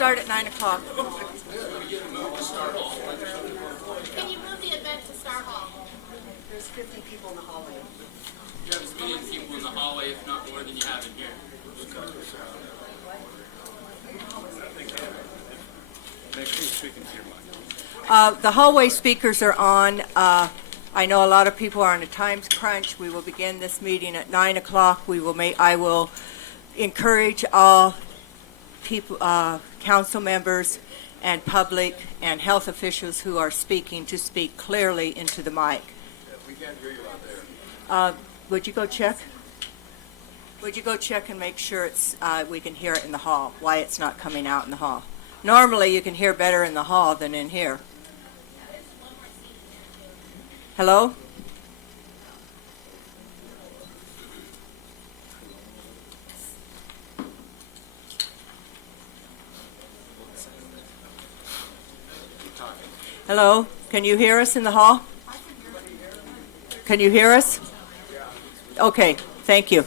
start at 9 o'clock. Can you move the event to Star Hall? There's 50 people in the hallway. You have as many people in the hallway, if not more, than you have in here. Make sure you're speaking to your mic. The hallway speakers are on. I know a lot of people are on a time crunch. We will begin this meeting at 9 o'clock. I will encourage all people, council members and public and health officials who are speaking to speak clearly into the mic. We can't hear you out there. Would you go check? Would you go check and make sure we can hear it in the hall, why it's not coming out in the hall? Normally you can hear better in the hall than in here. Hello? Hello? Can you hear us in the hall? Can you hear us? Okay, thank you.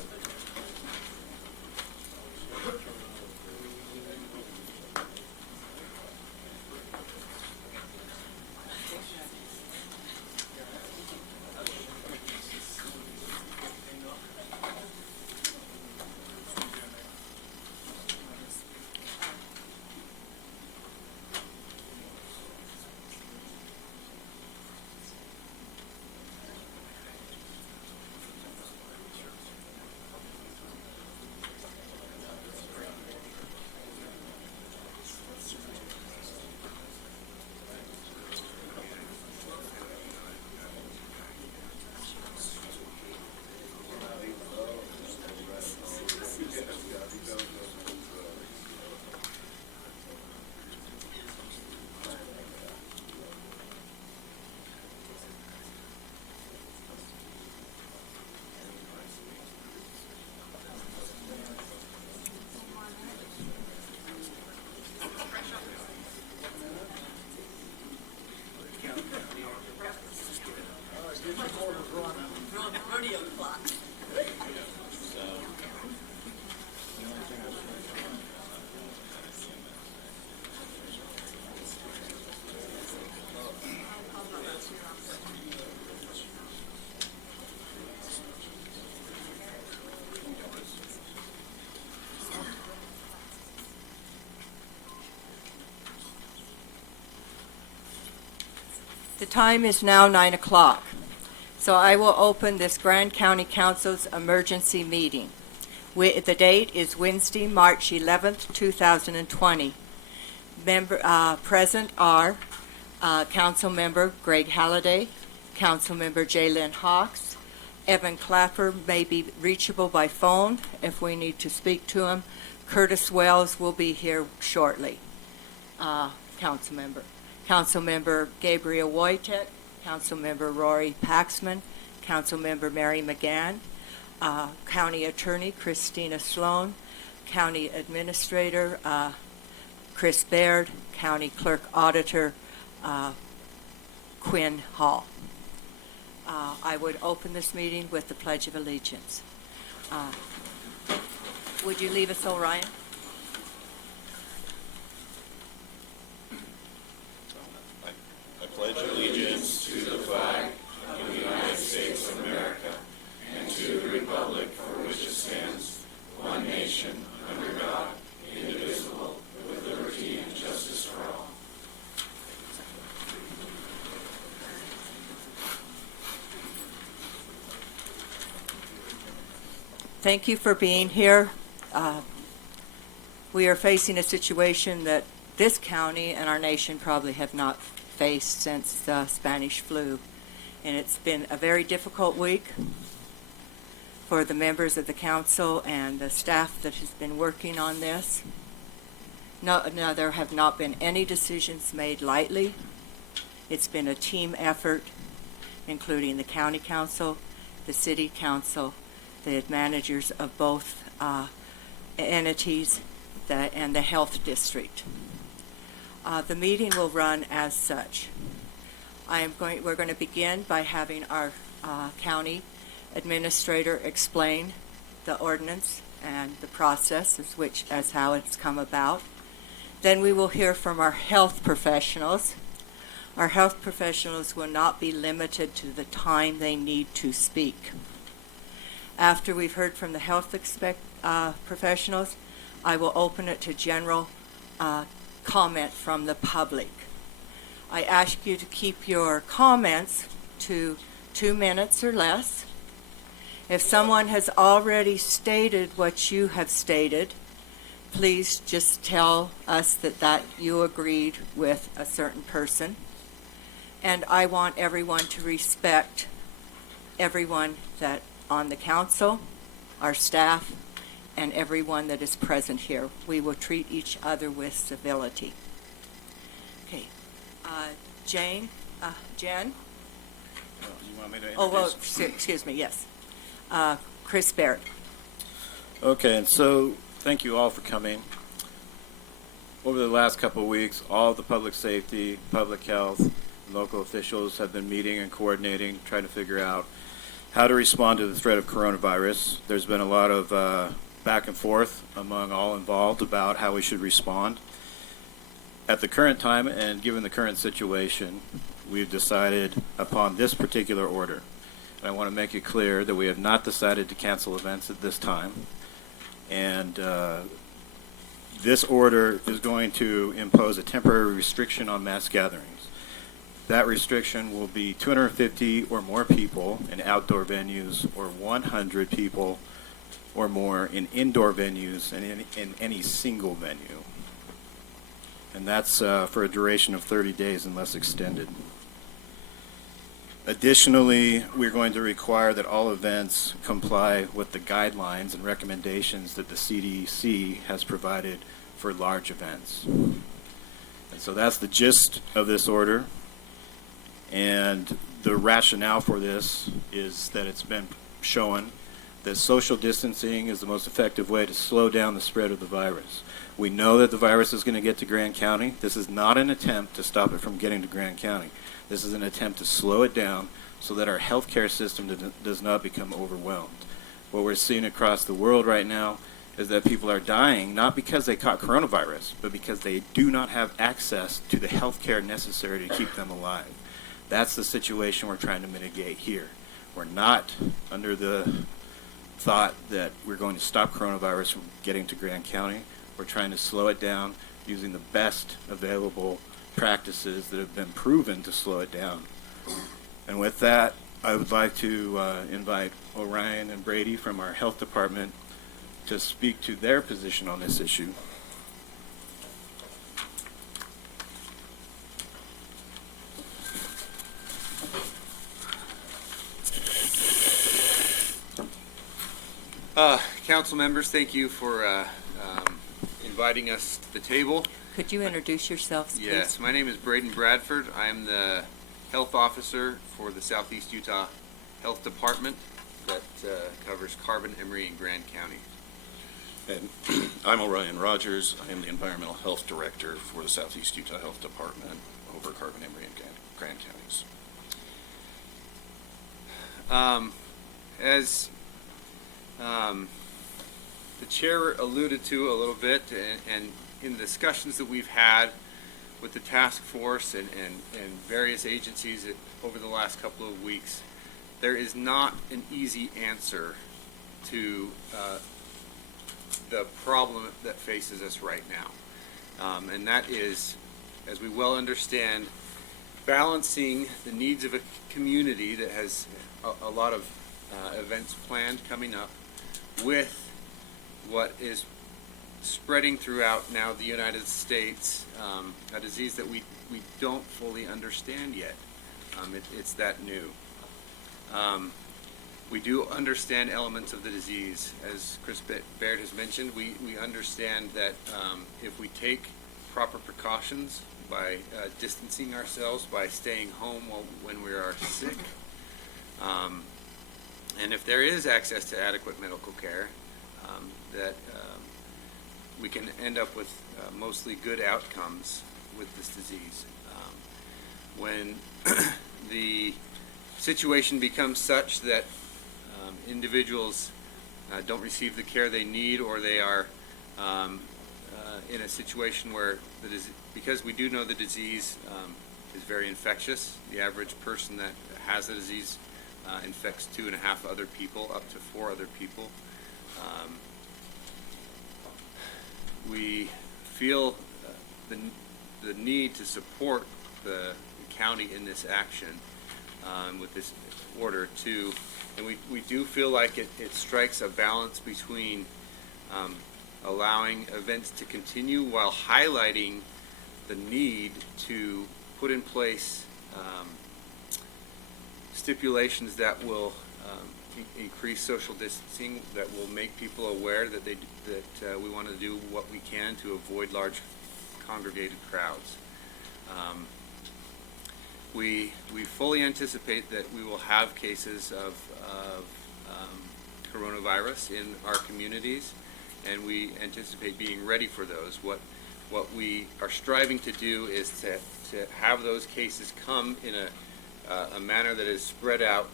The time is now 9 o'clock. So I will open this Grand County Council's emergency meeting. The date is Wednesday, March 11th, 2020. Present are Council Member Greg Halliday, Council Member Jalen Hawks. Evan Clapper may be reachable by phone if we need to speak to him. Curtis Wells will be here shortly. Council Member. Council Member Gabriel Wojtek, Council Member Rory Paxman, Council Member Mary McGann, County Attorney Christina Sloan, County Administrator Chris Baird, County Clerk Auditor Quinn Hall. I would open this meeting with the Pledge of Allegiance. Would you leave us, Orion? I pledge allegiance to the flag of the United States of America and to the republic for which it stands, one nation, under God, indivisible, with liberty and justice for all. Thank you for being here. We are facing a situation that this county and our nation probably have not faced since the Spanish flu. And it's been a very difficult week for the members of the council and the staff that has been working on this. No, there have not been any decisions made lightly. It's been a team effort, including the county council, the city council, the managers of both entities, and the health district. The meeting will run as such. We're going to begin by having our county administrator explain the ordinance and the process as how it's come about. Then we will hear from our health professionals. Our health professionals will not be limited to the time they need to speak. After we've heard from the health professionals, I will open it to general comment from the public. I ask you to keep your comments to 2 minutes or less. If someone has already stated what you have stated, please just tell us that you agreed with a certain person. And I want everyone to respect everyone that on the council, our staff, and everyone that is present here. We will treat each other with civility. Okay. Jen? You want me to introduce? Oh, well, excuse me, yes. Chris Barrett. Okay, and so thank you all for coming. Over the last couple of weeks, all the public safety, public health, local officials have been meeting and coordinating, trying to figure out how to respond to the threat of coronavirus. There's been a lot of back and forth among all involved about how we should respond. At the current time, and given the current situation, we've decided upon this particular order. And I want to make it clear that we have not decided to cancel events at this time. And this order is going to impose a temporary restriction on mass gatherings. That restriction will be 250 or more people in outdoor venues, or 100 people or more in indoor venues and in any single venue. And that's for a duration of 30 days unless extended. Additionally, we're going to require that all events comply with the guidelines and recommendations that the CDC has provided for large events. And so that's the gist of this order. And the rationale for this is that it's been shown that social distancing is the most effective way to slow down the spread of the virus. We know that the virus is going to get to Grand County. This is not an attempt to stop it from getting to Grand County. This is an attempt to slow it down so that our healthcare system does not become overwhelmed. What we're seeing across the world right now is that people are dying not because they caught coronavirus, but because they do not have access to the healthcare necessary to keep them alive. That's the situation we're trying to mitigate here. We're not under the thought that we're going to stop coronavirus from getting to Grand County. We're trying to slow it down using the best available practices that have been proven to slow it down. And with that, I would like to invite Orion and Brady from our health department to speak to their position on this issue. Council members, thank you for inviting us to the table. Could you introduce yourselves, please? Yes, my name is Braden Bradford. I am the health officer for the Southeast Utah Health Department that covers Carbon, Emery, and Grand County. And I'm Orion Rogers. I am the Environmental Health Director for the Southeast Utah Health Department over Carbon, Emery, and Grand Counties. As the chair alluded to a little bit, and in discussions that we've had with the task force and various agencies over the last couple of weeks, there is not an easy answer to the problem that faces us right now. And that is, as we well understand, balancing the needs of a community that has a lot of events planned coming up with what is spreading throughout now the United States, a disease that we don't fully understand yet. It's that new. We do understand elements of the disease. As Chris Baird has mentioned, we understand that if we take proper precautions by distancing ourselves, by staying home when we are sick, and if there is access to adequate medical care, that we can end up with mostly good outcomes with this disease. When the situation becomes such that individuals don't receive the care they need, or they are in a situation where because we do know the disease is very infectious. The average person that has the disease infects 2.5 other people, up to 4 other people. We feel the need to support the county in this action with this order too, and we do feel like it strikes a balance between allowing events to continue while highlighting the need to put in place stipulations that will increase social distancing, that will make people aware that we want to do what we can to avoid large congregated crowds. We fully anticipate that we will have cases of coronavirus in our communities, and we anticipate being ready for those. What we are striving to do is to have those cases come in a manner that is spread out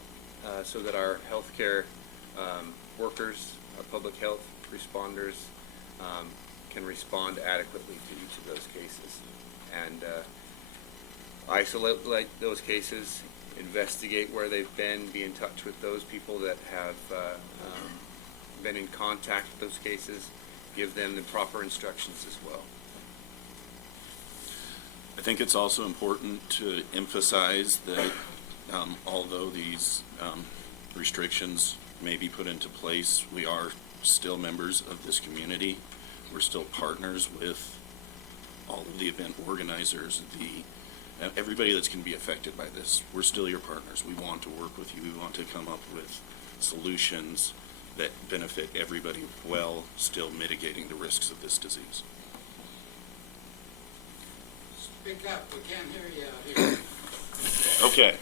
so that our healthcare workers, our public health responders can respond adequately to each of those cases. And isolate those cases, investigate where they've been, be in touch with those people that have been in contact with those cases, give them the proper instructions as well. I think it's also important to emphasize that although these restrictions may be put into place, we are still members of this community. We're still partners with all of the event organizers, everybody that's going to be affected by this. We're still your partners. We want to work with you. We want to come up with solutions that benefit everybody while still mitigating the risks of this disease. Speak up, we can't hear you out here. Okay.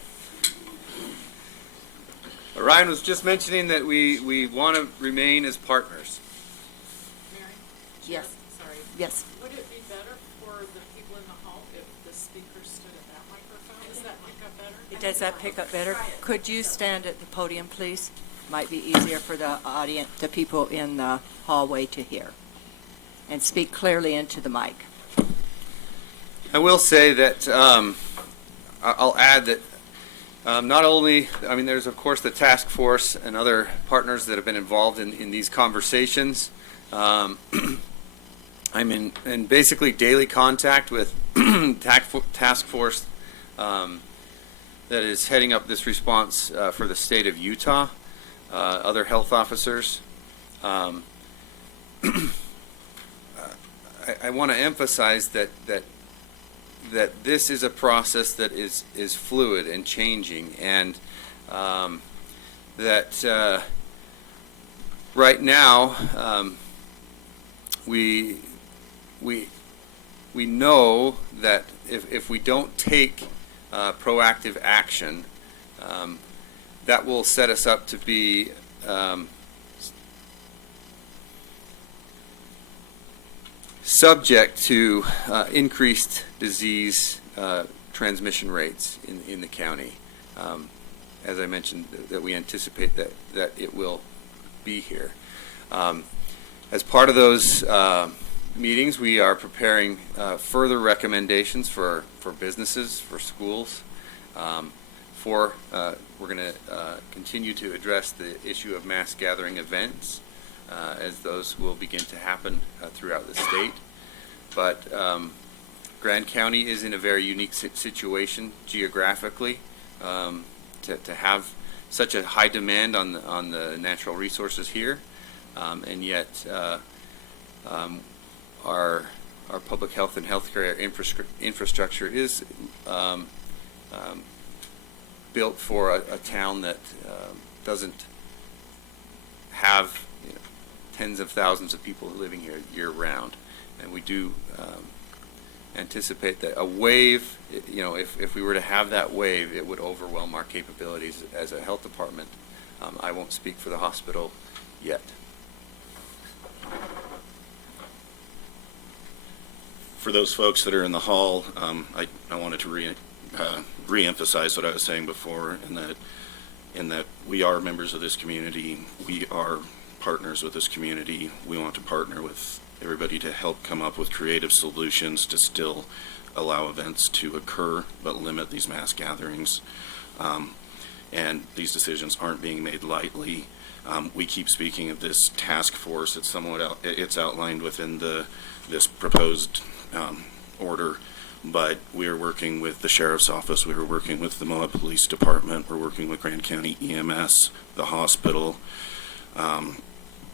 Ryan was just mentioning that we want to remain as partners. Mary? Yes. Sorry. Yes. Would it be better for the people in the hall if the speaker stood at that microphone? Does that pick up better? Does that pick up better? Could you stand at the podium, please? Might be easier for the audience, the people in the hallway to hear. And speak clearly into the mic. I will say that I'll add that not only, there's of course the task force and other partners that have been involved in these conversations. I'm in basically daily contact with task force that is heading up this response for the state of Utah, other health officers. I want to emphasize that this is a process that is fluid and changing, and that right now we know that if we don't take proactive action, that will set us up to be subject to increased disease transmission rates in the county. As I mentioned, that we anticipate that it will be here. As part of those meetings, we are preparing further recommendations for businesses, for schools. We're going to continue to address the issue of mass gathering events, as those will begin to happen throughout the state. But Grand County is in a very unique situation geographically to have such a high demand on the natural resources here, and yet our public health and healthcare infrastructure is built for a town that doesn't have tens of thousands of people living here year-round, and we do anticipate that a wave, if we were to have that wave, it would overwhelm our capabilities as a health department. I won't speak for the hospital yet. For those folks that are in the hall, I wanted to re-emphasize what I was saying before, in that we are members of this community. We are partners with this community. We want to partner with everybody to help come up with creative solutions to still allow events to occur, but limit these mass gatherings. And these decisions aren't being made lightly. We keep speaking of this task force. It's somewhat it's outlined within this proposed order, but we are working with the Sheriff's Office. We are working with the Moab Police Department. We're working with Grand County EMS, the hospital,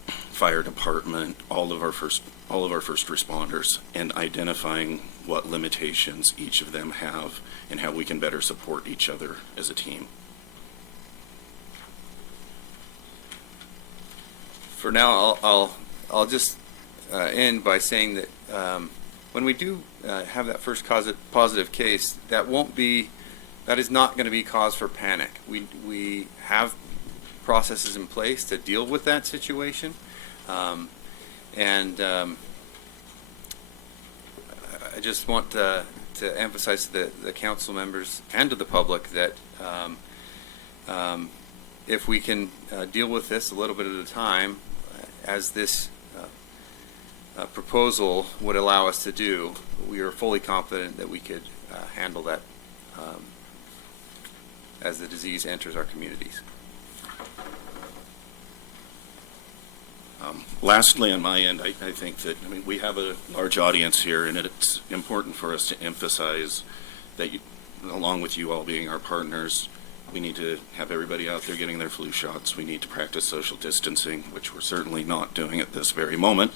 fire department, all of our first responders, and identifying what limitations each of them have and how we can better support each other as a team. For now, I'll just end by saying that when we do have that first positive case, that is not going to be cause for panic. We have processes in place to deal with that situation, and I just want to emphasize to the council members and to the public that if we can deal with this a little bit at a time, as this proposal would allow us to do, we are fully confident that we could handle that as the disease enters our communities. Lastly, on my end, I think that, we have a large audience here, and it's important for us to emphasize that, along with you all being our partners, we need to have everybody out there getting their flu shots. We need to practice social distancing, which we're certainly not doing at this very moment.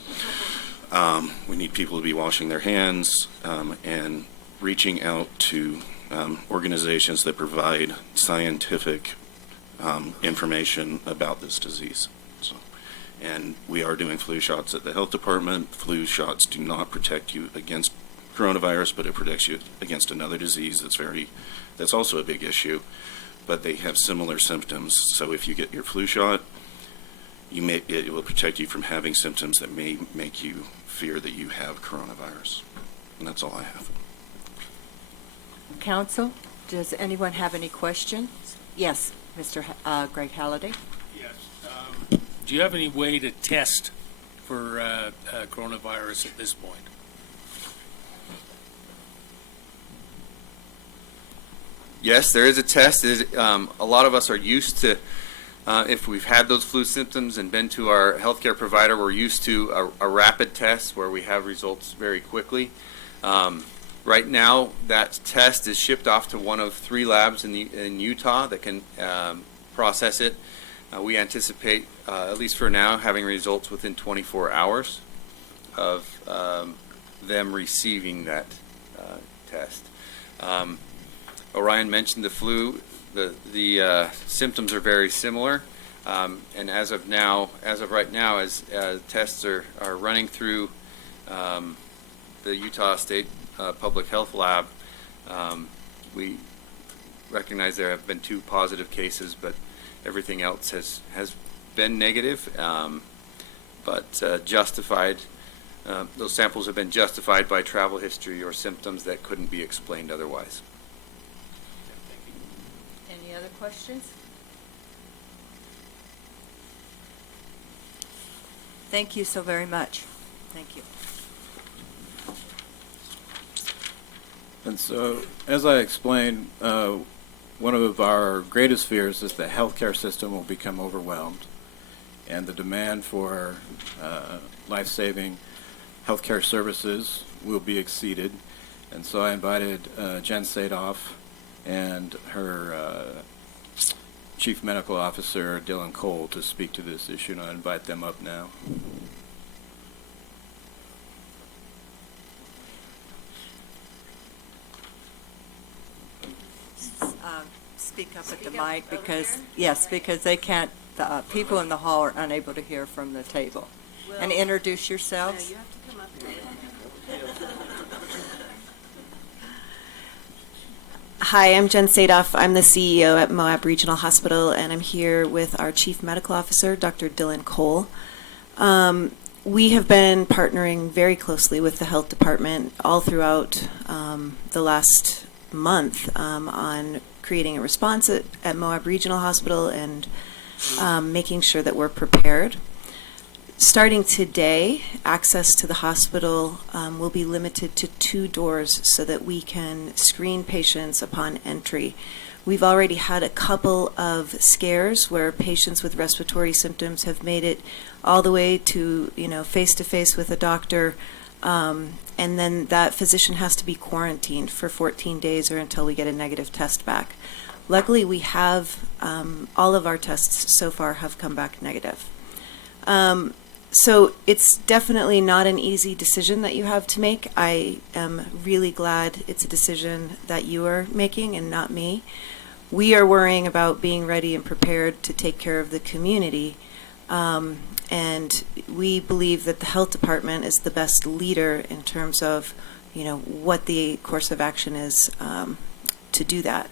We need people to be washing their hands and reaching out to organizations that provide scientific information about this disease. And we are doing flu shots at the health department. Flu shots do not protect you against coronavirus, but it protects you against another disease that's also a big issue, but they have similar symptoms. So if you get your flu shot, it will protect you from having symptoms that may make you fear that you have coronavirus. And that's all I have. Council, does anyone have any questions? Yes, Mr. Greg Halliday. Yes. Do you have any way to test for coronavirus at this point? Yes, there is a test. A lot of us are used to, if we've had those flu symptoms and been to our healthcare provider, we're used to a rapid test where we have results very quickly. Right now, that test is shipped off to one of 3 labs in Utah that can process it. We anticipate, at least for now, having results within 24 hours of them receiving that test. Orion mentioned the flu. The symptoms are very similar, and as of right now, as tests are running through the Utah State Public Health Lab, we recognize there have been 2 positive cases, but everything else has been negative, but justified. Those samples have been justified by travel history or symptoms that couldn't be explained otherwise. Any other questions? Thank you so very much. Thank you. And so, as I explained, one of our greatest fears is the healthcare system will become overwhelmed, and the demand for life-saving healthcare services will be exceeded. And so I invited Jen Sadoff and her Chief Medical Officer, Dylan Cole, to speak to this issue, and I invite them up now. Speak up at the mic because, yes, because they can't, the people in the hall are unable to hear from the table. And introduce yourselves. You have to come up here. Hi, I'm Jen Sadoff. I'm the CEO at Moab Regional Hospital, and I'm here with our Chief Medical Officer, Dr. Dylan Cole. We have been partnering very closely with the health department all throughout the last month on creating a response at Moab Regional Hospital and making sure that we're prepared. Starting today, access to the hospital will be limited to 2 doors so that we can screen patients upon entry. We've already had a couple of scares where patients with respiratory symptoms have made it all the way to, face-to-face with a doctor, and then that physician has to be quarantined for 14 days or until we get a negative test back. Luckily, we have, all of our tests so far have come back negative. So it's definitely not an easy decision that you have to make. I am really glad it's a decision that you are making and not me. We are worrying about being ready and prepared to take care of the community. And we believe that the health department is the best leader in terms of, what the course of action is to do that.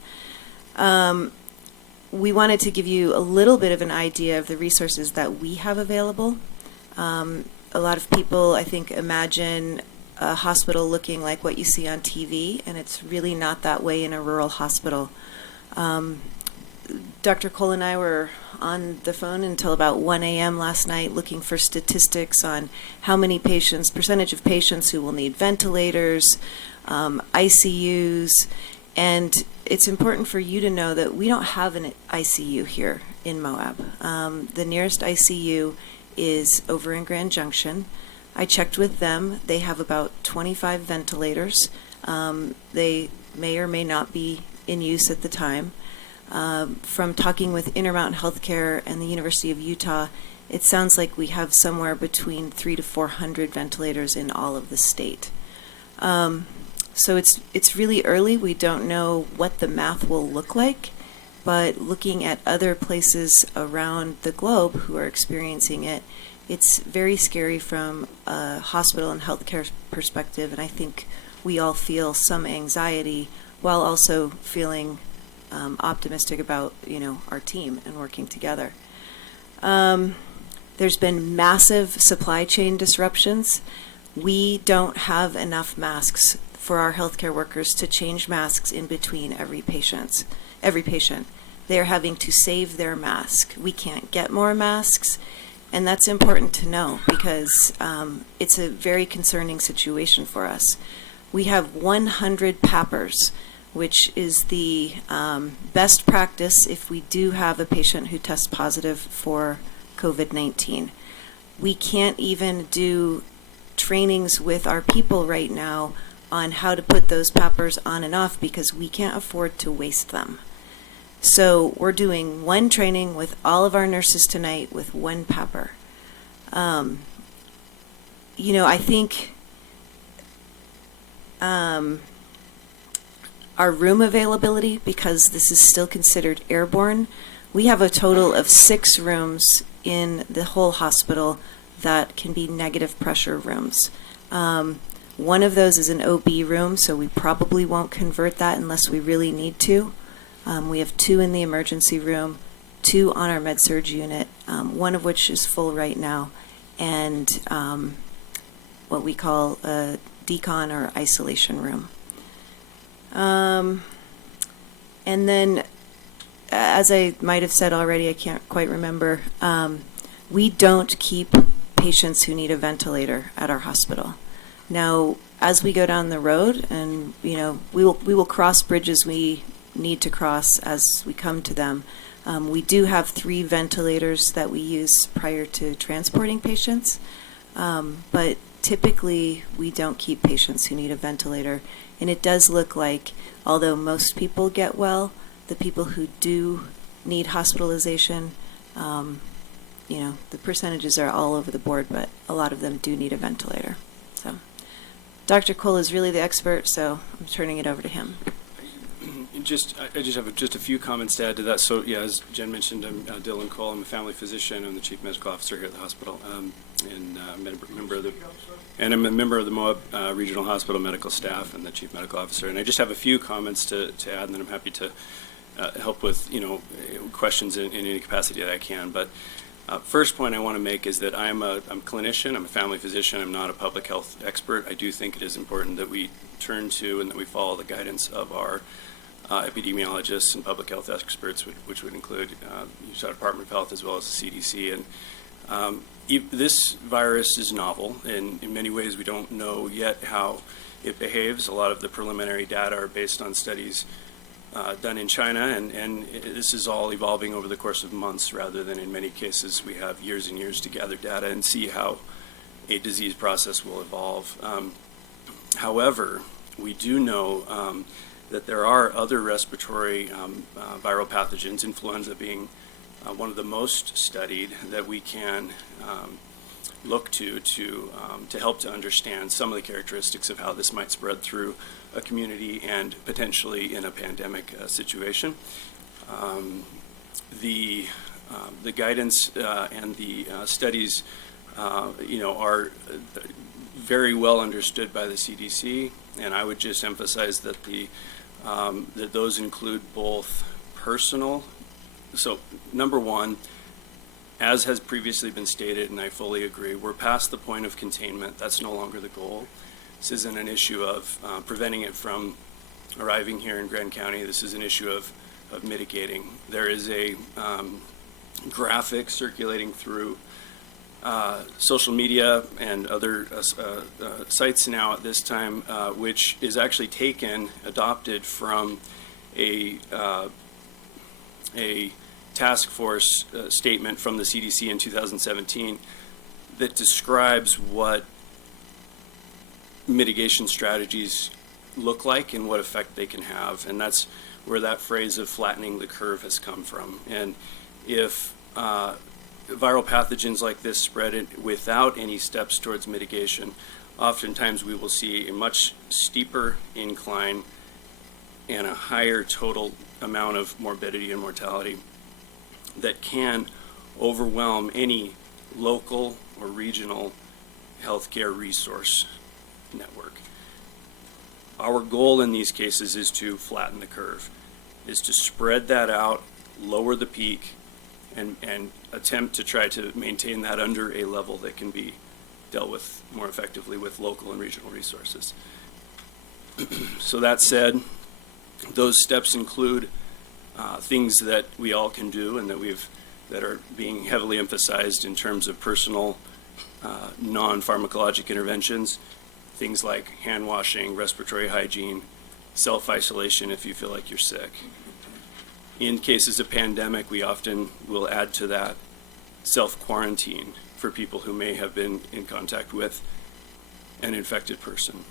We wanted to give you a little bit of an idea of the resources that we have available. A lot of people, I think, imagine a hospital looking like what you see on TV, and it's really not that way in a rural hospital. Dr. Cole and I were on the phone until about 1 a.m. last night looking for statistics on how many patients, percentage of patients who will need ventilators, ICUs, and it's important for you to know that we don't have an ICU here in Moab. The nearest ICU is over in Grand Junction. I checked with them. They have about 25 ventilators. They may or may not be in use at the time. From talking with Intermountain Healthcare and the University of Utah, it sounds like we have somewhere between 300 to 400 ventilators in all of the state. So it's really early. We don't know what the math will look like, but looking at other places around the globe who are experiencing it, it's very scary from a hospital and healthcare perspective, and I think we all feel some anxiety while also feeling optimistic about, our team and working together. There's been massive supply chain disruptions. We don't have enough masks for our healthcare workers to change masks in between every patient. They're having to save their mask. We can't get more masks, and that's important to know because it's a very concerning situation for us. We have 100 PAPRs, which is the best practice if we do have a patient who tests positive for COVID-19. We can't even do trainings with our people right now on how to put those PAPRs on and off because we can't afford to waste them. So we're doing one training with all of our nurses tonight with one PAPR. I think our room availability, because this is still considered airborne, we have a total of 6 rooms in the whole hospital that can be negative pressure rooms. One of those is an OB room, so we probably won't convert that unless we really need to. We have 2 in the emergency room, 2 on our med-surg unit, one of which is full right now, and what we call a decon or isolation room. And then, as I might have said already, I can't quite remember, we don't keep patients who need a ventilator at our hospital. Now, as we go down the road, and we will cross bridges we need to cross as we come to them. We do have 3 ventilators that we use prior to transporting patients, but typically we don't keep patients who need a ventilator. And it does look like, although most people get well, the people who do need hospitalization, the percentages are all over the board, but a lot of them do need a ventilator. So Dr. Cole is really the expert, so I'm turning it over to him. I just have just a few comments to add to that. So, yeah, as Jen mentioned, I'm Dylan Cole. I'm a family physician. I'm the chief medical officer here at the hospital, and I'm a member of the Moab Regional Hospital medical staff and the chief medical officer. And I just have a few comments to add, and then I'm happy to help with questions in any capacity that I can. But first point I want to make is that I'm a clinician. I'm a family physician. I'm not a public health expert. I do think it is important that we turn to and that we follow the guidance of our epidemiologists and public health experts, which would include Utah Department of Health as well as the CDC. And This virus is novel, and in many ways we don't know yet how it behaves. A lot of the preliminary data are based on studies done in China, and this is all evolving over the course of months rather than in many cases we have years and years to gather data and see how a disease process will evolve. However, we do know that there are other respiratory viral pathogens, influenza being one of the most studied, that we can look to help to understand some of the characteristics of how this might spread through a community and potentially in a pandemic situation. The guidance and the studies, are very well understood by the CDC, and I would just emphasize that that those include both personal. So, number one, as has previously been stated, and I fully agree, we're past the point of containment. That's no longer the goal. This isn't an issue of preventing it from arriving here in Grand County. This is an issue of mitigating. There is a graphic circulating through social media and other sites now at this time, which is actually adopted from a task force statement from the CDC in 2017 that describes what mitigation strategies look like and what effect they can have. And that's where that phrase of flattening the curve has come from. And if viral pathogens like this spread it without any steps towards mitigation, oftentimes we will see a much steeper incline and a higher total amount of morbidity and mortality that can overwhelm any local or regional healthcare resource network. Our goal in these cases is to flatten the curve, is to spread that out, lower the peak, and attempt to try to maintain that under a level that can be dealt with more effectively with local and regional resources. So that said, those steps include things that we all can do and that are being heavily emphasized in terms of personal non-pharmacologic interventions, things like hand washing, respiratory hygiene, self-isolation if you feel like you're sick. In cases of pandemic, we often will add to that self-quarantine for people who may have been in contact with an infected person.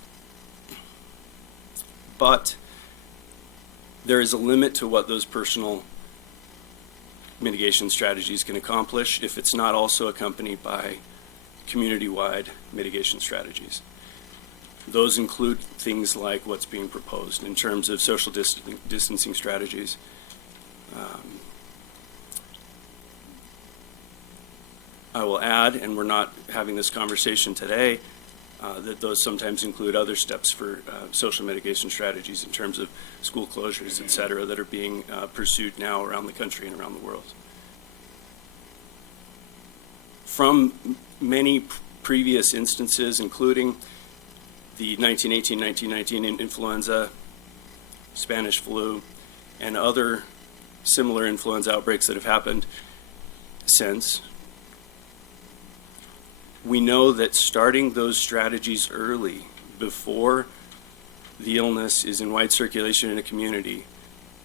But there is a limit to what those personal mitigation strategies can accomplish if it's not also accompanied by community-wide mitigation strategies. Those include things like what's being proposed in terms of social distancing strategies. I will add, and we're not having this conversation today, that those sometimes include other steps for social mitigation strategies in terms of school closures, et cetera, that are being pursued now around the country and around the world. From many previous instances, including the 1918-1919 influenza, Spanish flu, and other similar influenza outbreaks that have happened since, we know that starting those strategies early, before the illness is in wide circulation in a community,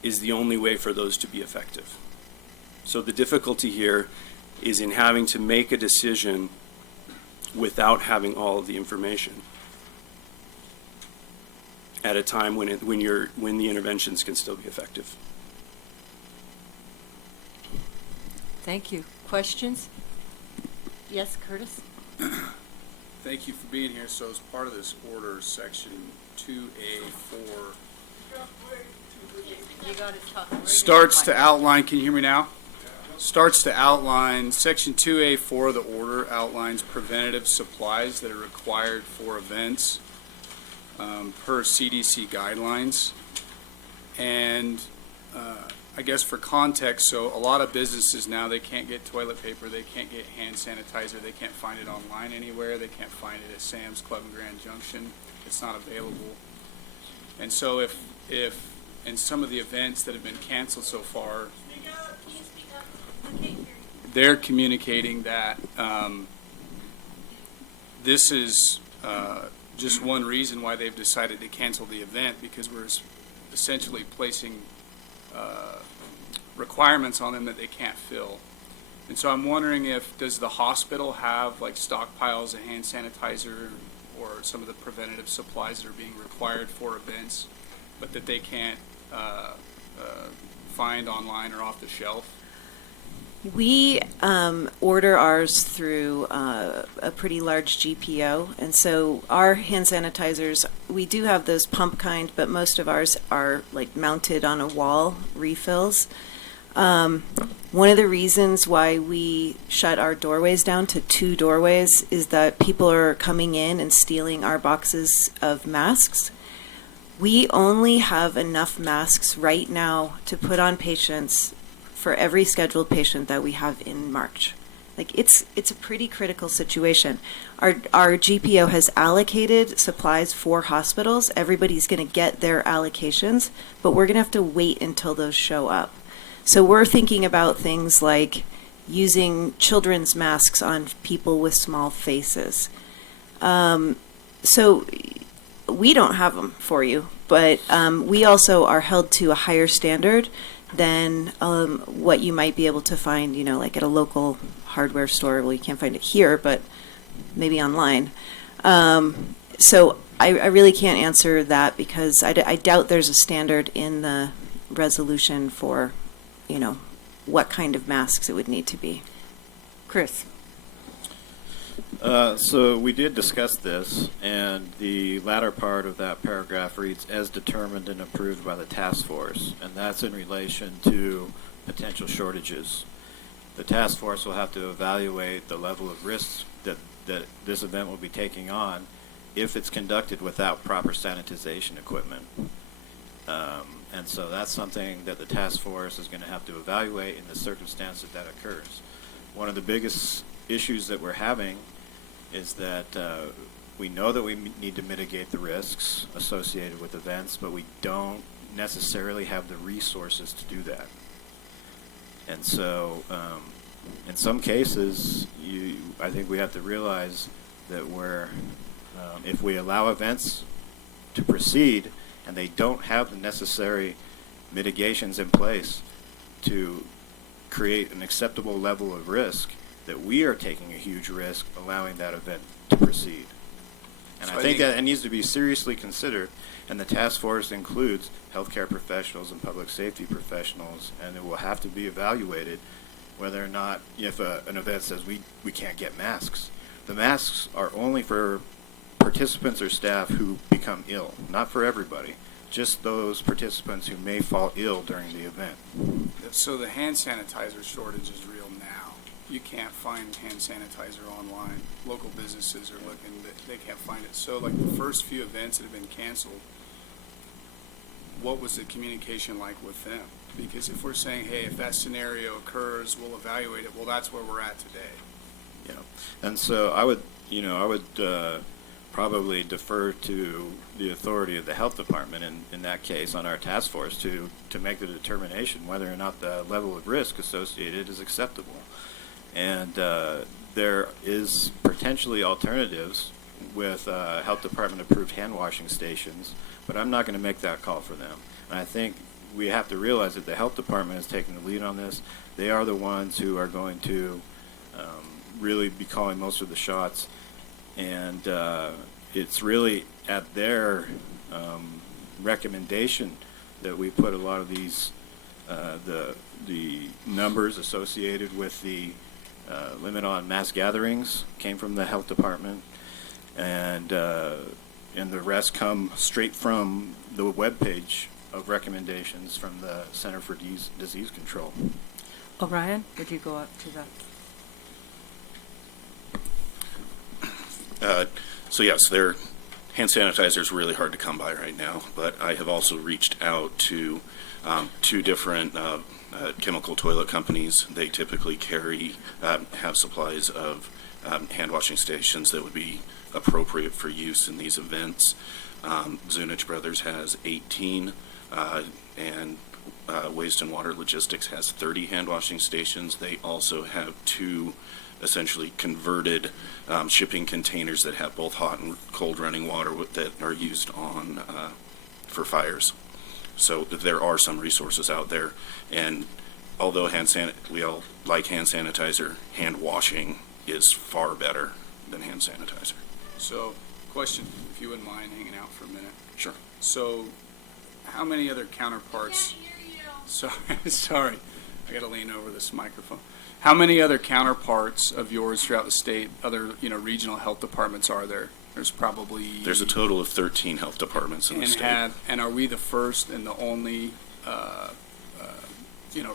is the only way for those to be effective. So the difficulty here is in having to make a decision without having all of the information at a time when the interventions can still be effective. Thank you. Questions? Yes, Curtis? Thank you for being here. So as part of this order, section 2A4 You got to talk. starts to outline, can you hear me now? Starts to outline, section 2A4 of the order outlines preventative supplies that are required for events per CDC guidelines. And I guess for context, so a lot of businesses now, they can't get toilet paper, they can't get hand sanitizer, they can't find it online anywhere, they can't find it at Sam's Club in Grand Junction, it's not available. And so if in some of the events that have been canceled so far, they're communicating that this is just one reason why they've decided to cancel the event, because we're essentially placing requirements on them that they can't fill. And so I'm wondering does the hospital have like stockpiles of hand sanitizer or some of the preventative supplies that are being required for events, but that they can't find online or off the shelf? We order ours through a pretty large GPO, and so our hand sanitizers, we do have those pump kind, but most of ours are like mounted on a wall refills. One of the reasons why we shut our doorways down to 2 doorways is that people are coming in and stealing our boxes of masks. We only have enough masks right now to put on patients for every scheduled patient that we have in March. Like it's a pretty critical situation. Our GPO has allocated supplies for hospitals. Everybody's going to get their allocations, but we're going to have to wait until those show up. So we're thinking about things like using children's masks on people with small faces. So we don't have them for you, but we also are held to a higher standard than what you might be able to find, like at a local hardware store. Well, you can't find it here, but maybe online. So I really can't answer that because I doubt there's a standard in the resolution for what kind of masks it would need to be. Chris? So we did discuss this, and the latter part of that paragraph reads, as determined and approved by the task force, and that's in relation to potential shortages. The task force will have to evaluate the level of risks that this event will be taking on if it's conducted without proper sanitization equipment. And so that's something that the task force is going to have to evaluate in the circumstance that occurs. One of the biggest issues that we're having is that we know that we need to mitigate the risks associated with events, but we don't necessarily have the resources to do that. And so in some cases, I think we have to realize that if we allow events to proceed and they don't have the necessary mitigations in place to create an acceptable level of risk, that we are taking a huge risk allowing that event to proceed. And So I think that it needs to be seriously considered, and the task force includes healthcare professionals and public safety professionals, and it will have to be evaluated whether or not, if an event says we can't get masks. The masks are only for participants or staff who become ill, not for everybody, just those participants who may fall ill during the event. So the hand sanitizer shortage is real now. You can't find hand sanitizer online. Local businesses are looking, they can't find it. So like the first few events that have been canceled, what was the communication like with them? Because if we're saying, hey, if that scenario occurs, we'll evaluate it, well, that's where we're at today. Yeah, and so I would probably defer to the authority of the health department in that case on our task force to make the determination whether or not the level of risk associated is acceptable. And there is potentially alternatives with health department approved hand washing stations, but I'm not going to make that call for them. And I think we have to realize that the health department is taking the lead on this. They are the ones who are going to really be calling most of the shots. And it's really at their recommendation that we put a lot of these, the numbers associated with the limit on mass gatherings came from the health department, and the rest come straight from the webpage of recommendations from the Center for Disease Control. O'Brien, would you go up to the... So yes, their hand sanitizer is really hard to come by right now, but I have also reached out to 2 different chemical toilet companies. They typically have supplies of hand washing stations that would be appropriate for use in these events. Zunich Brothers has 18, and Waste and Water Logistics has 30 hand washing stations. They also have 2 essentially converted shipping containers that have both hot and cold running water that are used on for fires. So there are some resources out there, and although we all like hand sanitizer, hand washing is far better than hand sanitizer. So, question, if you wouldn't mind hanging out for a minute. Sure. So, how many other counterparts? Sorry, I got to lean over this microphone. How many other counterparts of yours throughout the state, other regional health departments, are there? There's a total of 13 health departments in the state. And are we the first and the only,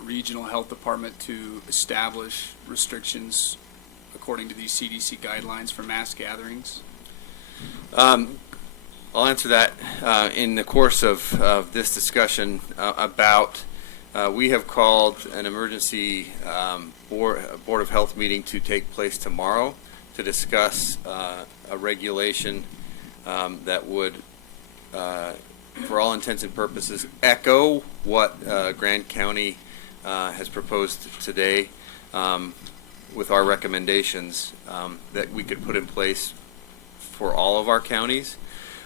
regional health department to establish restrictions according to these CDC guidelines for mass gatherings? I'll answer that in the course of this discussion about we have called an emergency Board of Health meeting to take place tomorrow to discuss a regulation that would, for all intents and purposes, echo what Grand County has proposed today with our recommendations that we could put in place for all of our counties.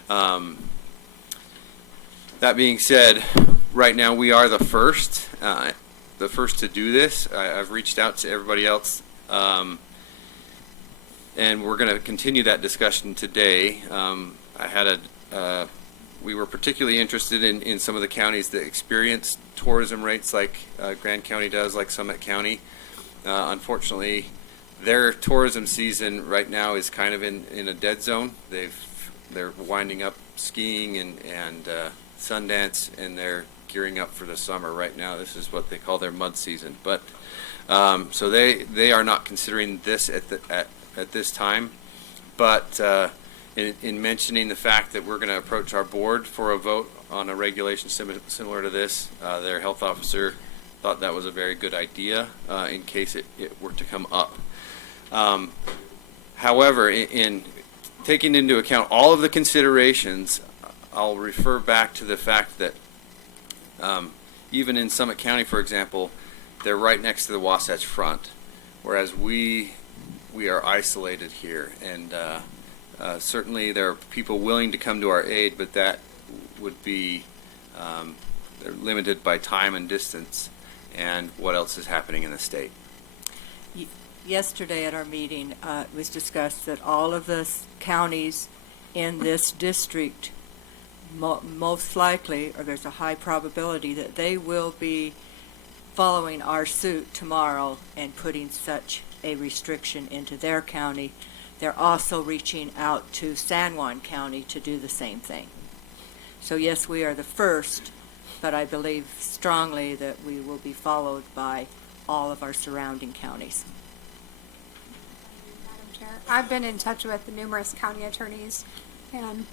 That being said, right now we are the first to do this. I've reached out to everybody else, and we're going to continue that discussion today. We were particularly interested in some of the counties that experience tourism rates like Grand County does, like Summit County. Unfortunately, their tourism season right now is kind of in a dead zone. They're winding up skiing and Sundance, and they're gearing up for the summer right now. This is what they call their mud season. But so they are not considering this at this time. But in mentioning the fact that we're going to approach our board for a vote on a regulation similar to this, their health officer thought that was a very good idea in case it were to come up. However, in taking into account all of the considerations, I'll refer back to the fact that even in Summit County, for example, they're right next to the Wasatch Front, whereas we are isolated here, and certainly there are people willing to come to our aid, but that would be they're limited by time and distance and what else is happening in the state. Yesterday at our meeting, it was discussed that all of the counties in this district, most likely, or there's a high probability that they will be following our suit tomorrow and putting such a restriction into their county. They're also reaching out to San Juan County to do the same thing. So yes, we are the first, but I believe strongly that we will be followed by all of our surrounding counties. Madam Chair, I've been in touch with the numerous county attorneys, and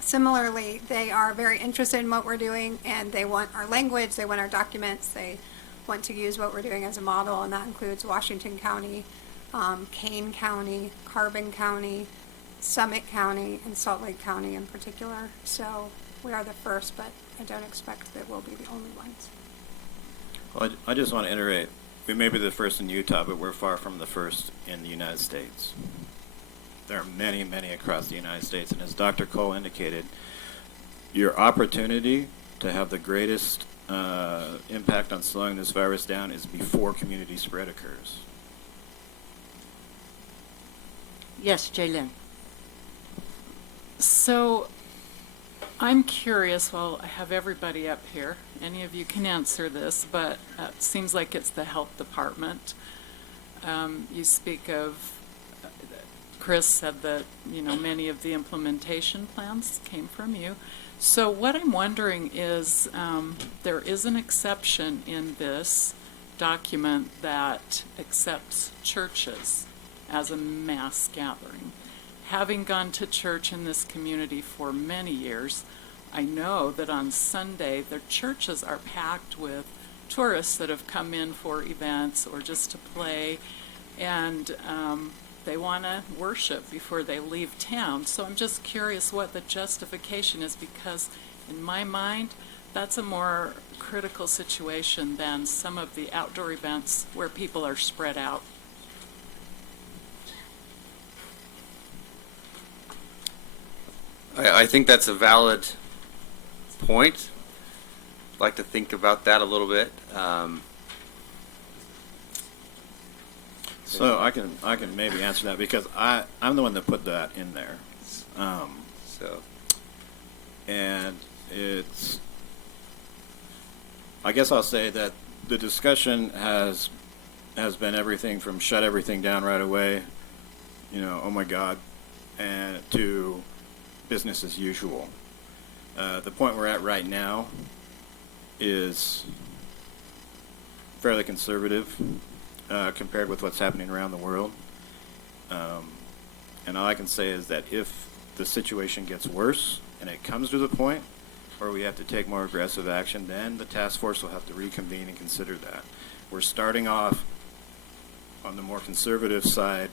similarly, they are very interested in what we're doing, and they want our language, they want our documents, they want to use what we're doing as a model, and that includes Washington County, Kane County, Carbon County, Summit County, and Salt Lake County in particular. So we are the first, but I don't expect that we'll be the only ones. Well, I just want to iterate. We may be the first in Utah, but we're far from the first in the United States. There are many, many across the United States, and as Dr. Cole indicated, your opportunity to have the greatest impact on slowing this virus down is before community spread occurs. Yes, Jaylyn. So I'm curious, well, I have everybody up here. Any of you can answer this, but it seems like it's the health department. You speak of, Chris said that, many of the implementation plans came from you. So what I'm wondering is, there is an exception in this document that accepts churches as a mass gathering. Having gone to church in this community for many years, I know that on Sunday their churches are packed with tourists that have come in for events or just to play, and they want to worship before they leave town. So I'm just curious what the justification is, because in my mind, that's a more critical situation than some of the outdoor events where people are spread out. I think that's a valid point. I'd like to think about that a little bit. So I can maybe answer that because I'm the one that put that in there. So And I guess I'll say that the discussion has been everything from shut everything down right away, oh my God, and to business as usual. The point we're at right now is fairly conservative compared with what's happening around the world. And all I can say is that if the situation gets worse and it comes to the point where we have to take more aggressive action, then the task force will have to reconvene and consider that. We're starting off on the more conservative side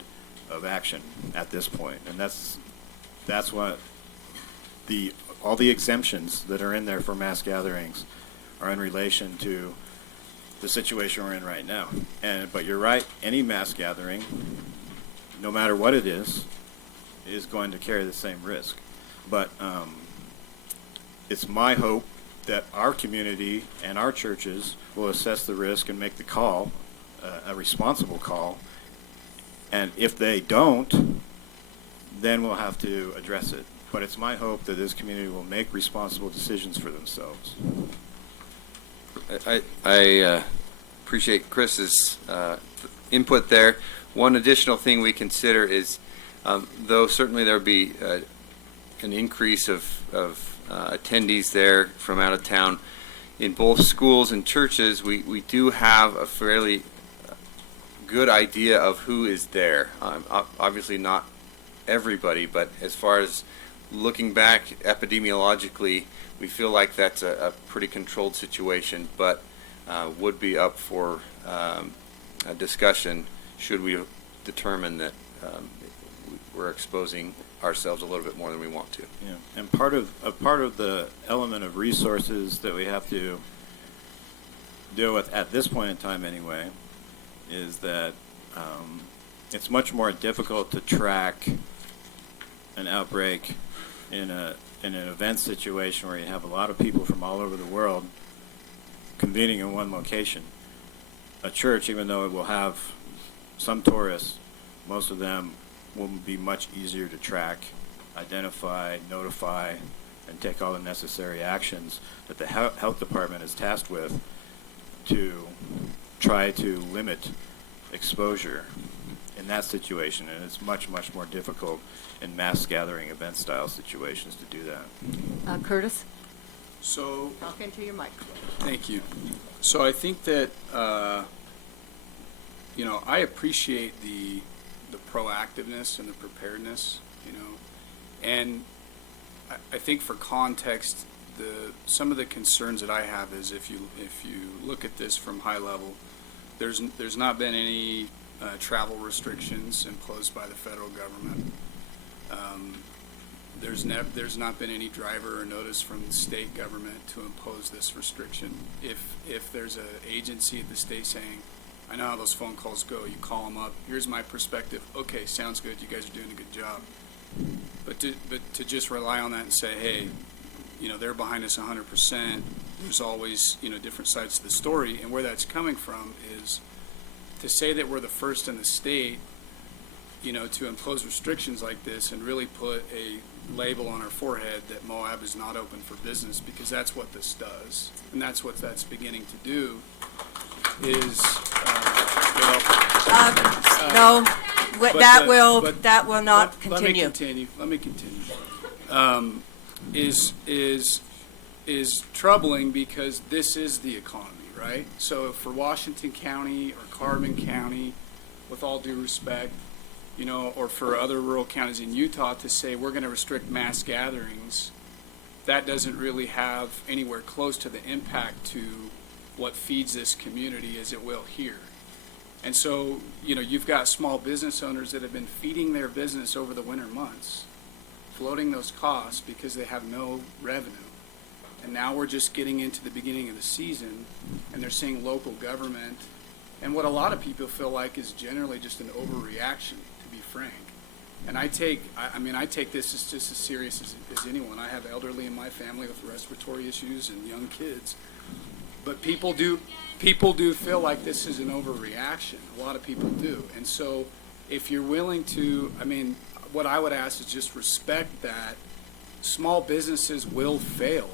of action at this point, and that's what all the exemptions that are in there for mass gatherings are in relation to the situation we're in right now. But you're right, any mass gathering, no matter what it is going to carry the same risk. But it's my hope that our community and our churches will assess the risk and make the call, a responsible call. And if they don't, then we'll have to address it. But it's my hope that this community will make responsible decisions for themselves. I appreciate Chris's input there. One additional thing we consider is, though certainly there will be an increase of attendees there from out of town, in both schools and churches, we do have a fairly good idea of who is there. Obviously not everybody, but as far as looking back epidemiologically, we feel like that's a pretty controlled situation, but would be up for a discussion should we determine that we're exposing ourselves a little bit more than we want to. Yeah, and part of the element of resources that we have to deal with at this point in time anyway is that it's much more difficult to track an outbreak in an event situation where you have a lot of people from all over the world convening in one location. A church, even though it will have some tourists, most of them will be much easier to track, identify, notify, and take all the necessary actions that the health department is tasked with to try to limit exposure in that situation. And it's much, much more difficult in mass gathering event style situations to do that. Curtis, So, talk into your microphone. thank you. So I think that, I appreciate the proactiveness and the preparedness, and I think for context, some of the concerns that I have is if you look at this from high level, there's not been any travel restrictions imposed by the federal government. There's not been any driver or notice from the state government to impose this restriction. If there's an agency at the state saying, I know how those phone calls go, you call them up, here's my perspective, okay, sounds good, you guys are doing a good job. But to just rely on that and say, hey, they're behind us 100%, there's always, different sides to the story, and where that's coming from is to say that we're the first in the state, to impose restrictions like this and really put a label on our forehead that Moab is not open for business, because that's what this does, and that's what that's beginning to do, is, No, but that the- will not Let me continue. continue. Is troubling because this is the economy, right? So for Washington County or Carbon County, with all due respect, or for other rural counties in Utah to say we're going to restrict mass gatherings, that doesn't really have anywhere close to the impact to what feeds this community as it will here. And so, you've got small business owners that have been feeding their business over the winter months, floating those costs because they have no revenue. And now we're just getting into the beginning of the season, and they're saying local government, and what a lot of people feel like is generally just an overreaction, to be frank. And I take this as just as serious as anyone. I have elderly in my family with respiratory issues and young kids. But people do feel like this is an overreaction. A lot of people do. And so if you're willing to, what I would ask is just respect that small businesses will fail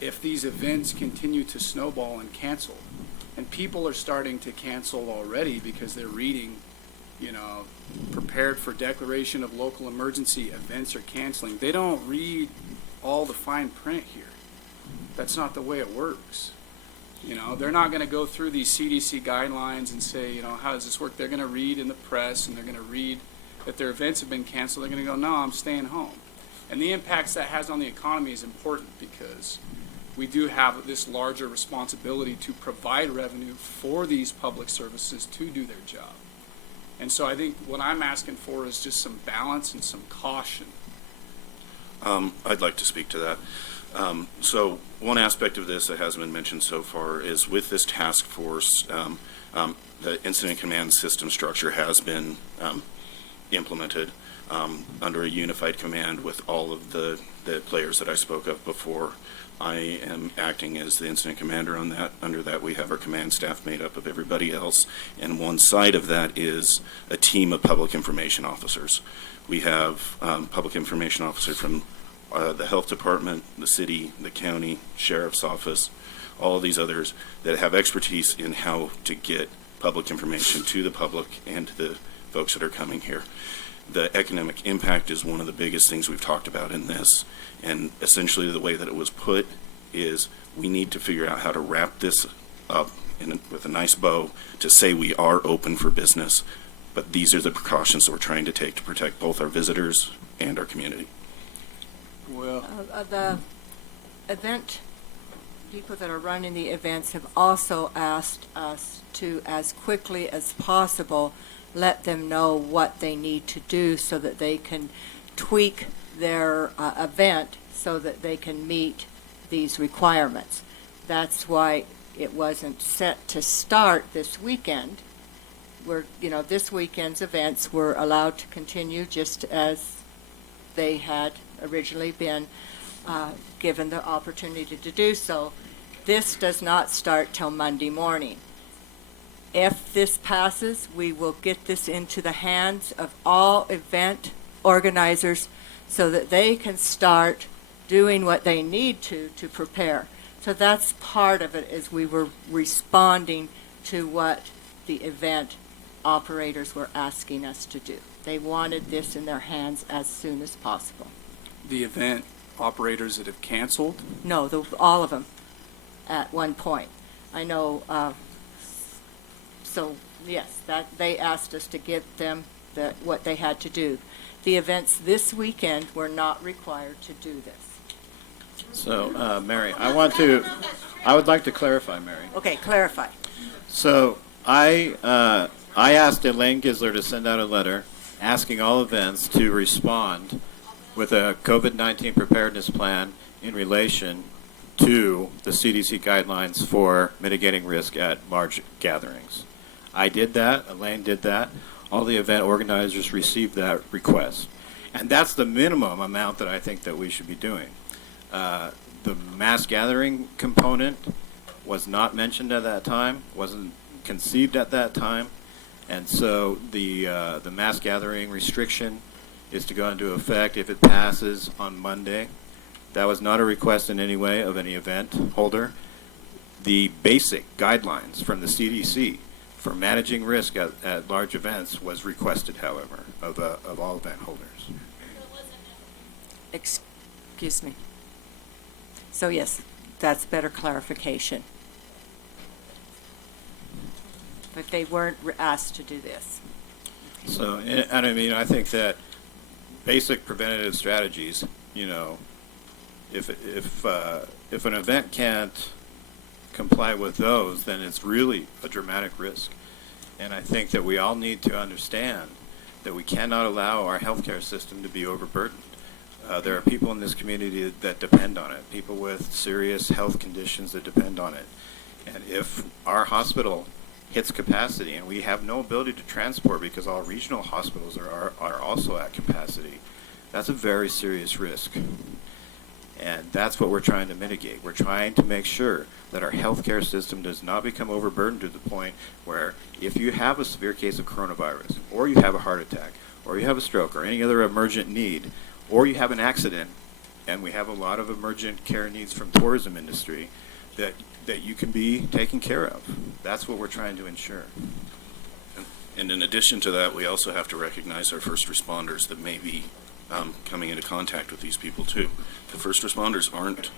if these events continue to snowball and cancel. And people are starting to cancel already because they're reading, prepared for declaration of local emergency, events are canceling. They don't read all the fine print here. That's not the way it works. They're not going to go through these CDC guidelines and say, how does this work? They're going to read in the press, and they're going to read that their events have been canceled. They're going to go, no, I'm staying home. And the impacts that has on the economy is important because we do have this larger responsibility to provide revenue for these public services to do their job. And so I think what I'm asking for is just some balance and some caution. I'd like to speak to that. So one aspect of this that hasn't been mentioned so far is with this task force, the incident command system structure has been implemented under a unified command with all of the players that I spoke of before. I am acting as the incident commander on that. Under that, we have our command staff made up of everybody else, and one side of that is a team of public information officers. We have public information officers from the health department, the city, the county, sheriff's office, all of these others that have expertise in how to get public information to the public and to the folks that are coming here. The economic impact is one of the biggest things we've talked about in this, and essentially the way that it was put is we need to figure out how to wrap this up with a nice bow to say we are open for business, but these are the precautions that we're trying to take to protect both our visitors and our community. Well, The event people that are running the events have also asked us to, as quickly as possible, let them know what they need to do so that they can tweak their event so that they can meet these requirements. That's why it wasn't set to start this weekend. This weekend's events were allowed to continue just as they had originally been given the opportunity to do so. This does not start till Monday morning. If this passes, we will get this into the hands of all event organizers so that they can start doing what they need to prepare. So that's part of it, is we were responding to what the event operators were asking us to do. They wanted this in their hands as soon as possible. the event operators that have canceled? No, all of them at one point. I know, so yes, that they asked us to give them what they had to do. The events this weekend were not required to do this. So, Mary, I would like to clarify, Mary. Okay, clarify. So I asked Elaine Gisler to send out a letter asking all events to respond with a COVID-19 preparedness plan in relation to the CDC guidelines for mitigating risk at large gatherings. I did that. Elaine did that. All the event organizers received that request. And that's the minimum amount that I think that we should be doing. The mass gathering component was not mentioned at that time, wasn't conceived at that time, and so the mass gathering restriction is to go into effect if it passes on Monday. That was not a request in any way of any event holder. The basic guidelines from the CDC for managing risk at large events was requested, however, of all event holders. Excuse me. So yes, that's better clarification. But they weren't asked to do this. So, and I mean, I think that basic preventative strategies, you know, if an event can't comply with those, then it's really a dramatic risk. And I think that we all need to understand that we cannot allow our healthcare system to be overburdened. There are people in this community that depend on it, people with serious health conditions that depend on it. And if our hospital hits capacity and we have no ability to transport because all regional hospitals are also at capacity, that's a very serious risk. And that's what we're trying to mitigate. We're trying to make sure that our healthcare system does not become overburdened to the point where if you have a severe case of coronavirus, or you have a heart attack, or you have a stroke, or any other emergent need, or you have an accident, and we have a lot of emergent care needs from tourism industry, that you can be taken care of. That's what we're trying to ensure. And in addition to that, we also have to recognize our first responders that may be coming into contact with these people too. The first responders aren't,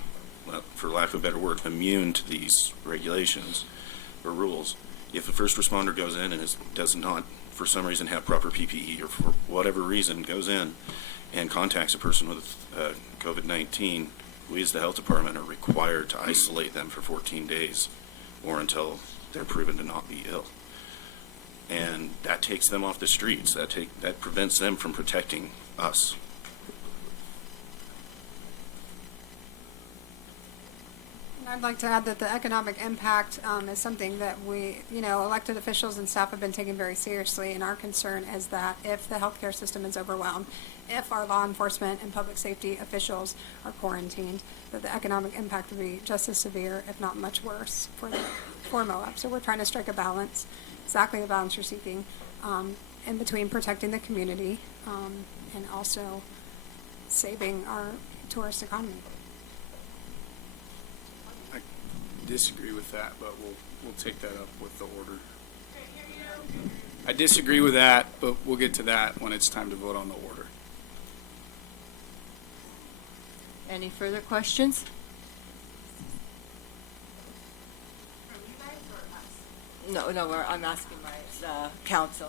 well, for lack of a better word, immune to these regulations or rules. If a first responder goes in and does not, for some reason, have proper PPE, or for whatever reason goes in and contacts a person with COVID-19, we as the health department are required to isolate them for 14 days or until they're proven to not be ill. And that takes them off the streets. That prevents them from protecting us. I'd like to add that the economic impact is something that we, elected officials and staff have been taking very seriously, and our concern is that if the healthcare system is overwhelmed, if our law enforcement and public safety officials are quarantined, that the economic impact would be just as severe, if not much worse, for Moab. So we're trying to strike a balance, exactly the balance you're seeking, in between protecting the community and also saving our tourist economy. Disagree with that, but we'll take that up with the order. I disagree with that, but we'll get to that when it's time to vote on the order. Any further questions? No, I'm asking my council.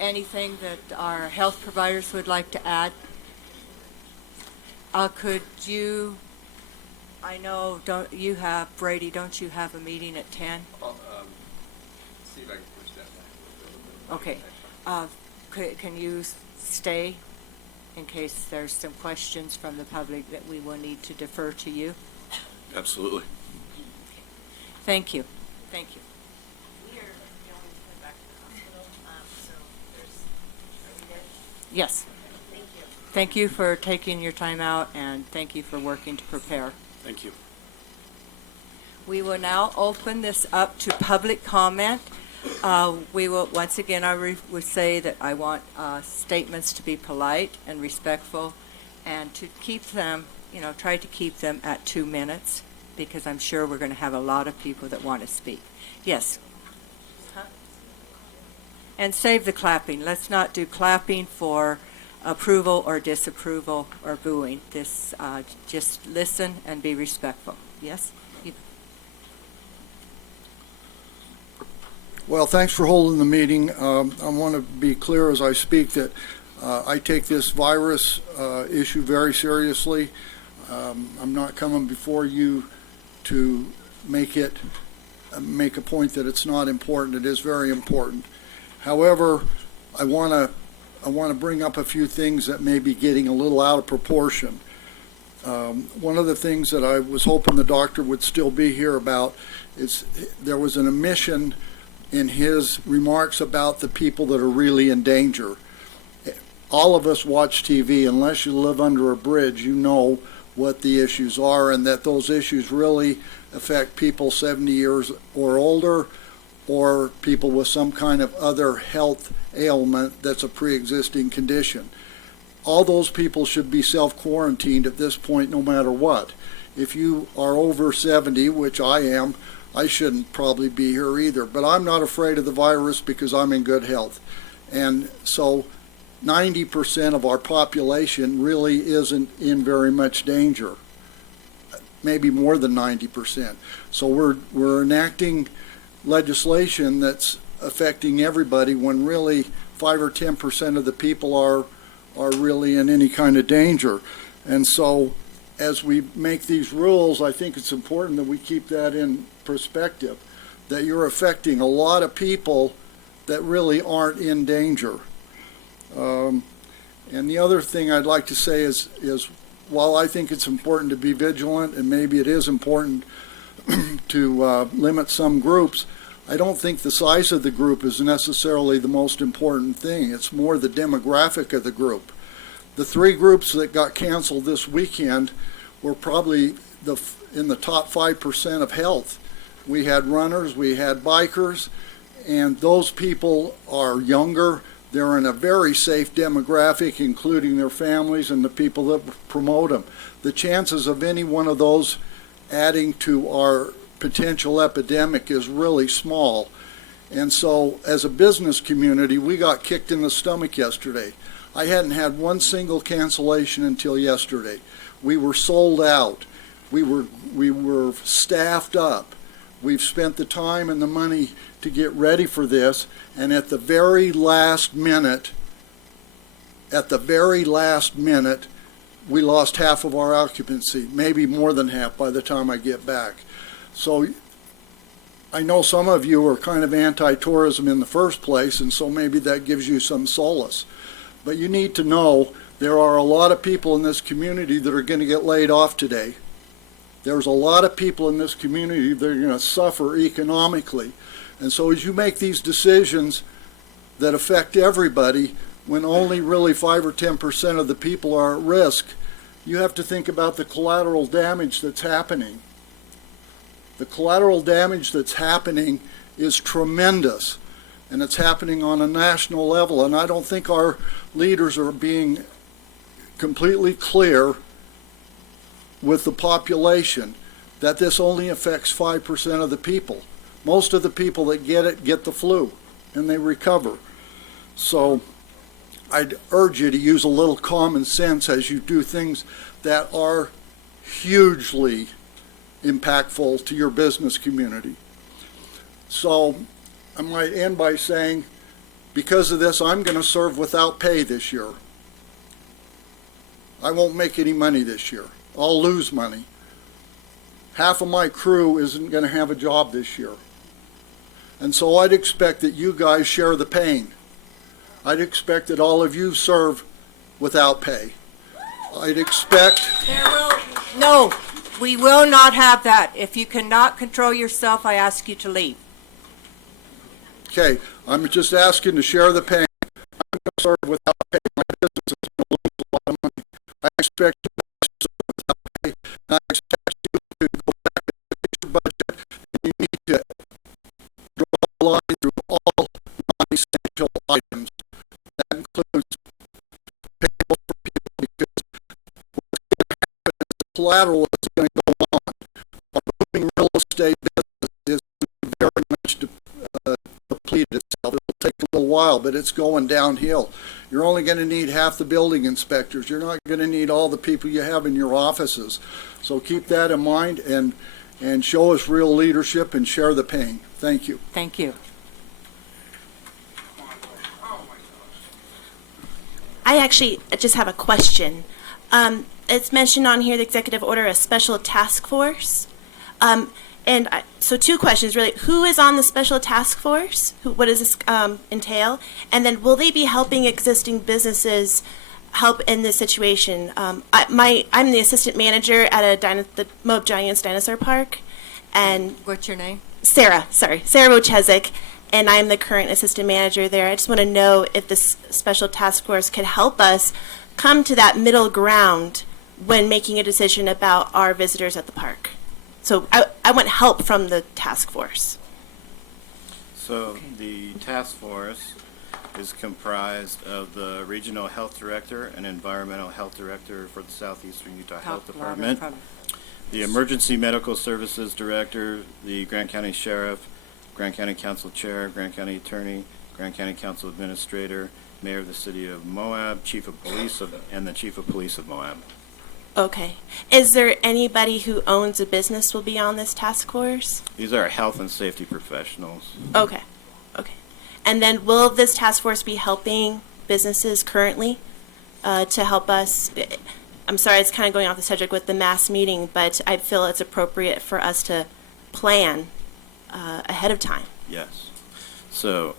Anything that our health providers would like to add? Could you, I know, Brady, don't you have a meeting at 10? I'll see if I can push that back. Okay. Can you stay in case there's some questions from the public that we will need to defer to you? Absolutely. Thank you. Thank you. Yes. Thank you. Thank you for taking your time out, and thank you for working to prepare. Thank you. We will now open this up to public comment. We will, once again, I would say that I want statements to be polite and respectful, and to keep them, try to keep them at 2 minutes, because I'm sure we're going to have a lot of people that want to speak. Yes. And save the clapping. Let's not do clapping for approval or disapproval or booing. Just listen and be respectful. Yes? Well, thanks for holding the meeting. I want to be clear as I speak that I take this virus issue very seriously. I'm not coming before you to make a point that it's not important. It is very important. However, I want to bring up a few things that may be getting a little out of proportion. One of the things that I was hoping the doctor would still be here about is there was an omission in his remarks about the people that are really in danger. All of us watch TV. Unless you live under a bridge, you know what the issues are, and that those issues really affect people 70 years or older, or people with some kind of other health ailment that's a pre-existing condition. All those people should be self-quarantined at this point no matter what. If you are over 70, which I am, I shouldn't probably be here either. But I'm not afraid of the virus because I'm in good health. And so 90% of our population really isn't in very much danger, maybe more than 90%. So we're enacting legislation that's affecting everybody when really 5 or 10% of the people are really in any kind of danger. And so as we make these rules, I think it's important that we keep that in perspective, that you're affecting a lot of people that really aren't in danger. And the other thing I'd like to say is while I think it's important to be vigilant, and maybe it is important to limit some groups, I don't think the size of the group is necessarily the most important thing. It's more the demographic of the group. The 3 groups that got canceled this weekend were probably in the top 5% of health. We had runners, we had bikers, and those people are younger. They're in a very safe demographic, including their families and the people that promote them. The chances of any one of those adding to our potential epidemic is really small. And so, as a business community, we got kicked in the stomach yesterday. I hadn't had one single cancellation until yesterday. We were sold out. We were staffed up. We've spent the time and the money to get ready for this, and at the very last minute, we lost half of our occupancy, maybe more than half by the time I get back. So I know some of you are kind of anti-tourism in the first place, and so maybe that gives you some solace. But you need to know there are a lot of people in this community that are going to get laid off today. There's a lot of people in this community that are going to suffer economically. And so as you make these decisions that affect everybody, when only really 5 or 10% of the people are at risk, you have to think about the collateral damage that's happening. The collateral damage that's happening is tremendous, and it's happening on a national level. And I don't think our leaders are being completely clear with the population that this only affects 5% of the people. Most of the people that get it get the flu, and they recover. So I'd urge you to use a little common sense as you do things that are hugely impactful to your business community. So I might end by saying, because of this, I'm going to serve without pay this year. I won't make any money this year. I'll lose money. Half of my crew isn't going to have a job this year. And so I'd expect that you guys share the pain. I'd expect that all of you serve without pay. I'd expect... No, we will not have that. If you cannot control yourself, I ask you to leave. Okay, I'm just asking to share the pain. I'm going to serve without pay. My business is going to lose a lot of money. I expect you to serve without pay. And I expect you to go back to your budget, and you need to draw a line through all non-essential items. That includes payroll for people, because what's going to happen is the collateral is going to go on. Our booming real estate business is very much depleted itself. It'll take a little while, but it's going downhill. You're only going to need half the building inspectors. You're not going to need all the people you have in your offices. So keep that in mind and show us real leadership and share the pain. Thank you. Thank you. I actually just have a question. It's mentioned on here, the executive order, a special task force. So 2 questions, really. Who is on the special task force? What does this entail? And then will they be helping existing businesses help in this situation? I'm the assistant manager at the Moab Giants Dinosaur Park. And what's your name? Sarah Wojcicki, and I'm the current assistant manager there. I just want to know if this special task force could help us come to that middle ground when making a decision about our visitors at the park. So I want help from the task force. So the task force is comprised of the regional health director and environmental health director for the Southeastern Utah Health Department, the emergency medical services director, the Grant County Sheriff, Grant County Council Chair, Grant County Attorney, Grant County Council Administrator, Mayor of the City of Moab, Chief of Police, and the Chief of Police of Moab. Okay. Is there anybody who owns a business will be on this task force? These are health and safety professionals. Okay. And then will this task force be helping businesses currently to help us? I'm sorry, it's kind of going off the subject with the mass meeting, but I feel it's appropriate for us to plan ahead of time. Yes. So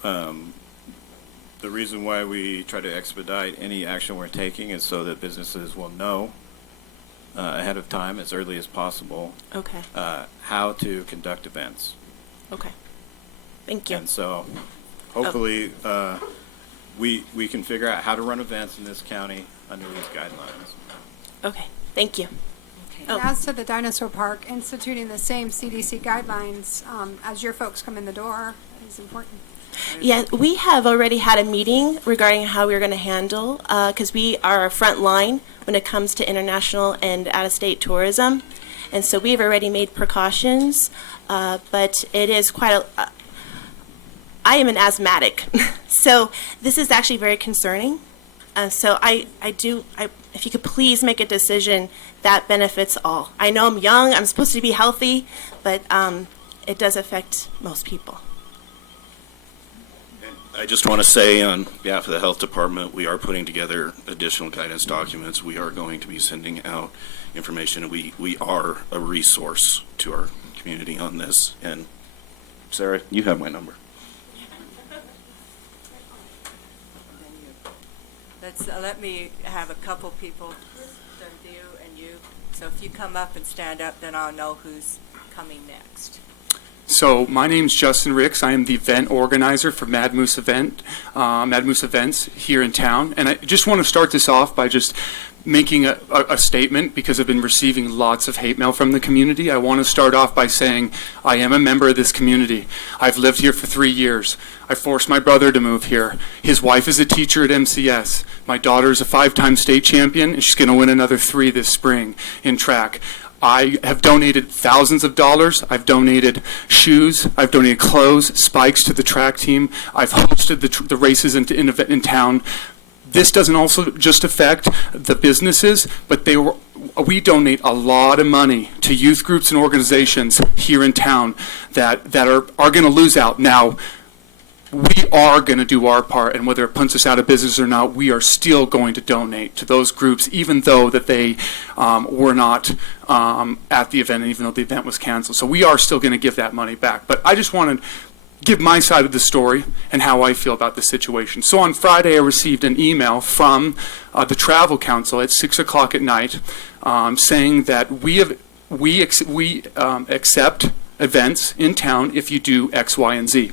the reason why we try to expedite any action we're taking is so that businesses will know ahead of time, as early as possible, Okay. how to conduct events. Okay. Thank you. And so, hopefully, we can figure out how to run events in this county under these guidelines. Okay. Thank you. And as to the dinosaur park, instituting the same CDC guidelines as your folks come in the door is important. Yeah, we have already had a meeting regarding how we're going to handle, because we are front line when it comes to international and out-of-state tourism. And so we've already made precautions, but it is quite a, I am an asthmatic, so this is actually very concerning. So if you could please make a decision that benefits all. I know I'm young, I'm supposed to be healthy, but it does affect most people. I just want to say on behalf of the health department, we are putting together additional guidance documents. We are going to be sending out information. We are a resource to our community on this. And Sarah, you have my number. Let me have a couple people, you and you. So if you come up and stand up, then I'll know who's coming next. So my name's Justin Ricks. I am the event organizer for Mad Moose Events here in town. And I just want to start this off by just making a statement, because I've been receiving lots of hate mail from the community. I want to start off by saying I am a member of this community. I've lived here for 3 years. I forced my brother to move here. His wife is a teacher at MCS. My daughter is a 5-time state champion, and she's going to win another 3 this spring in track. I have donated thousands of dollars. I've donated shoes. I've donated clothes, spikes to the track team. I've hosted the races in town. This doesn't also just affect the businesses, but we donate a lot of money to youth groups and organizations here in town that are going to lose out. Now, we are going to do our part, and whether it puts us out of business or not, we are still going to donate to those groups, even though that they were not at the event, and even though the event was canceled. So we are still going to give that money back. But I just want to give my side of the story and how I feel about the situation. So on Friday, I received an email from the Travel Council at 6 o'clock at night saying that we accept events in town if you do X, Y, and Z.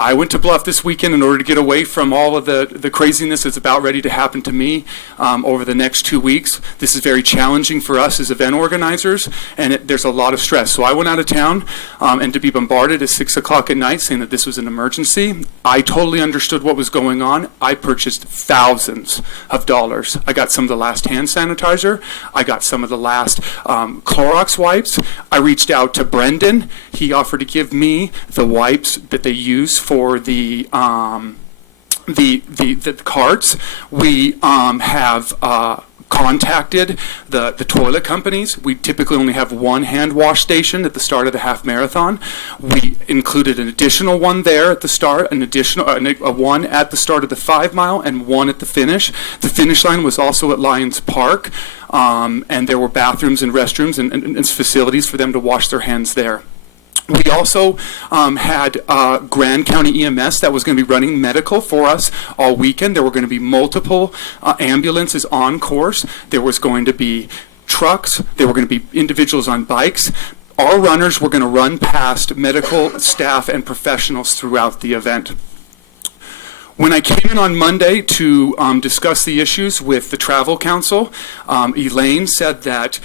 I went to Bluff this weekend in order to get away from all of the craziness that's about ready to happen to me over the next 2 weeks. This is very challenging for us as event organizers, and there's a lot of stress. So I went out of town, and to be bombarded at 6 o'clock at night saying that this was an emergency, I totally understood what was going on. I purchased thousands of dollars. I got some of the last hand sanitizer. I got some of the last Clorox wipes. I reached out to Brendan. He offered to give me the wipes that they use for the carts. We have contacted the toilet companies. We typically only have one hand wash station at the start of the half marathon. We included an additional one there at the start, an additional one at the start of the 5 mile, and one at the finish. The finish line was also at Lions Park, and there were bathrooms and restrooms and facilities for them to wash their hands there. We also had Grand County EMS that was going to be running medical for us all weekend. There were going to be multiple ambulances on course. There was going to be trucks. There were going to be individuals on bikes. Our runners were going to run past medical staff and professionals throughout the event. When I came in on Monday to discuss the issues with the Travel Council, Elaine said that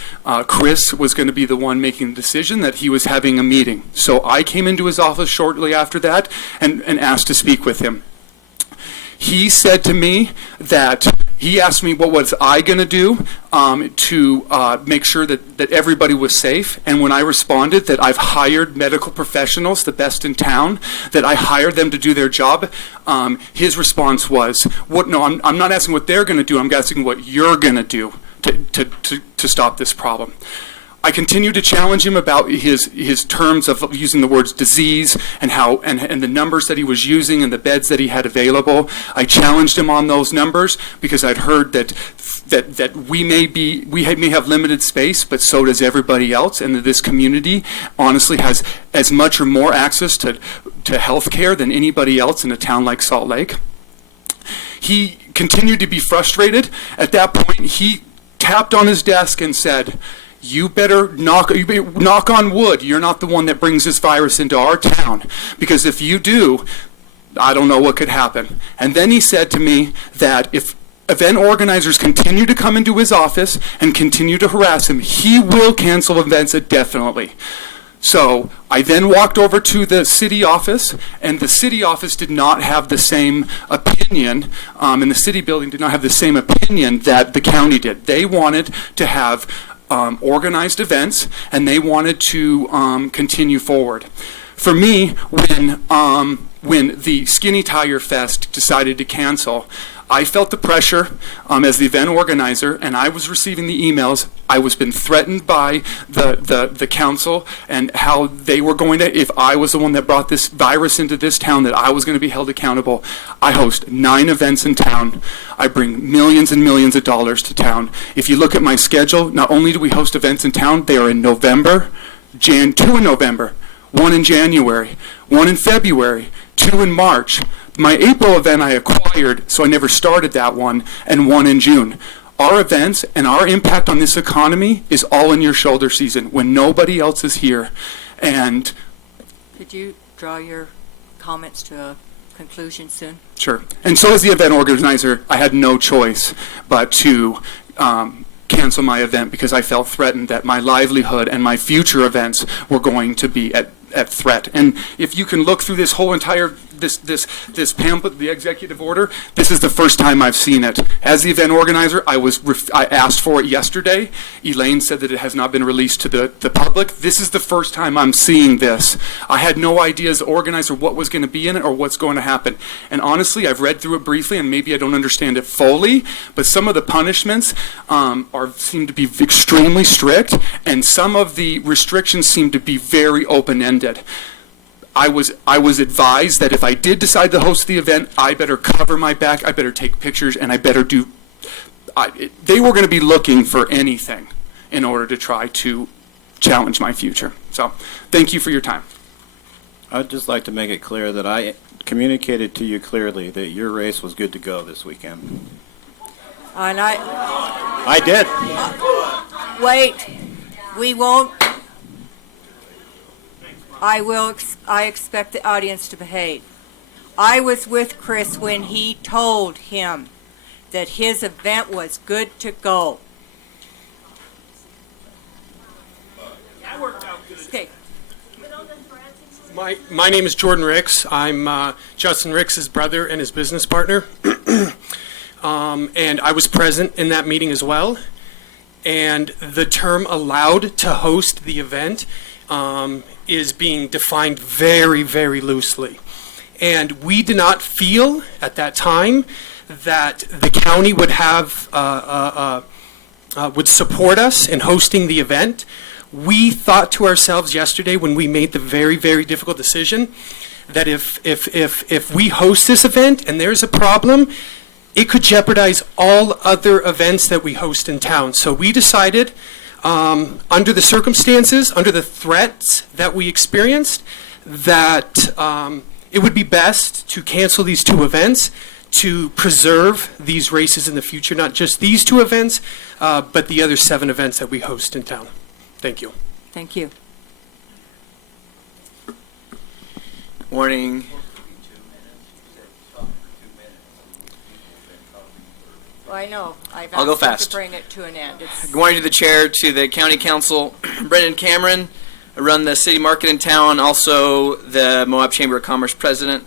Chris was going to be the one making the decision, that he was having a meeting. So I came into his office shortly after that and asked to speak with him. He said to me that he asked me what was I going to do to make sure that everybody was safe. And when I responded that I've hired medical professionals, the best in town, that I hired them to do their job, his response was, "What? No, I'm not asking what they're going to do. I'm asking what you're going to do to stop this problem." I continue to challenge him about his terms of using the words disease and how and the numbers that he was using and the beds that he had available. I challenged him on those numbers because I'd heard that we may have limited space, but so does everybody else, and that this community honestly has as much or more access to health care than anybody else in a town like Salt Lake. he continued to be frustrated. At that point, he tapped on his desk and said, you better knock on wood, you're not the one that brings this virus into our town, because if you do, I don't know what could happen. And then he said to me that if event organizers continue to come into his office and continue to harass him, he will cancel events indefinitely. So I then walked over to the city office, and the city office did not have the same opinion, and the city building did not have the same opinion that the county did. They wanted to have organized events, and they wanted to continue forward. For me, when the Skinny Tire Fest decided to cancel, I felt the pressure as the event organizer, and I was receiving the emails. I was been threatened by the council and how they were going to, if I was the one that brought this virus into this town, that I was going to be held accountable. I host 9 events in town. I bring millions and millions of dollars to town. If you look at my schedule, not only do we host events in town, they are in November, 2 in November, 1 in January, 1 in February, 2 in March. My April event I acquired, so I never started that one, and 1 in June. Our events and our impact on this economy is all in your shoulder season when nobody else is here. And could you draw your comments to a conclusion soon? Sure. And so as the event organizer, I had no choice but to cancel my event because I felt threatened that my livelihood and my future events were going to be at threat. And if you can look through this whole entire this pamphlet, the executive order, this is the first time I've seen it. As the event organizer, I asked for it yesterday. Elaine said that it has not been released to the public. This is the first time I'm seeing this. I had no idea as the organizer what was going to be in it or what's going to happen. And honestly, I've read through it briefly, and maybe I don't understand it fully, but some of the punishments seem to be extremely strict, and some of the restrictions seem to be very open-ended. I was advised that if I did decide to host the event, I better cover my back, I better take pictures, and I better do. They were going to be looking for anything in order to try to challenge my future. So, thank you for your time. I'd just like to make it clear that I communicated to you clearly that your race was good to go this weekend. And I did. Wait, we won't. I expect the audience to behave. I was with Chris when he told him that his event was good to go. That worked out good. Okay. My name is Jordan Ricks. I'm Justin Ricks' brother and his business partner. And I was present in that meeting as well. And the term allowed to host the event is being defined very, very loosely. And we did not feel at that time that the county would have would support us in hosting the event. We thought to ourselves yesterday when we made the very, very difficult decision that if we host this event and there's a problem, it could jeopardize all other events that we host in town. So we decided, under the circumstances, under the threats that we experienced, that it would be best to cancel these 2 events to preserve these races in the future, not just these 2 events, but the other 7 events that we host in town. Thank you. Thank you. Morning. Well, I know. I'll go asked them fast. to bring it to an end. Good morning to the chair, to the county council, Brendan Cameron. I run the city market in town, also the Moab Chamber of Commerce president.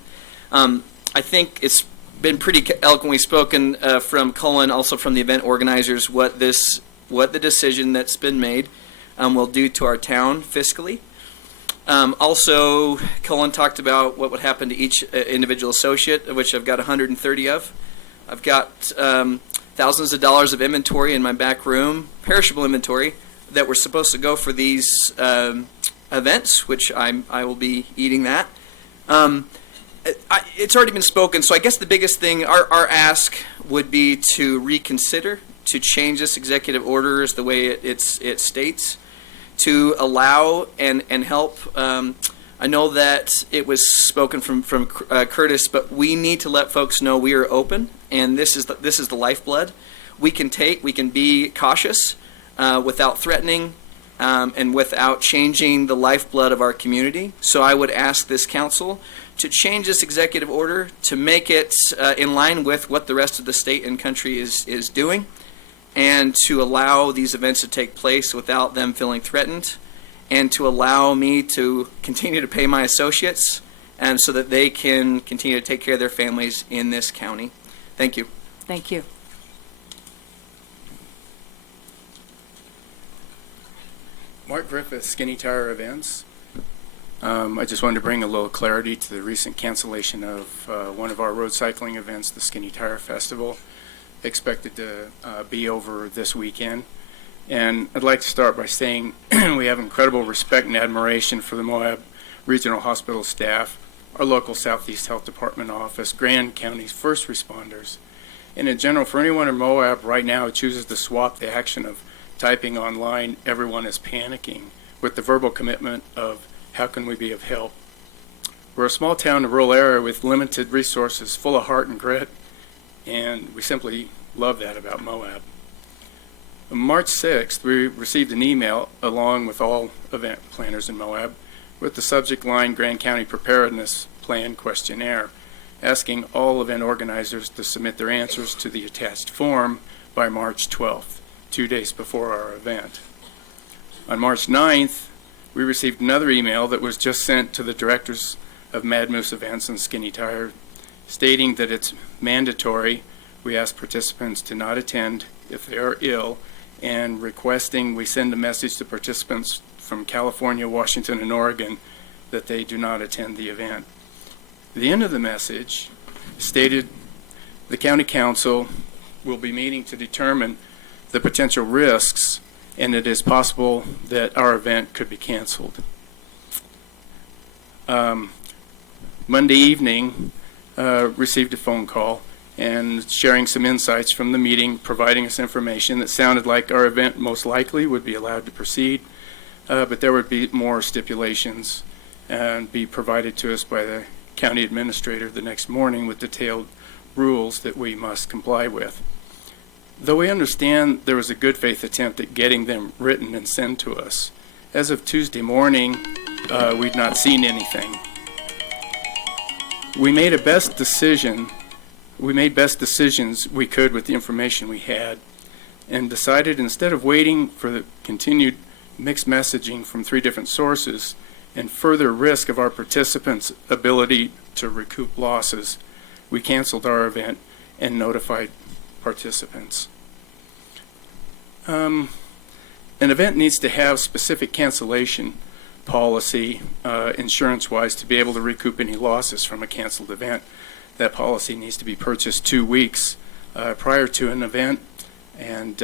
I think it's been pretty eloquently spoken from Cullen, also from the event organizers, what the decision that's been made will do to our town fiscally. Also, Cullen talked about what would happen to each individual associate, of which I've got 130 of. I've got thousands of dollars of inventory in my back room, perishable inventory, that were supposed to go for these events, which I will be eating that. It's already been spoken, so I guess the biggest thing, our ask would be to reconsider, to change this executive order as the way it states, to allow and help I know that it was spoken from Curtis, but we need to let folks know we are open, and this is the lifeblood. We can be cautious without threatening and without changing the lifeblood of our community. So I would ask this council to change this executive order to make it in line with what the rest of the state and country is doing, and to allow these events to take place without them feeling threatened, and to allow me to continue to pay my associates and so that they can continue to take care of their families in this county. Thank you. Thank you. Mark Griffith, Skinny Tire Events. I just wanted to bring a little clarity to the recent cancellation of one of our road cycling events, the Skinny Tire Festival, expected to be over this weekend. And I'd like to start by saying we have incredible respect and admiration for the Moab Regional Hospital staff, our local Southeast Health Department office, Grand County's first responders, and in general, for anyone in Moab right now who chooses to swap the action of typing online, everyone is panicking, with the verbal commitment of how can we be of help. We're a small town in a rural area with limited resources, full of heart and grit, and we simply love that about Moab. On March 6th, we received an email, along with all event planners in Moab, with the subject line Grand County Preparedness Plan Questionnaire, asking all event organizers to submit their answers to the attached form by March 12th, 2 days before our event. On March 9th, we received another email that was just sent to the directors of Mad Moose Events and Skinny Tire, stating that it's mandatory we ask participants to not attend if they are ill, and requesting we send a message to participants from California, Washington, and Oregon that they do not attend the event. The end of the message stated the county council will be meeting to determine the potential risks, and it is possible that our event could be canceled. Monday evening, received a phone call and sharing some insights from the meeting, providing us information that sounded like our event most likely would be allowed to proceed, but there would be more stipulations and be provided to us by the county administrator the next morning with detailed rules that we must comply with. Though we understand there was a good faith attempt at getting them written and sent to us, as of Tuesday morning, we'd not seen anything. We made best decisions we could with the information we had, and decided instead of waiting for the continued mixed messaging from 3 different sources and further risk of our participants' ability to recoup losses, we canceled our event and notified participants. An event needs to have specific cancellation policy, insurance-wise, to be able to recoup any losses from a canceled event. That policy needs to be purchased 2 weeks prior to an event, and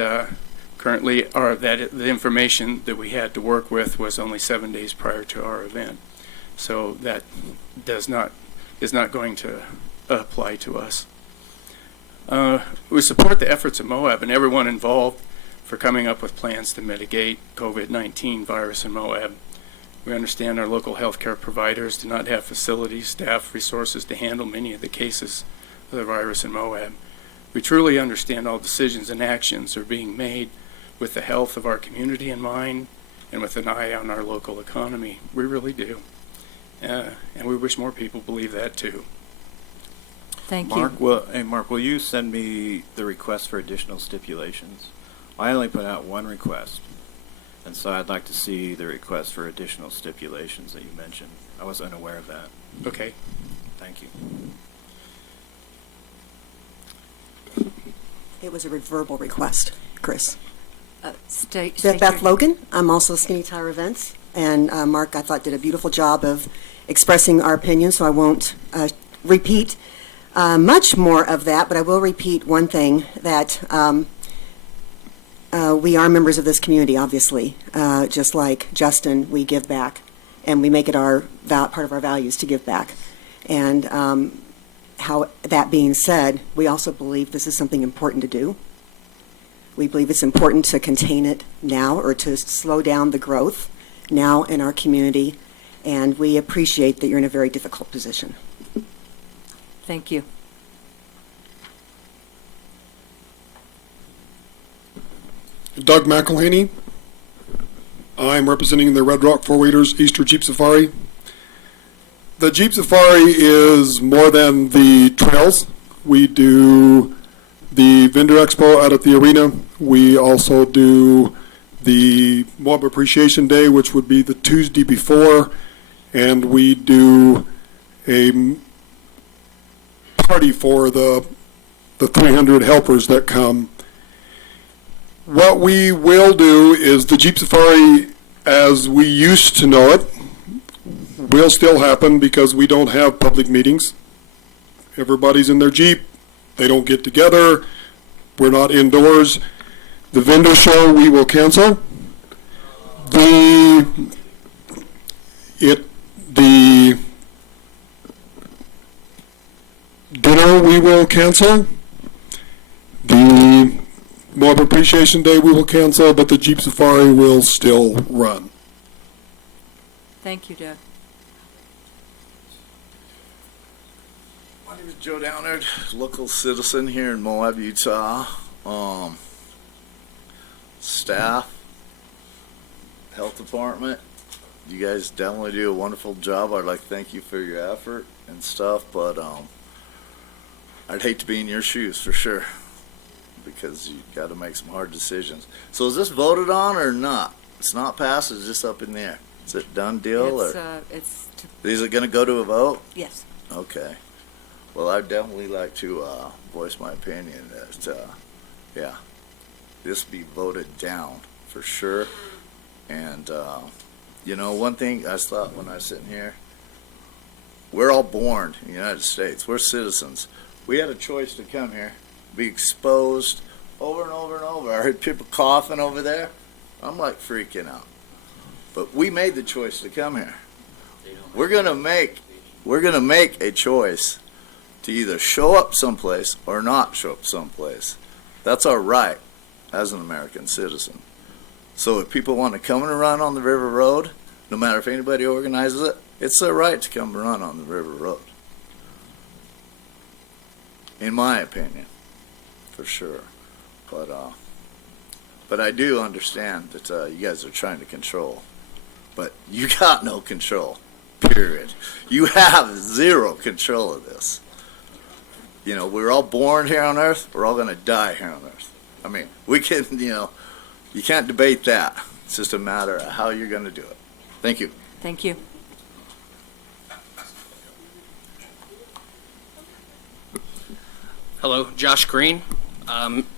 currently the information that we had to work with was only 7 days prior to our event. So that is not going to apply to us. We support the efforts of Moab and everyone involved for coming up with plans to mitigate COVID-19 virus in Moab. We understand our local healthcare providers do not have facilities, staff, resources to handle many of the cases of the virus in Moab. We truly understand all decisions and actions are being made with the health of our community in mind and with an eye on our local economy. We really do. And we wish more people believe that too. Thank Mark, you. Mark, will you send me the request for additional stipulations? I only put out one request, and so I'd like to see the request for additional stipulations that you mentioned. I was unaware of that. Okay. Thank you. It was a verbal request, Chris. State Beth Logan. I'm also Skinny Tire Events, and Mark, I thought, did a beautiful job of expressing our opinion, so I won't repeat much more of that, but I will repeat one thing, that we are members of this community, obviously. Just like Justin, we give back, and we make it part of our values to give back. And how that being said, we also believe this is something important to do. We believe it's important to contain it now, or to slow down the growth now in our community, And we appreciate that you're in a very difficult position. Thank you. Doug McElhaney. I'm representing the Red Rock 4-Wheelers Easter Jeep Safari. The Jeep Safari is more than the trails. We do the vendor expo out at the arena. We also do the Moab Appreciation Day, which would be the Tuesday before, and we do a party for the 300 helpers that come. What we will do is the Jeep Safari as we used to know it will still happen because we don't have public meetings. Everybody's in their Jeep. They don't get together. We're not indoors. The vendor show we will cancel. The dinner we will cancel. The Moab Appreciation Day we will cancel, but the Jeep Safari will still run. Thank you, Doug. My name is Joe Downard, local citizen here in Moab, Utah. Staff, health department, you guys definitely do a wonderful job. I'd like to thank you for your effort and stuff, but I'd hate to be in your shoes for sure, because you got to make some hard decisions. So is this voted on or not? It's not passed, it's just up in the air. Is it done deal? Is it going to go to a vote? Yes. Okay. Well, I'd definitely like to voice my opinion that, yeah, this be voted down for sure. And, you know, one thing I thought when I was sitting here, we're all born in the United States. We're citizens. We had a choice to come here, be exposed over and over and over. I heard people coughing over there. I'm like freaking out. But we made the choice to come here. We're gonna make a choice to either show up someplace or not show up someplace. That's our right as an American citizen. So if people want to come and run on the river road, no matter if anybody organizes it, it's their right to come and run on the river road. In my opinion, for sure. But I do understand that you guys are trying to control. But you got no control, period. You have zero control of this. You know, we're all born here on earth. We're all going to die here on earth. I mean, we can, you know, you can't debate that. It's just a matter of how you're going to do it. Thank you. Thank you. Hello, Josh Green,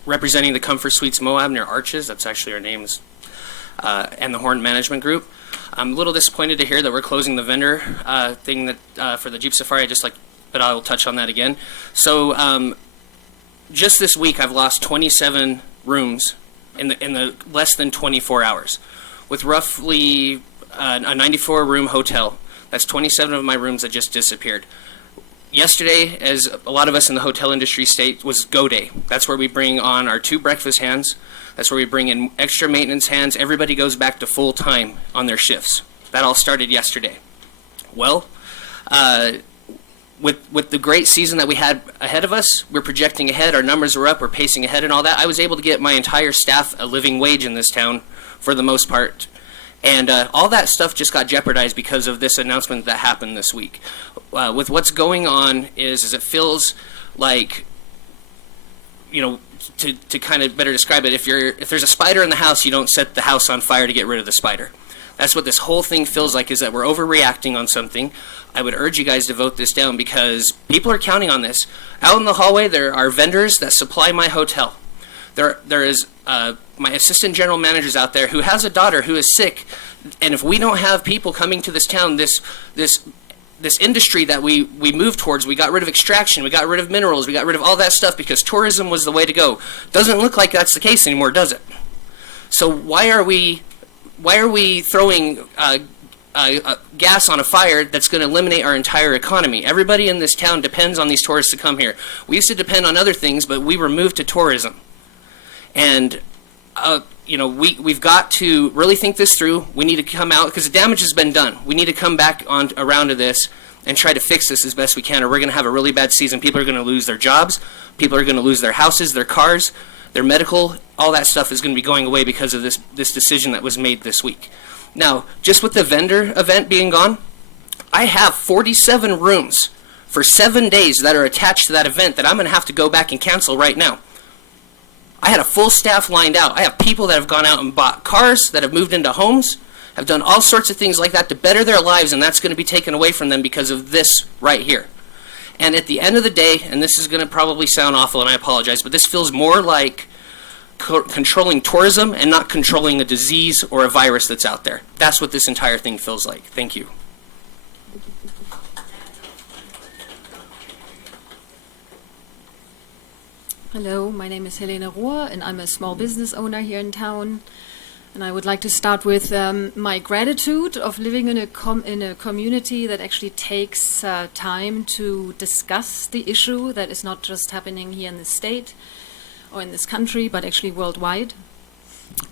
representing the Comfort Suites Moab near Arches. That's actually our names, and the Horn Management Group. I'm a little disappointed to hear that we're closing the vendor thing that for the Jeep Safari. But I will touch on that again. So, just this week, I've lost 27 rooms in the less than 24 hours, with roughly a 94-room hotel. That's 27 of my rooms that just disappeared. Yesterday, as a lot of us in the hotel industry state, was go day. That's where we bring on our 2 breakfast hands. That's where we bring in extra maintenance hands. Everybody goes back to full time on their shifts. That all started yesterday. Well, with the great season that we had ahead of us, we're projecting ahead. Our numbers are up. We're pacing ahead and all that. I was able to get my entire staff a living wage in this town for the most part. And all that stuff just got jeopardized because of this announcement that happened this week. With what's going on is it feels like, you know, to kind of better describe it, if there's a spider in the house, you don't set the house on fire to get rid of the spider. That's what this whole thing feels like, is that we're overreacting on something. I would urge you guys to vote this down because people are counting on this. Out in the hallway, there are vendors that supply my hotel. There is my assistant general manager's out there who has a daughter who is sick, and if we don't have people coming to this town, this industry that we moved towards, we got rid of extraction, we got rid of minerals, we got rid of all that stuff because tourism was the way to go. Doesn't look like that's the case anymore, does it? So why are we throwing gas on a fire that's going to eliminate our entire economy? Everybody in this town depends on these tourists to come here. We used to depend on other things, but we were moved to tourism. And we've got to really think this through. We need to come out, because the damage has been done. We need to come back around to this and try to fix this as best we can, or we're going to have a really bad season. People are going to lose their jobs. People are going to lose their houses, their cars, their medical. All that stuff is going to be going away because of this decision that was made this week. Now, just with the vendor event being gone, I have 47 rooms for 7 days that are attached to that event that I'm going to have to go back and cancel right now. I had a full staff lined out. I have people that have gone out and bought cars, that have moved into homes, have done all sorts of things like that to better their lives, and that's going to be taken away from them because of this right here. And at the end of the day, and this is going to probably sound awful, and I apologize, but this feels more like controlling tourism and not controlling a disease or a virus that's out there. That's what this entire thing feels like. Thank you. Hello, my name is Helena Rohr, and I'm a small business owner here in town. And I would like to start with my gratitude of living in a community that actually takes time to discuss the issue that is not just happening here in the state or in this country, but actually worldwide.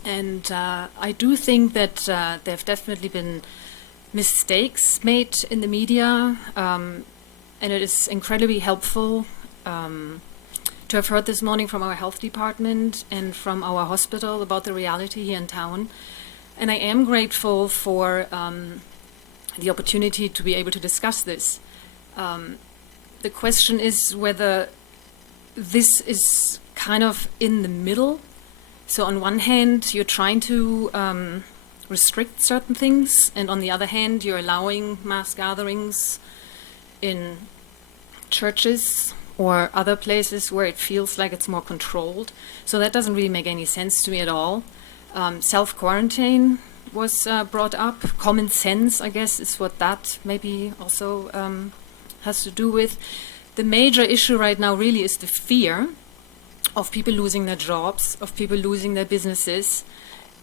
And I do think that there have definitely been mistakes made in the media, and it is incredibly helpful to have heard this morning from our health department and from our hospital about the reality here in town. And I am grateful for the opportunity to be able to discuss this. The question is whether this is kind of in the middle. So on one hand, you're trying to restrict certain things, and on the other hand, you're allowing mass gatherings in churches or other places where it feels like it's more controlled. So that doesn't really make any sense to me at all. Self-quarantine was brought up. Common sense, I guess, is what that maybe also has to do with. The major issue right now really is the fear of people losing their jobs, of people losing their businesses.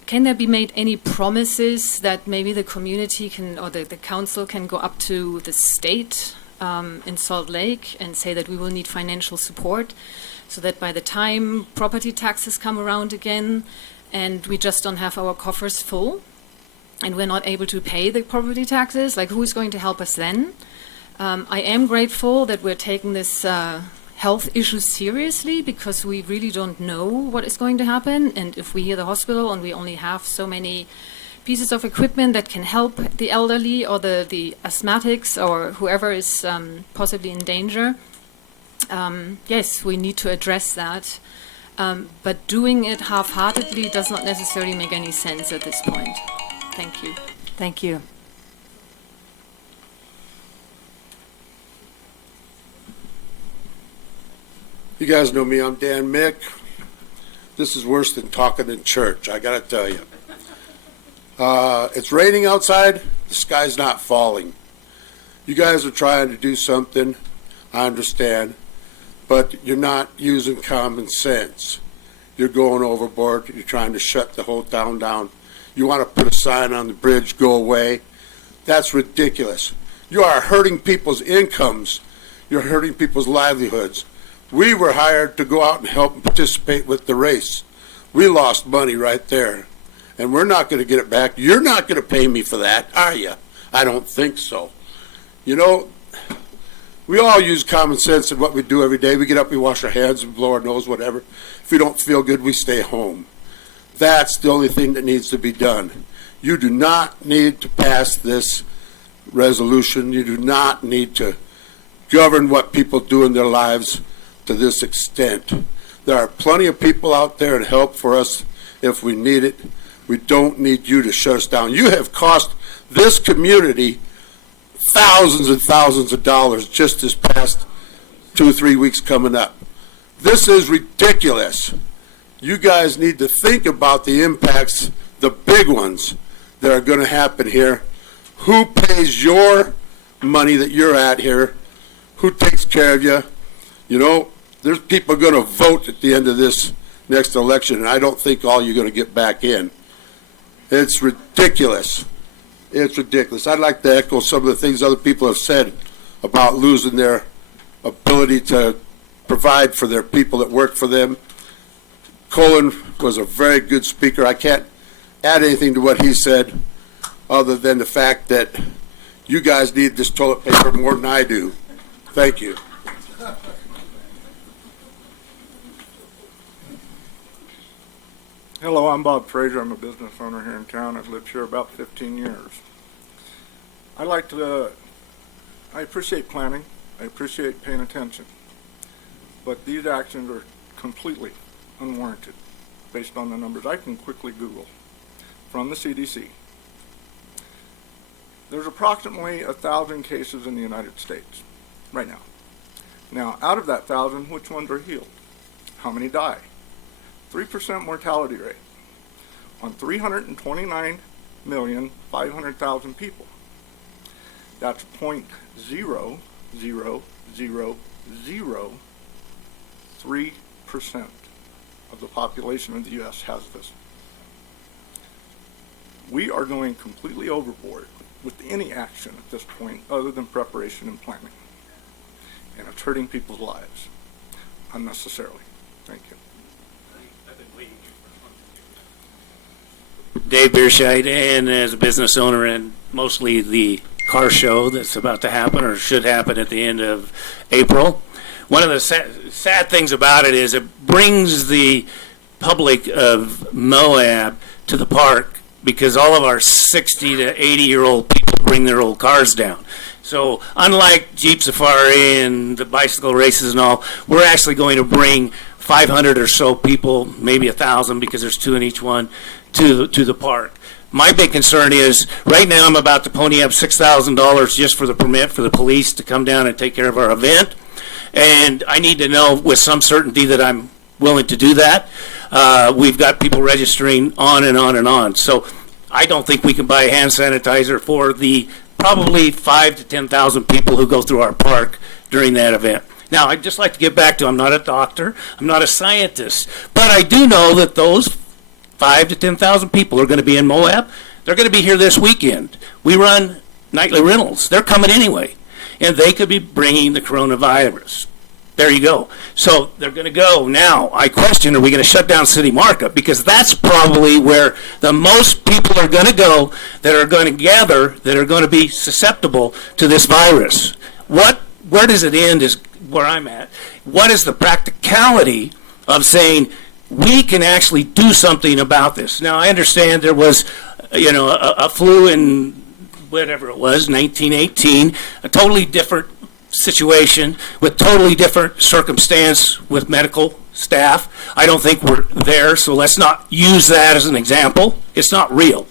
Can there be made any promises that maybe the community can, or the council can go up to the state in Salt Lake and say that we will need financial support, so that by the time property taxes come around again and we just don't have our coffers full and we're not able to pay the property taxes, like who is going to help us then? I am grateful that we're taking this health issue seriously, because we really don't know what is going to happen, and if we here at the hospital and we only have so many pieces of equipment that can help the elderly or the asthmatics or whoever is possibly in danger, yes, we need to address that. But doing it half-heartedly does not necessarily make any sense at this point. Thank you. Thank you. You guys know me, I'm Dan Mick. This is worse than talking in church, I gotta tell you. It's raining outside, the sky's not falling. You guys are trying to do something, I understand, but you're not using common sense. You're going overboard, you're trying to shut the whole town down. You want to put a sign on the bridge, go away. That's ridiculous. You are hurting people's incomes. You're hurting people's livelihoods. We were hired to go out and help and participate with the race. We lost money right there, and we're not going to get it back. You're not going to pay me for that, are you? I don't think so. You know, we all use common sense in what we do every day. We get up, we wash our hands, and blow our nose, whatever. If we don't feel good, we stay home. That's the only thing that needs to be done. You do not need to pass this resolution. You do not need to govern what people do in their lives to this extent. There are plenty of people out there and help for us if we need it. We don't need you to shut us down. You have cost this community thousands and thousands of dollars just this past 2 or 3 weeks coming up. This is ridiculous. You guys need to think about the impacts, the big ones that are going to happen here. Who pays your money that you're at here? Who takes care of you? You know, there's people going to vote at the end of this next election, and I don't think all you're going to get back in. It's ridiculous. It's ridiculous. I'd like to echo some of the things other people have said about losing their ability to provide for their people that work for them. Colin was a very good speaker. I can't add anything to what he said other than the fact that you guys need this toilet paper more than I do. Thank you. Hello, I'm Bob Frazier. I'm a business owner here in town. I've lived here about 15 years. I appreciate planning. I appreciate paying attention. But these actions are completely unwarranted based on the numbers I can quickly Google from the CDC. There's approximately 1,000 cases in the United States right now. Now, out of that 1,000, which ones are healed? How many die? 3% mortality rate on 329,500,000 people. That's 0.00003% of the population of the U.S. has this. We are going completely overboard with any action at this point other than preparation and planning. And it's hurting people's lives unnecessarily. Thank you. Dave Beerscheid, and as a business owner and mostly the car show that's about to happen or should happen at the end of April. One of the sad things about it is it brings the public of Moab to the park because all of our 60 to 80-year-old people bring their old cars down. So unlike Jeep Safari and the bicycle races and all, we're actually going to bring 500 or so people, maybe 1,000 because there's 2 in each one, to the park. My big concern is, right now I'm about to pony up $6,000 just for the permit for the police to come down and take care of our event. And I need to know with some certainty that I'm willing to do that. We've got people registering on and on and on. So I don't think we can buy hand sanitizer for the probably 5,000 to 10,000 people who go through our park during that event. Now, I'd just like to get back to, I'm not a doctor, I'm not a scientist, but I do know that those 5,000 to 10,000 people are going to be in Moab. They're going to be here this weekend. We run nightly rentals. They're coming anyway, and they could be bringing the coronavirus. There you go. So they're going to go. Now, I question, are we going to shut down City Market? Because that's probably where the most people are going to go that are going to gather, that are going to be susceptible to this virus. Where does it end is where I'm at. What is the practicality of saying we can actually do something about this? Now, I understand there was, a flu in whatever it was, 1918, a totally different situation with totally different circumstance with medical staff. I don't think we're there, so let's not use that as an example. It's not real.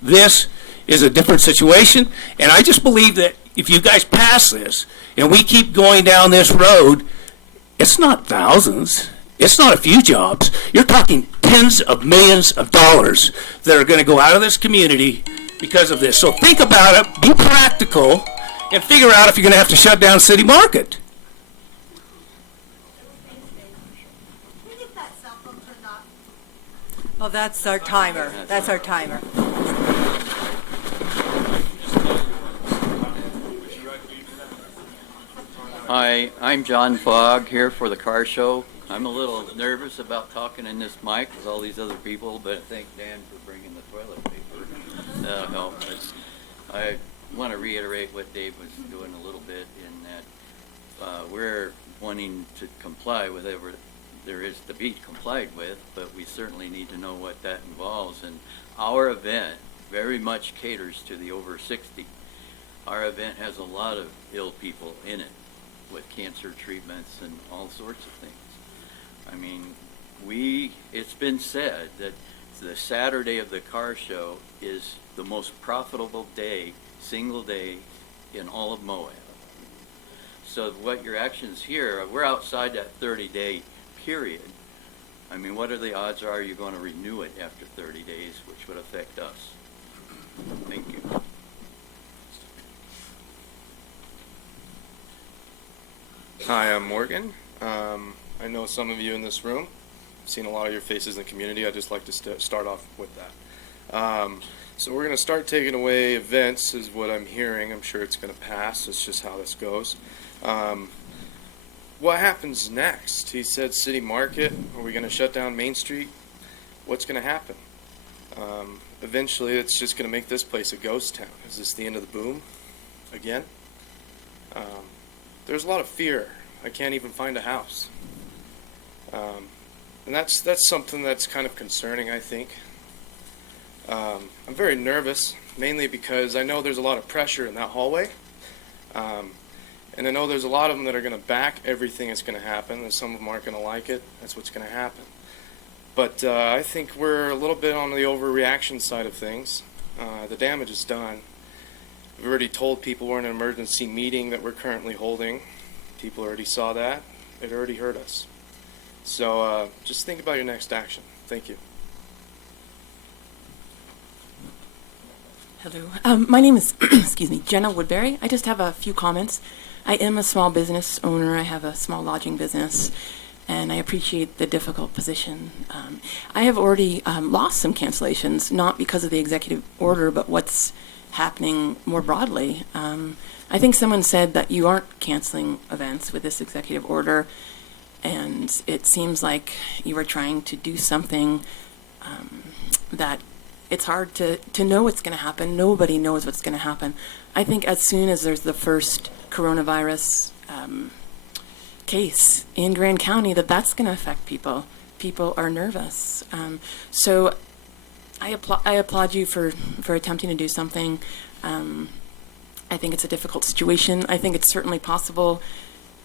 This is a different situation, and I just believe that if you guys pass this and we keep going down this road, it's not thousands. It's not a few jobs. You're talking tens of millions of dollars that are going to go out of this community because of this. So think about it, be practical, and figure out if you're going to have to shut down City Market. Oh, that's our timer. That's our timer. Hi, I'm John Fogg here for the car show. I'm a little nervous about talking in this mic with all these other people, but thank Dan for bringing the toilet paper. That'll help. I want to reiterate what Dave was doing a little bit in that we're wanting to comply with whatever there is to be complied with, but we certainly need to know what that involves. And our event very much caters to the over 60. Our event has a lot of ill people in it with cancer treatments and all sorts of things. I mean, it's been said that the Saturday of the car show is the most profitable day, single day in all of Moab. So what your actions here, we're outside that 30-day period. I mean, what are the odds are you're going to renew it after 30 days, which would affect us? Thank you. Hi, I'm Morgan. I know some of you in this room. I've seen a lot of your faces in the community. I'd just like to start off with that. So we're going to start taking away events is what I'm hearing. I'm sure it's going to pass. It's just how this goes. what happens next? He said City Market. Are we going to shut down Main Street? What's going to happen? Eventually, it's just going to make this place a ghost town. Is this the end of the boom again? There's a lot of fear. I can't even find a house. And that's something that's kind of concerning, I think. I'm very nervous, mainly because I know there's a lot of pressure in that hallway. And I know there's a lot of them that are going to back everything that's going to happen, and some of them aren't going to like it. That's what's going to happen. But I think we're a little bit on the overreaction side of things. The damage is done. We've already told people we're in an emergency meeting that we're currently holding. People already saw that. It already hurt us. So just think about your next action. Thank you. Hello. My name is, excuse me, Jenna Woodbury. I just have a few comments. I am a small business owner. I have a small lodging business, and I appreciate the difficult position. I have already lost some cancellations, not because of the executive order, but what's happening more broadly. I think someone said that you aren't canceling events with this executive order, and it seems like you are trying to do something that it's hard to know what's going to happen. Nobody knows what's going to happen. I think as soon as there's the first coronavirus case in Grand County, that's going to affect people. People are nervous. So I applaud you for attempting to do something. I think it's a difficult situation. I think it's certainly possible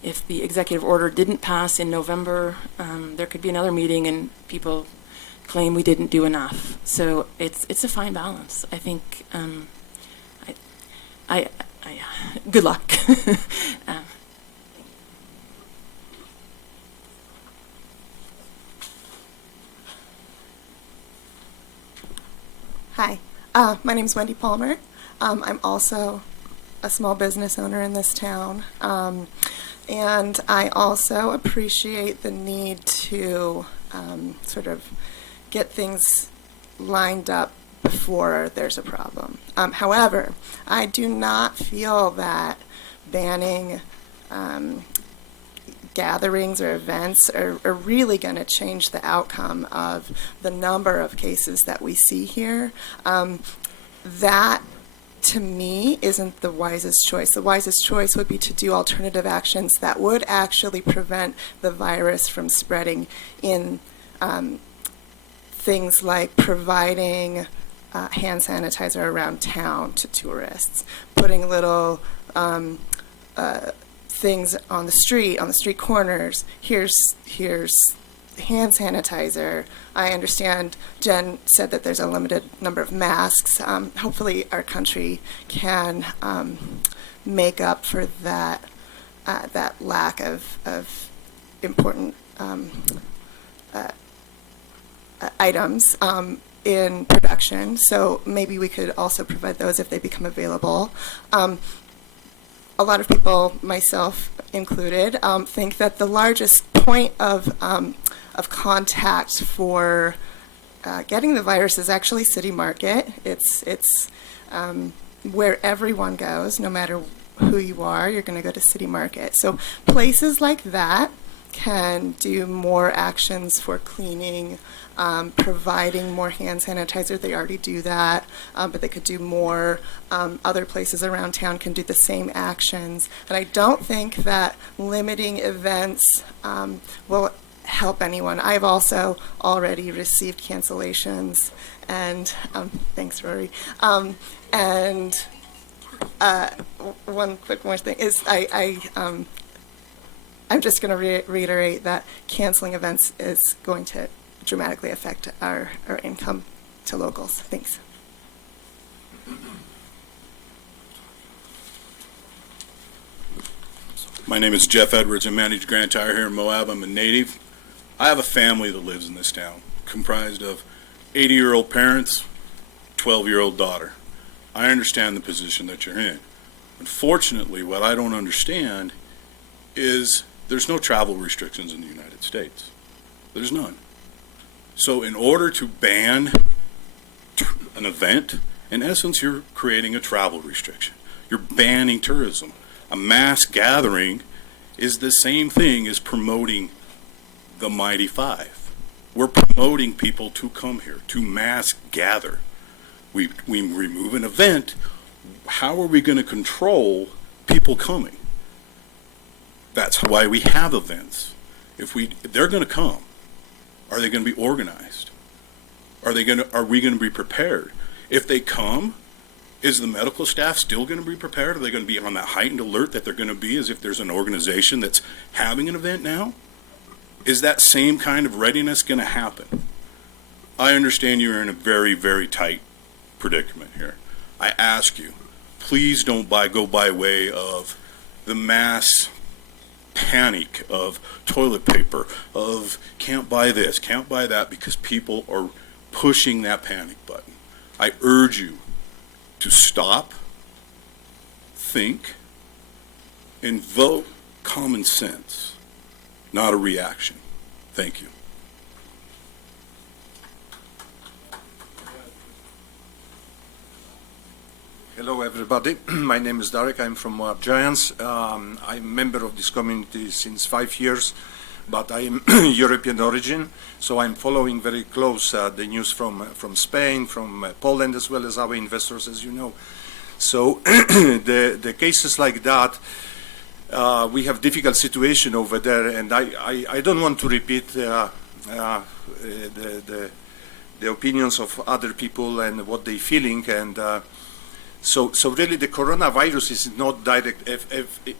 if the executive order didn't pass in November, there could be another meeting and people claim we didn't do enough. So it's a fine balance. I think good luck. Hi, my name is Wendy Palmer. I'm also a small business owner in this town, and I also appreciate the need to sort of get things lined up before there's a problem. However, I do not feel that banning gatherings or events are really going to change the outcome of the number of cases that we see here. That, to me, isn't the wisest choice. The wisest choice would be to do alternative actions that would actually prevent the virus from spreading in things like providing hand sanitizer around town to tourists, putting little things on the street corners. Here's hand sanitizer. I understand Jen said that there's a limited number of masks. Hopefully our country can make up for that lack of important items in production. So maybe we could also provide those if they become available. A lot of people, myself included, think that the largest point of contact for getting the virus is actually City Market. It's where everyone goes, no matter who you are, you're going to go to City Market. So places like that can do more actions for cleaning, providing more hand sanitizer. They already do that, but they could do more. Other places around town can do the same actions. And I don't think that limiting events will help anyone. I've also already received cancellations, and thanks, Rory. And one quick more thing is I'm just going to reiterate that canceling events is going to dramatically affect our income to locals. Thanks. My name is Jeff Edwards. I manage Grand Tire here in Moab. I'm a native. I have a family that lives in this town, comprised of 80-year-old parents, 12-year-old daughter. I understand the position that you're in. Unfortunately, what I don't understand is there's no travel restrictions in the United States. There's none. So in order to ban an event, in essence, you're creating a travel restriction. You're banning tourism. A mass gathering is the same thing as promoting the Mighty Five. We're promoting people to come here, to mass gather. We remove an event. How are we going to control people coming? That's why we have events. If they're going to come, are they going to be organized? Are we going to be prepared? If they come, is the medical staff still going to be prepared? Are they going to be on that heightened alert that they're going to be as if there's an organization that's having an event now? Is that same kind of readiness going to happen? I understand you're in a very, very tight predicament here. I ask you, please don't go by way of the mass panic of toilet paper, of can't buy this, can't buy that, because people are pushing that panic button. I urge you to stop, think, and vote common sense, not a reaction. Thank you. Hello, everybody. My name is Darek. I'm from Moab Giants. I'm a member of this community since 5 years, but I am European origin, so I'm following very close the news from Spain, from Poland, as well as our investors, as you know. So the cases like that, we have difficult situation over there, and I don't want to repeat the opinions of other people and what they're feeling, and so really the coronavirus is not direct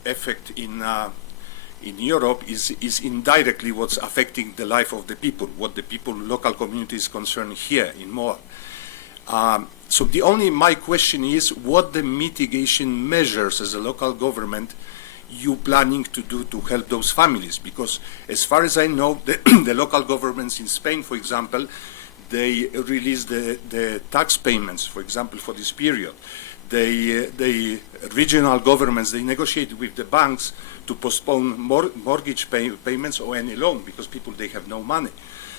effect in Europe, is indirectly what's affecting the life of the people, what the people, local communities concerned here in Moab. So my question is, what the mitigation measures as a local government you planning to do to help those families? Because as far as I know, the local governments in Spain, for example, they release the tax payments, for example, for this period. The regional governments, they negotiate with the banks to postpone mortgage payments or any loan, because people, they have no money.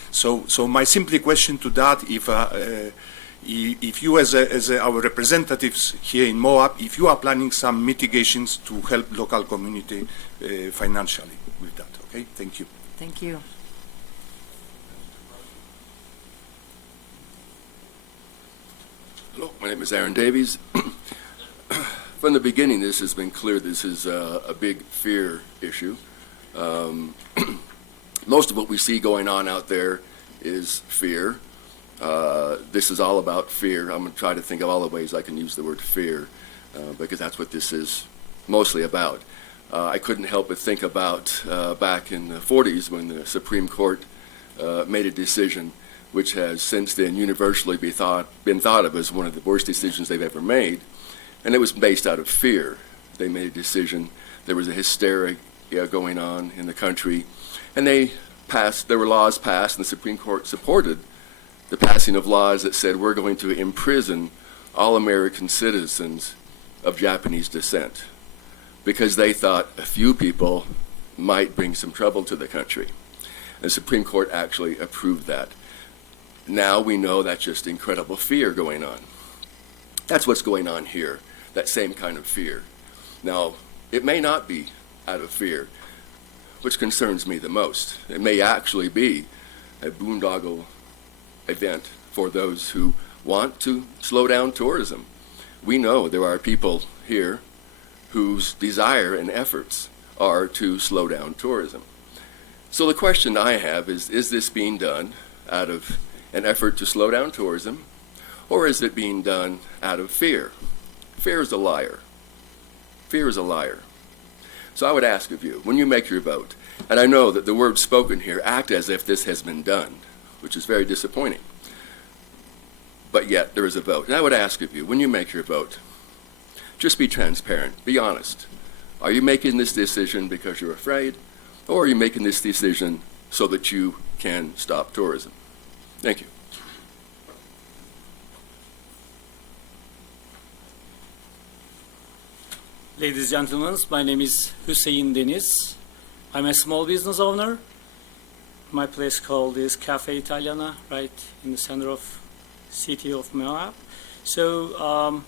So my simple question to that, if you as our representatives here in Moab, if you are planning some mitigations to help local community financially with that, okay? Thank you. Thank you. Hello, my name is Aaron Davies. From the beginning, this has been clear this is a big fear issue. Most of what we see going on out there is fear. This is all about fear. I'm going to try to think of all the ways I can use the word fear, because that's what this is mostly about. I couldn't help but think about back in the 40s when the Supreme Court made a decision which has since then universally been thought of as one of the worst decisions they've ever made, and it was based out of fear. They made a decision. There was a hysteria going on in the country, and there were laws passed, and the Supreme Court supported the passing of laws that said we're going to imprison all American citizens of Japanese descent, because they thought a few people might bring some trouble to the country. And the Supreme Court actually approved that. Now we know that's just incredible fear going on. That's what's going on here, that same kind of fear. Now, it may not be out of fear, which concerns me the most. It may actually be a boondoggle event for those who want to slow down tourism. We know there are people here whose desire and efforts are to slow down tourism. So the question I have is this being done out of an effort to slow down tourism, or is it being done out of fear? Fear is a liar. Fear is a liar. So I would ask of you, when you make your vote, and I know that the words spoken here act as if this has been done, which is very disappointing, but yet there is a vote. And I would ask of you, when you make your vote, just be transparent, be honest. Are you making this decision because you're afraid, or are you making this decision so that you can stop tourism? Thank you. Ladies and gentlemen, my name is Hüseyin Deniz. I'm a small business owner. My place called is Cafe Italiana, right in the center of city of Moab. So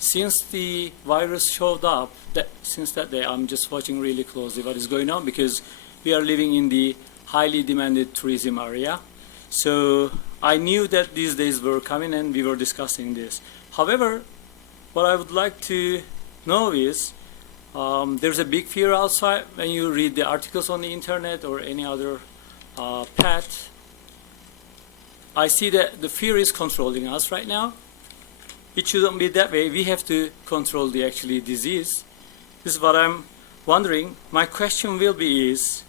since the virus showed up, since that day, I'm just watching really closely what is going on because we are living in the highly demanded tourism area. So I knew that these days were coming and we were discussing this. However, what I would like to know is there's a big fear outside when you read the articles on the internet or any other path. I see that the fear is controlling us right now. It shouldn't be that way. We have to control the actually disease. This is what I'm wondering. My question will be is,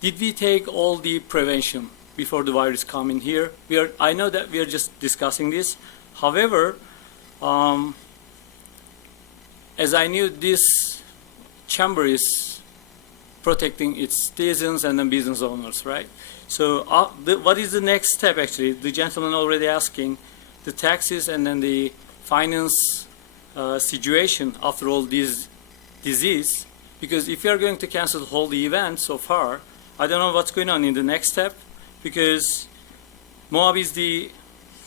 did we take all the prevention before the virus come in here? I know that we are just discussing this. However, as I knew, this chamber is protecting its citizens and the business owners, right? So what is the next step, actually? The gentleman already asking the taxes and then the finance situation after all this disease. Because if you are going to cancel the whole event so far, I don't know what's going on in the next step, because Moab is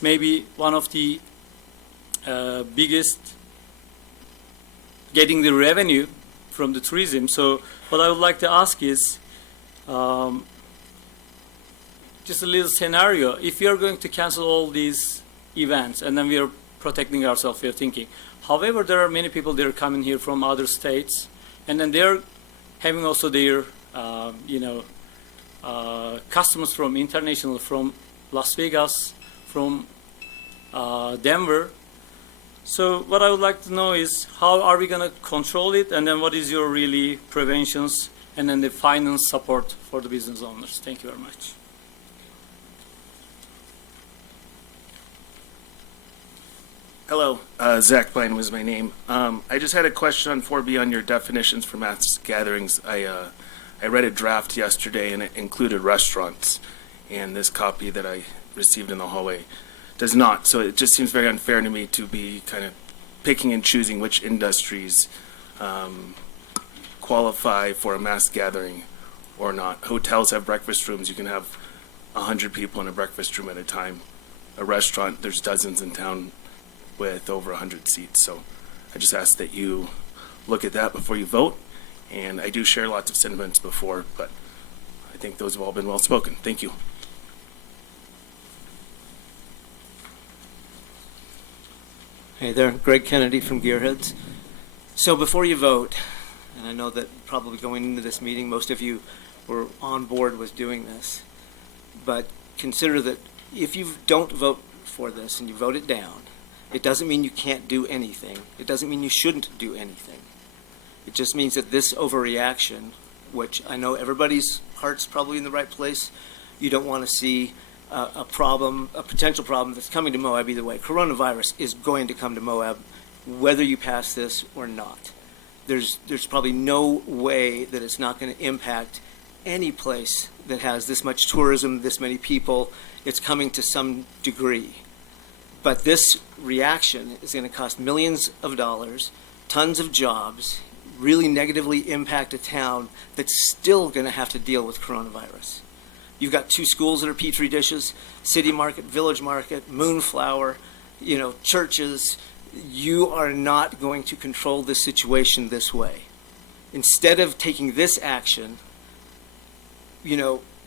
maybe one of the biggest getting the revenue from the tourism. So what I would like to ask is just a little scenario. If we are going to cancel all these events and then we are protecting ourselves, we are thinking. However, there are many people that are coming here from other states, and then they're having also their customers from international, from Las Vegas, from Denver. So what I would like to know is how are we going to control it, and then what is your really preventions and then the finance support for the business owners. Thank you very much. Hello, Zach Blaine was my name. I just had a question on 4B on your definitions for mass gatherings. I read a draft yesterday and it included restaurants, and this copy that I received in the hallway does not. So it just seems very unfair to me to be kind of picking and choosing which industries qualify for a mass gathering or not. Hotels have breakfast rooms. You can have 100 people in a breakfast room at a time. A restaurant, there's dozens in town with over 100 seats. So I just ask that you look at that before you vote. And I do share lots of sentiments before, but I think those have all been well spoken. Thank you. Hey there, Greg Kennedy from Gearheads. So before you vote, and I know that probably going into this meeting, most of you were on board with doing this, but consider that if you don't vote for this and you vote it down, it doesn't mean you can't do anything. It doesn't mean you shouldn't do anything. It just means that this overreaction, which I know everybody's heart's probably in the right place, you don't want to see a problem, a potential problem that's coming to Moab either way. Coronavirus is going to come to Moab whether you pass this or not. There's probably no way that it's not going to impact any place that has this much tourism, this many people. It's coming to some degree. But this reaction is going to cost millions of dollars, tons of jobs, really negatively impact a town that's still going to have to deal with coronavirus. You've got 2 schools that are Petri dishes, City Market, Village Market, Moonflower, churches. You are not going to control this situation this way. Instead of taking this action,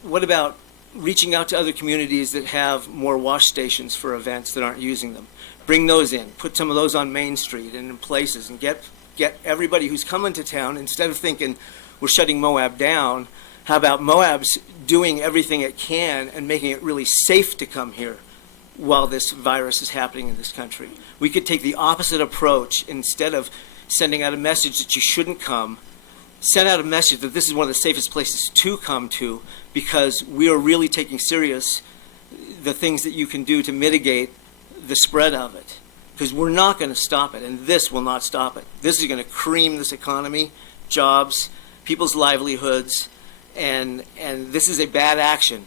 what about reaching out to other communities that have more wash stations for events that aren't using them? Bring those in, put some of those on Main Street and in places, and get everybody who's coming to town, instead of thinking we're shutting Moab down, how about Moab's doing everything it can and making it really safe to come here while this virus is happening in this country? We could take the opposite approach. Instead of sending out a message that you shouldn't come, send out a message that this is one of the safest places to come to, because we are really taking serious the things that you can do to mitigate the spread of it. Because we're not going to stop it, and this will not stop it. This is going to cream this economy, jobs, people's livelihoods, and this is a bad action.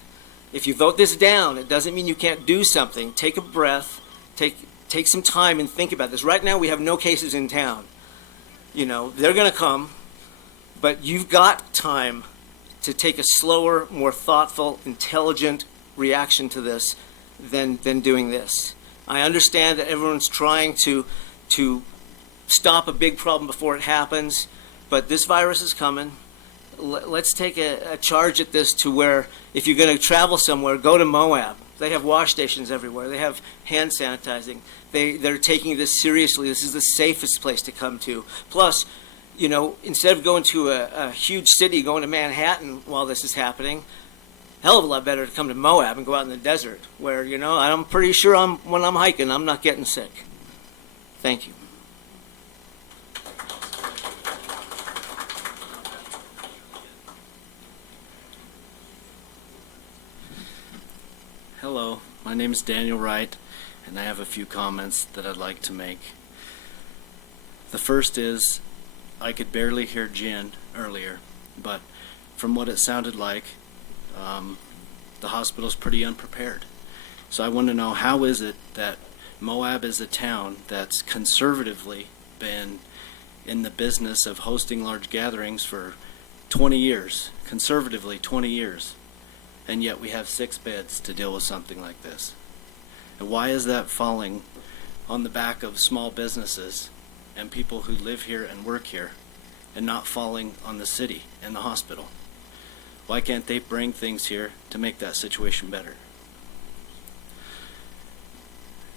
If you vote this down, it doesn't mean you can't do something. Take a breath, take some time and think about this. Right now we have no cases in town. They're going to come, but you've got time to take a slower, more thoughtful, intelligent reaction to this than doing this. I understand that everyone's trying to stop a big problem before it happens, but this virus is coming. Let's take a charge at this to where if you're going to travel somewhere, go to Moab. They have wash stations everywhere. They have hand sanitizing. They're taking this seriously. This is the safest place to come to. Plus, you know, instead of going to a huge city, going to Manhattan while this is happening, hell of a lot better to come to Moab and go out in the desert where, you know, I'm pretty sure when I'm hiking, I'm not getting sick. Thank you. Hello, my name is Daniel Wright, and I have a few comments that I'd like to make. The first is, I could barely hear Jen earlier, but from what it sounded like, the hospital's pretty unprepared. So I want to know, how is it that Moab is a town that's conservatively been in the business of hosting large gatherings for 20 years, conservatively 20 years, and yet we have 6 beds to deal with something like this? And why is that falling on the back of small businesses and people who live here and work here, and not falling on the city and the hospital? Why can't they bring things here to make that situation better?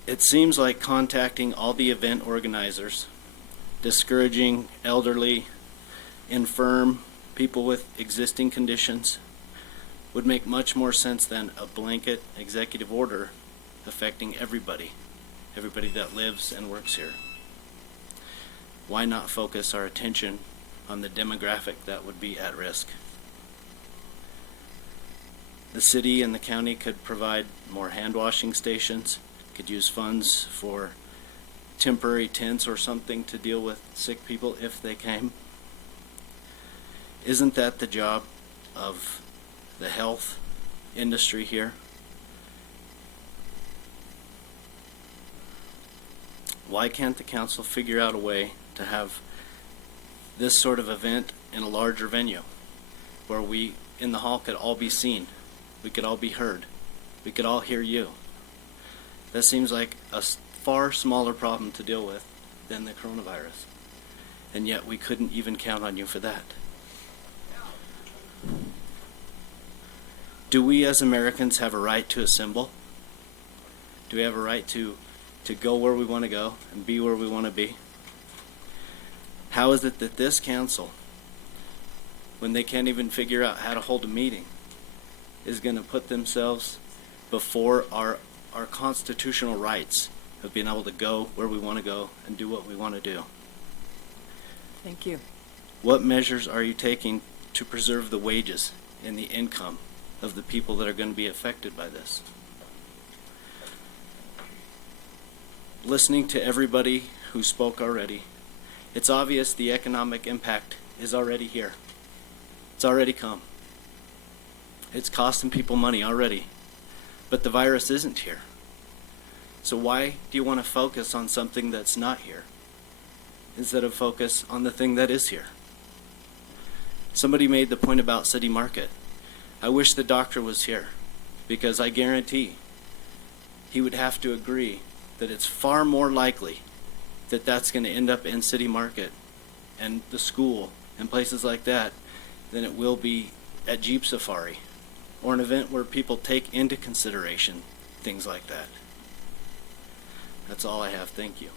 It seems like contacting all the event organizers, discouraging elderly, infirm, people with existing conditions, would make much more sense than a blanket executive order affecting everybody that lives and works here. Why not focus our attention on the demographic that would be at risk? The city and the county could provide more hand washing stations, could use funds for temporary tents or something to deal with sick people if they came. Isn't that the job of the health industry here? Why can't the council figure out a way to have this sort of event in a larger venue where we in the hall could all be seen, we could all be heard, we could all hear you? That seems like a far smaller problem to deal with than the coronavirus, and yet we couldn't even count on you for that. Do we as Americans have a right to assemble? Do we have a right to go where we want to go and be where we want to be? How is it that this council, when they can't even figure out how to hold a meeting, is going to put themselves before our constitutional rights of being able to go where we want to go and do what we want to do? Thank you. What measures are you taking to preserve the wages and the income of the people that are going to be affected by this? Listening to everybody who spoke already, it's obvious the economic impact is already here. It's already come. It's costing people money already, but the virus isn't here. So why do you want to focus on something that's not here instead of focus on the thing that is here? Somebody made the point about City Market. I wish the doctor was here, because I guarantee he would have to agree that it's far more likely that that's going to end up in City Market and the school and places like that than it will be at Jeep Safari or an event where people take into consideration things like that. That's all I have. Thank you.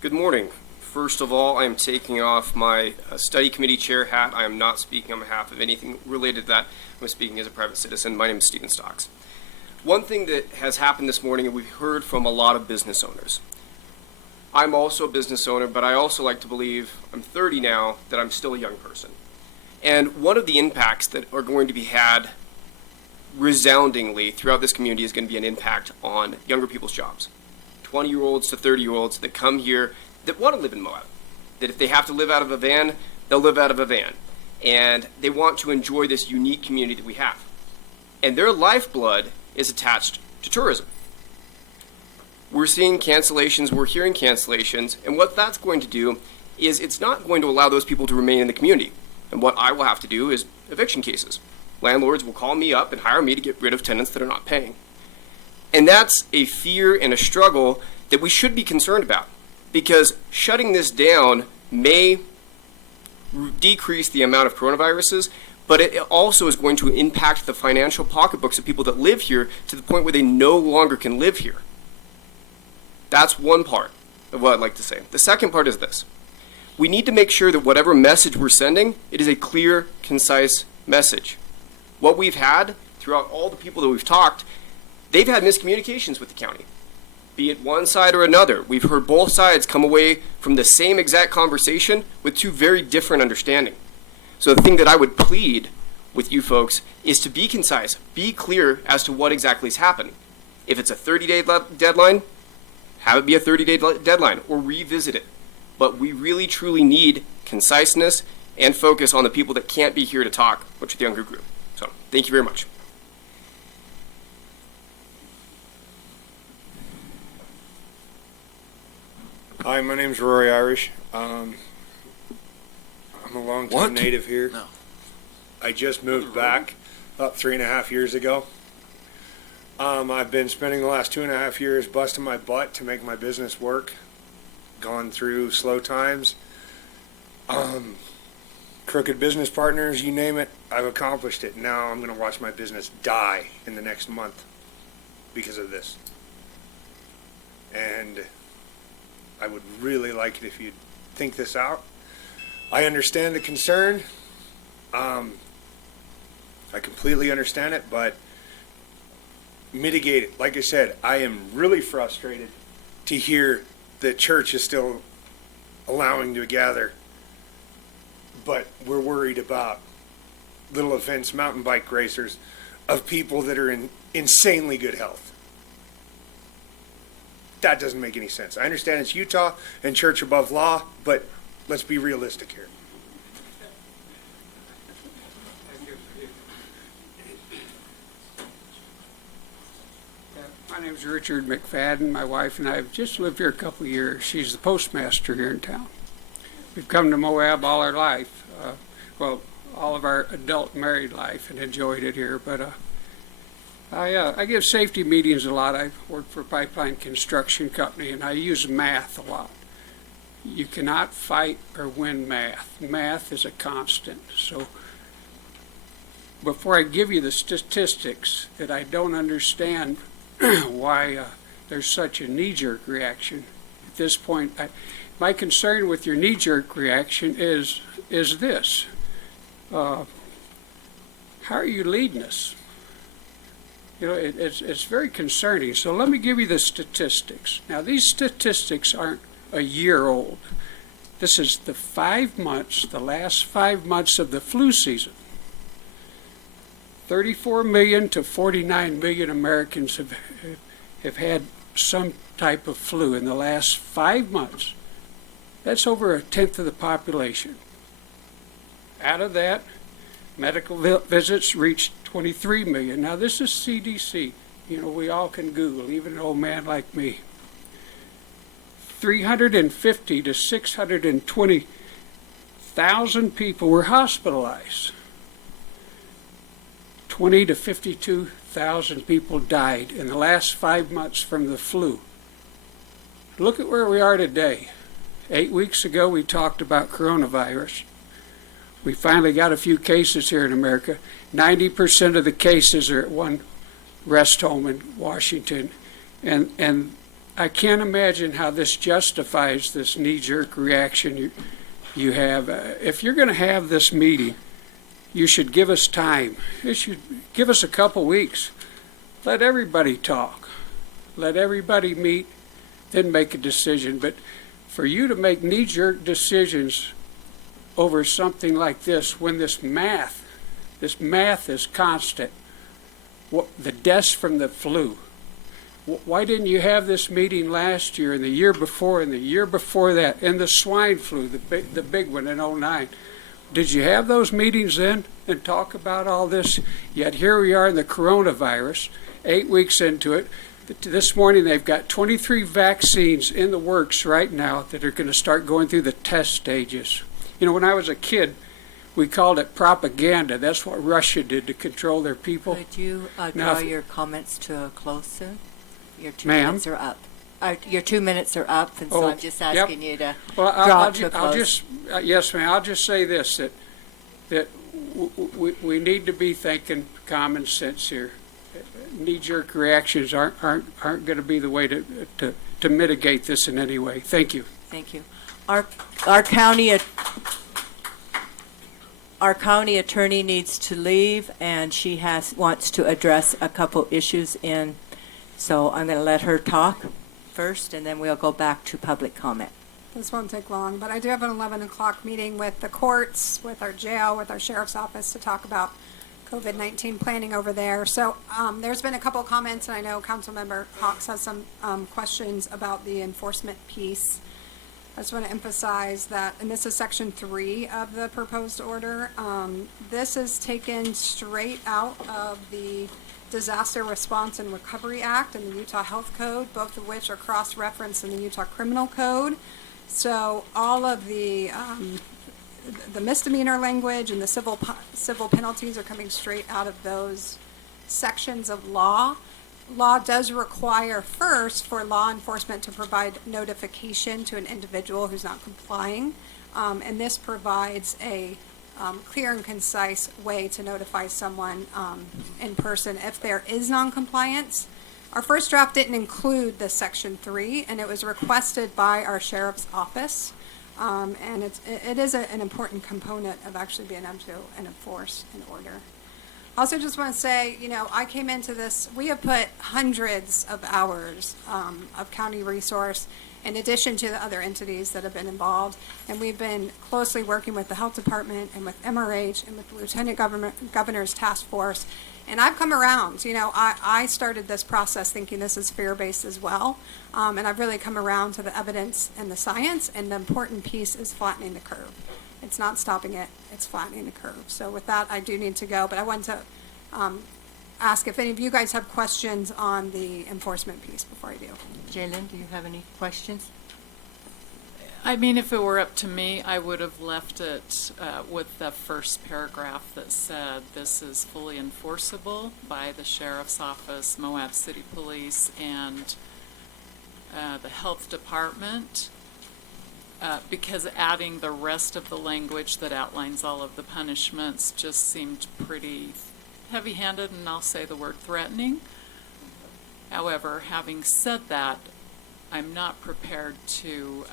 Good morning. First of all, I am taking off my study committee chair hat. I am not speaking on behalf of anything related to that. I'm speaking as a private citizen. My name is Stephen Stocks. One thing that has happened this morning, and we've heard from a lot of business owners. I'm also a business owner, but I also like to believe, I'm 30 now, that I'm still a young person. And one of the impacts that are going to be had resoundingly throughout this community is going to be an impact on younger people's jobs. 20-year-olds to 30-year-olds that come here that want to live in Moab. That if they have to live out of a van, they'll live out of a van. And they want to enjoy this unique community that we have. And their lifeblood is attached to tourism. We're seeing cancellations, we're hearing cancellations, and what that's going to do is it's not going to allow those people to remain in the community. And what I will have to do is eviction cases. landlords will call me up and hire me to get rid of tenants that are not paying. And that's a fear and a struggle that we should be concerned about, because shutting this down may decrease the amount of coronaviruses, but it also is going to impact the financial pocketbooks of people that live here to the point where they no longer can live here. That's one part of what I'd like to say. The second part is this. We need to make sure that whatever message we're sending, it is a clear, concise message. What we've had throughout all the people that we've talked, they've had miscommunications with the county, be it one side or another. We've heard both sides come away from the same exact conversation with two very different understandings. So the thing that I would plead with you folks is to be concise, be clear as to what exactly is happening. If it's a 30-day deadline, have it be a 30-day deadline or revisit it. But we really truly need conciseness and focus on the people that can't be here to talk, which is the younger group. So thank you very much. Hi, my name's Rory Irish. I'm a long-time native here. No. I just moved back about 3.5 years ago. I've been spending the last 2.5 years busting my butt to make my business work. Gone through slow times, crooked business partners, you name it, I've accomplished it. Now I'm going to watch my business die in the next month because of this. And I would really like it if you'd think this out. I understand the concern. I completely understand it, but mitigate it. Like I said, I am really frustrated to hear the church is still allowing to gather, but we're worried about little events, mountain bike racers, of people that are in insanely good health. That doesn't make any sense. I understand it's Utah and church above law, but let's be realistic here. My name's Richard McFadden. My wife and I have just lived here a couple of years. She's the postmaster here in town. We've come to Moab all our life, all of our adult married life, and enjoyed it here. But I give safety meetings a lot. I work for a pipeline construction company, and I use math a lot. You cannot fight or win math. Math is a constant. So before I give you the statistics that I don't understand why there's such a knee-jerk reaction at this point. My concern with your knee-jerk reaction is this. How are you leading us? You know, it's very concerning. So let me give you the statistics. Now, these statistics aren't a year old. This is the 5 months, the last 5 months of the flu season. 34 million to 49 million Americans have had some type of flu in the last 5 months. That's over 1/10 of the population. Out of that, medical visits reached 23 million. Now this is CDC. You know, we all can Google, even an old man like me. 350 to 620,000 people were hospitalized. 20 to 52,000 people died in the last 5 months from the flu. Look at where we are today. 8 weeks ago, we talked about coronavirus. We finally got a few cases here in America. 90% of the cases are at one rest home in Washington. And I can't imagine how this justifies this knee-jerk reaction you have. If you're going to have this meeting, you should give us time. You should give us a couple weeks. Let everybody talk. Let everybody meet, then make a decision. But for you to make knee-jerk decisions over something like this, when this math is constant, the deaths from the flu. Why didn't you have this meeting last year and the year before and the year before that, and the swine flu, the big one in 2009? Did you have those meetings then and talk about all this? Yet here we are in the coronavirus, 8 weeks into it. This morning they've got 23 vaccines in the works right now that are going to start going through the test stages. You know, when I was a kid, we called it propaganda. That's what Russia did to control their people. Could you Now, draw if- your comments to a close soon? Your 2 Ma'am? minutes are up. Your 2 minutes are up, and so Oh, I'm just yep. asking you to Well, draw it to a I'll close. just, yes, ma'am, I'll just say this, that we need to be thinking common sense here. Knee-jerk reactions aren't going to be the way to mitigate this in any way. Thank you. Thank you. Our county attorney needs to leave, and she wants to address a couple issues so I'm going to let her talk first, and then we'll go back to public comment. This won't take long, but I do have an 11 o'clock meeting with the courts, with our jail, with our sheriff's office to talk about COVID-19 planning over there. So there's been a couple of comments, and I know Councilmember Hawks has some questions about the enforcement piece. I just want to emphasize that, and this is section 3 of the proposed order. This is taken straight out of the Disaster Response and Recovery Act and the Utah Health Code, both of which are cross-referenced in the Utah Criminal Code. So all of the misdemeanor language and the civil penalties are coming straight out of those sections of law. Law does require first for law enforcement to provide notification to an individual who's not complying, and this provides a clear and concise way to notify someone in person if there is noncompliance. Our first draft didn't include the section 3, and it was requested by our sheriff's office, and it is an important component of actually being able to enforce an order. Also, just want to say, I came into this, we have put hundreds of hours of county resource in addition to the other entities that have been involved, and we've been closely working with the health department and with MRH and with the Lieutenant Governor's task force. And I've come around, I started this process thinking this is fear-based as well, and I've really come around to the evidence and the science, and the important piece is flattening the curve. It's not stopping it, it's flattening the curve. So with that, I do need to go, but I wanted to ask if any of you guys have questions on the enforcement piece before I do. Jalen, do you have any questions? I mean, if it were up to me, I would have left it with the first paragraph that said this is fully enforceable by the Sheriff's Office, Moab City Police, and the Health Department, because adding the rest of the language that outlines all of the punishments just seemed pretty heavy-handed, and I'll say the word threatening. However, having said that, I'm not prepared to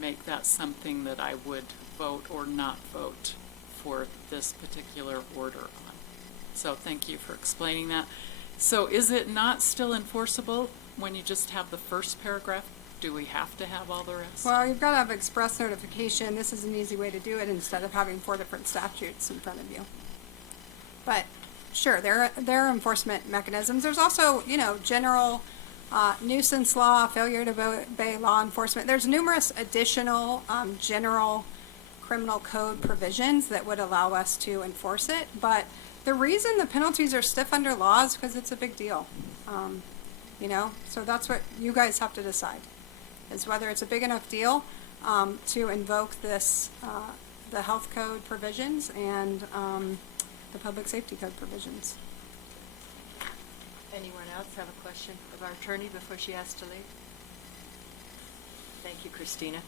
make that something that I would vote or not vote for this particular order on. So thank you for explaining that. So is it not still enforceable when you just have the first paragraph? Do we have to have all the rest? Well, you've got to have express notification. This is an easy way to do it instead of having 4 different statutes in front of you. But sure, there are enforcement mechanisms. There's also, general nuisance law, failure to obey law enforcement. There's numerous additional general criminal code provisions that would allow us to enforce it. But the reason the penalties are stiff under law is because it's a big deal. So that's what you guys have to decide, is whether it's a big enough deal to invoke this, the health code provisions and the public safety code provisions. Anyone else have a question of our attorney before she has to leave? Thank you, Christina.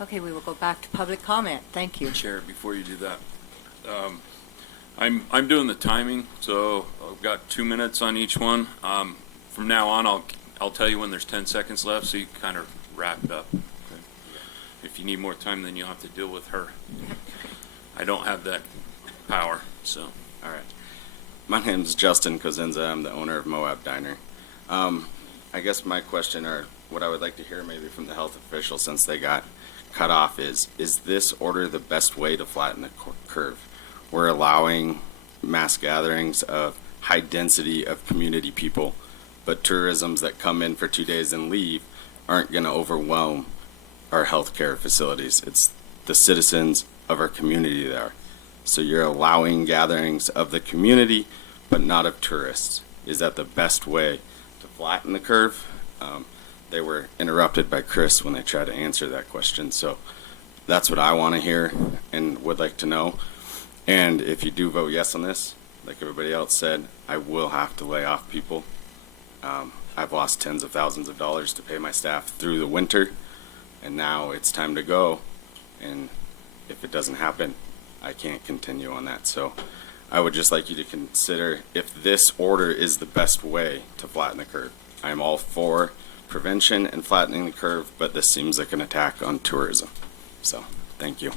Okay, we will go back to public comment. Thank you. Chair, before you do that, I'm doing the timing, so I've got 2 minutes on each one. From now on, I'll tell you when there's 10 seconds left, so you can kind of wrap it up. Okay. If you need more time, then you'll have to deal with her. I don't have that power, so. All right. My name is Justin Cosenza. I'm the owner of Moab Diner. I guess my question, or what I would like to hear maybe from the health official since they got cut off, is this order the best way to flatten the curve? We're allowing mass gatherings of high density of community people, but tourisms that come in for 2 days and leave aren't going to overwhelm our healthcare facilities. It's the citizens of our community there. So you're allowing gatherings of the community, but not of tourists. Is that the best way to flatten the curve? They were interrupted by Chris when they tried to answer that question. So That's what I want to hear and would like to know. And if you do vote yes on this, like everybody else said, I will have to lay off people. I've lost tens of thousands of dollars to pay my staff through the winter, and now it's time to go. And if it doesn't happen, I can't continue on that. So I would just like you to consider if this order is the best way to flatten the curve. I'm all for prevention and flattening the curve, but this seems like an attack on tourism. So, thank you.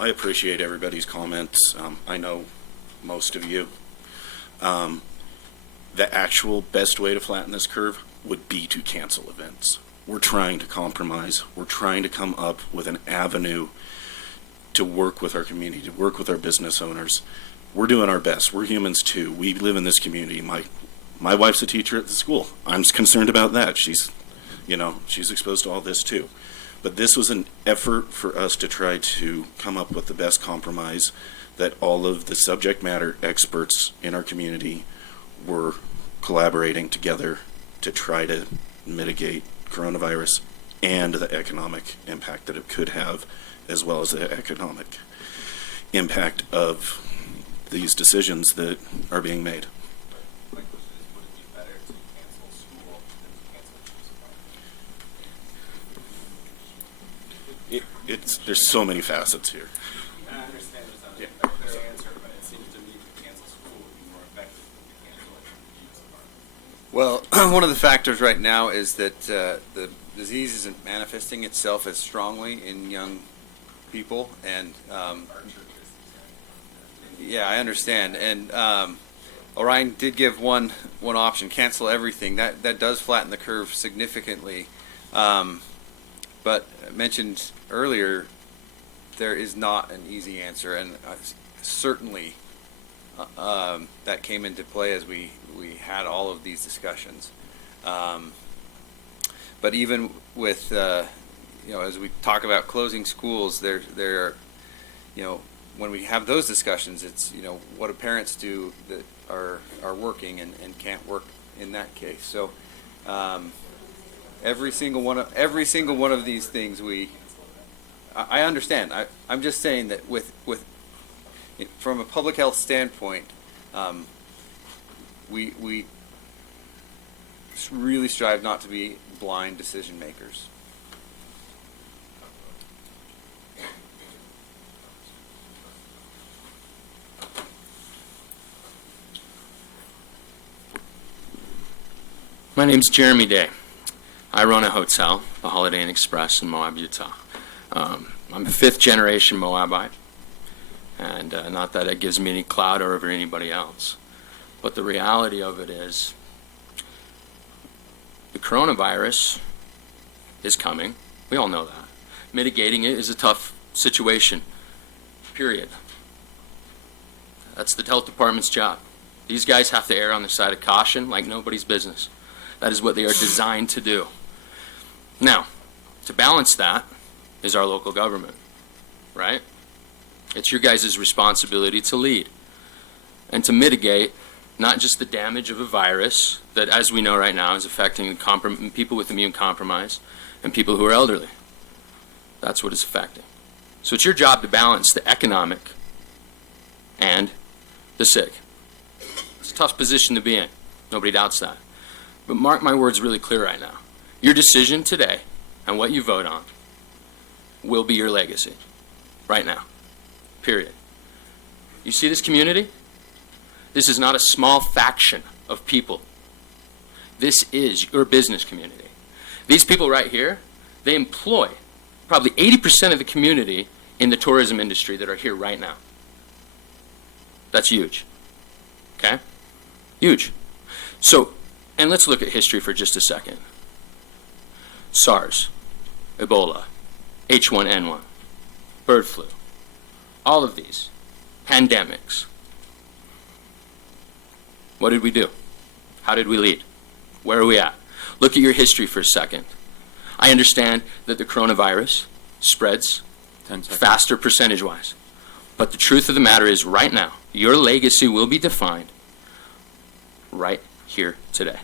I appreciate everybody's comments. I know most of you. The actual best way to flatten this curve would be to cancel events. We're trying to compromise. We're trying to come up with an avenue to work with our community, to work with our business owners. We're doing our best. We're humans too. We live in this community. My wife's a teacher at the school. I'm concerned about that. She's exposed to all this too. But this was an effort for us to try to come up with the best compromise that all of the subject matter experts in our community were collaborating together to try to mitigate coronavirus and the economic impact that it could have, as well as the economic impact of these decisions that are being made. There's so many facets here. I understand it's not a clear answer, but it seems to me to cancel school would be more effective than to cancel it. Well, one of the factors right now is that the disease isn't manifesting itself as strongly in young people, and yeah, I understand. And Orion did give one option: cancel everything. That does flatten the curve significantly. But mentioned earlier, there is not an easy answer, and certainly that came into play as we had all of these discussions. But even with as we talk about closing schools, there when we have those discussions, it's what do parents do that are working and can't work in that case. So every single one of these things I understand. I'm just saying that with from a public health standpoint, we really strive not to be blind decision makers. My name's Jeremy Day. I run a hotel, the Holiday Inn Express in Moab, Utah. I'm a fifth-generation Moabite, and not that it gives me any clout over anybody else. But the reality of it is the coronavirus is coming. We all know that. Mitigating it is a tough situation, period. That's the health department's job. These guys have to err on the side of caution like nobody's business. That is what they are designed to do. Now, to balance that is our local government, right? It's your guys' responsibility to lead and to mitigate not just the damage of a virus that, as we know right now, is affecting people with immune compromise and people who are elderly. That's what it's affecting. So it's your job to balance the economic and the sick. It's a tough position to be in. Nobody doubts that. But mark my words really clear right now. Your decision today and what you vote on will be your legacy. Right now. Period. You see this community? This is not a small faction of people. This is your business community. These people right here, they employ probably 80% of the community in the tourism industry that are here right now. That's huge. Okay? Huge. So, and let's look at history for just a second. SARS, Ebola, H1N1, bird flu, all of these pandemics. What did we do? How did we lead? Where are we at? Look at your history for a second. I understand that the coronavirus spreads faster percentage-wise. But the truth of the matter is right now, your legacy will be defined right here today.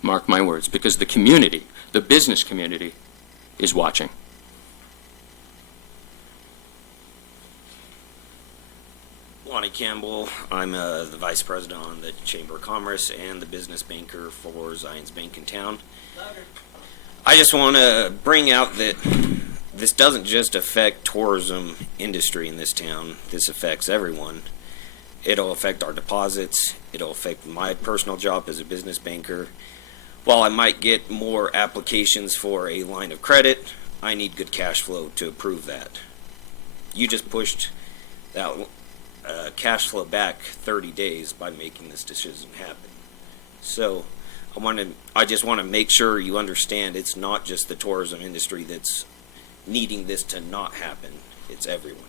Mark my words, because the community, the business community, is watching. Lonnie Campbell. I'm the vice president on the Chamber of Commerce and the business banker for Zions Bank in town. I just want to bring out that this doesn't just affect tourism industry in this town. This affects everyone. It'll affect our deposits. It'll affect my personal job as a business banker. While I might get more applications for a line of credit, I need good cash flow to approve that. You just pushed that cash flow back 30 days by making this decision happen. So I just want to make sure you understand it's not just the tourism industry that's needing this to not happen. It's everyone.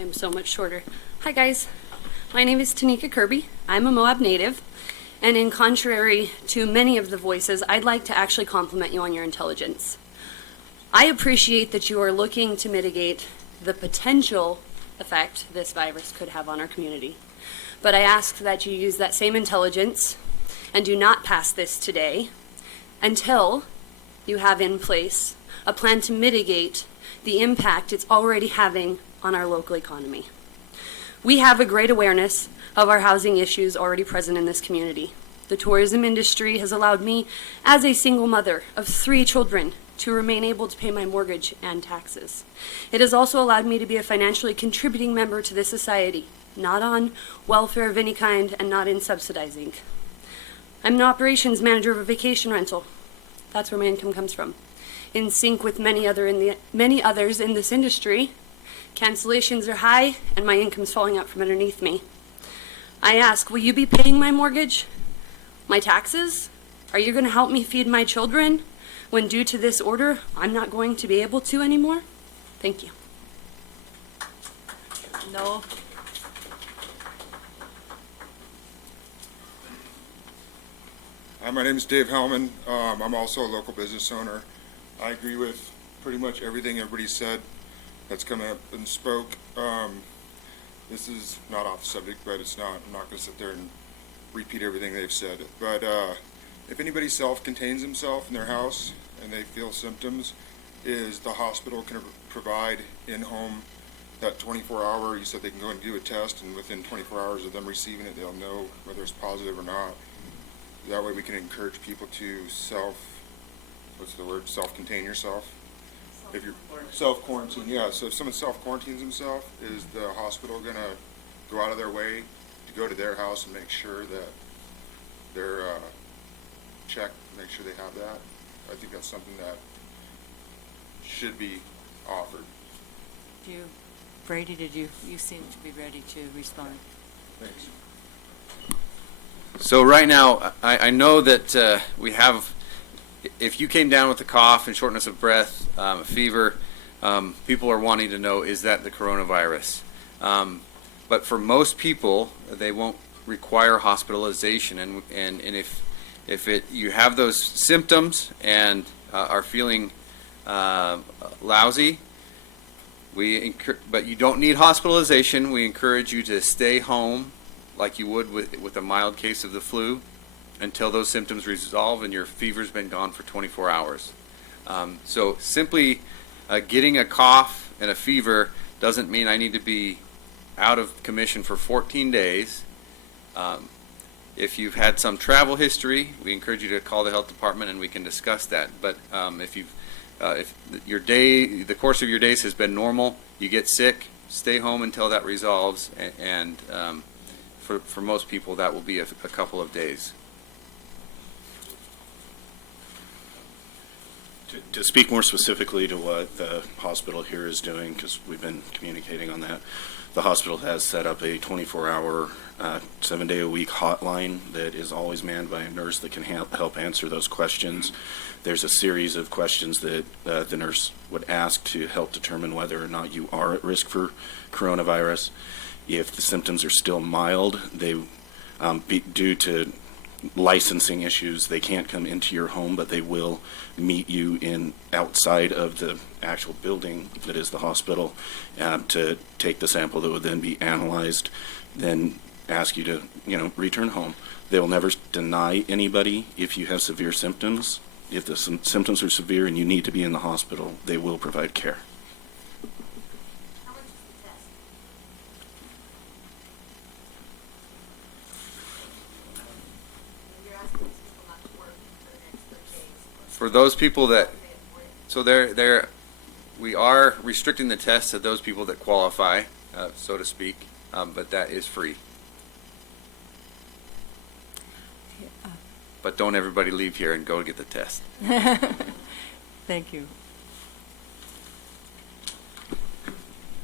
I'm so much shorter. Hi guys, my name is Tanika Kirby. I'm a Moab native, and in contrary to many of the voices, I'd like to actually compliment you on your intelligence. I appreciate that you are looking to mitigate the potential effect this virus could have on our community. But I ask that you use that same intelligence and do not pass this today until you have in place a plan to mitigate the impact it's already having on our local economy. We have a great awareness of our housing issues already present in this community. The tourism industry has allowed me, as a single mother of 3 children, to remain able to pay my mortgage and taxes. It has also allowed me to be a financially contributing member to this society, not on welfare of any kind and not in subsidizing. I'm an operations manager of a vacation rental. That's where my income comes from. In sync with many others in this industry, cancellations are high and my income's falling out from underneath me. I ask, will you be paying my mortgage? My taxes? Are you going to help me feed my children when due to this order I'm not going to be able to anymore? Thank you. No. Hi, my name is Dave Hellman. I'm also a local business owner. I agree with pretty much everything everybody said that's come up and spoke. This is not off the subject, but it's not. I'm not going to sit there and repeat everything they've said. But if anybody self-contains themselves in their house and they feel symptoms, is the hospital can provide in-home that 24-hour, you said they can go and do a test, and within 24 hours of them receiving it, they'll know whether it's positive or not. That way we can encourage people to self-contain yourself? If you're self-quarantine, yeah. So if someone self-quarantines himself, is the hospital going to go out of their way to go to their house and make sure that they're checked, make sure they have that? I think that's something that should be offered. Brady, you seem to be ready to respond. Thanks. So right now, I know that we have, if you came down with a cough and shortness of breath, a fever, people are wanting to know, is that the coronavirus? But for most people, they won't require hospitalization. And if you have those symptoms and are feeling lousy, but you don't need hospitalization, we encourage you to stay home like you would with a mild case of the flu until those symptoms resolve and your fever's been gone for 24 hours. So simply getting a cough and a fever doesn't mean I need to be out of commission for 14 days. If you've had some travel history, we encourage you to call the health department and we can discuss that. But if the course of your days has been normal, you get sick, stay home until that resolves, and for most people that will be a couple of days. To speak more specifically to what the hospital here is doing, because we've been communicating on that, the hospital has set up a 24-hour, 7-day-a-week hotline that is always manned by a nurse that can help answer those questions. There's a series of questions that the nurse would ask to help determine whether or not you are at risk for coronavirus. If the symptoms are still mild, they due to licensing issues. They can't come into your home, but they will meet you in outside of the actual building that is the hospital to take the sample that would then be analyzed, then ask you to, return home. They will never deny anybody if you have severe symptoms. If the symptoms are severe and you need to be in the hospital, they will provide care. For those people that, so we are restricting the test to those people that qualify, so to speak, but that is free. But don't everybody leave here and go get the test. Thank you.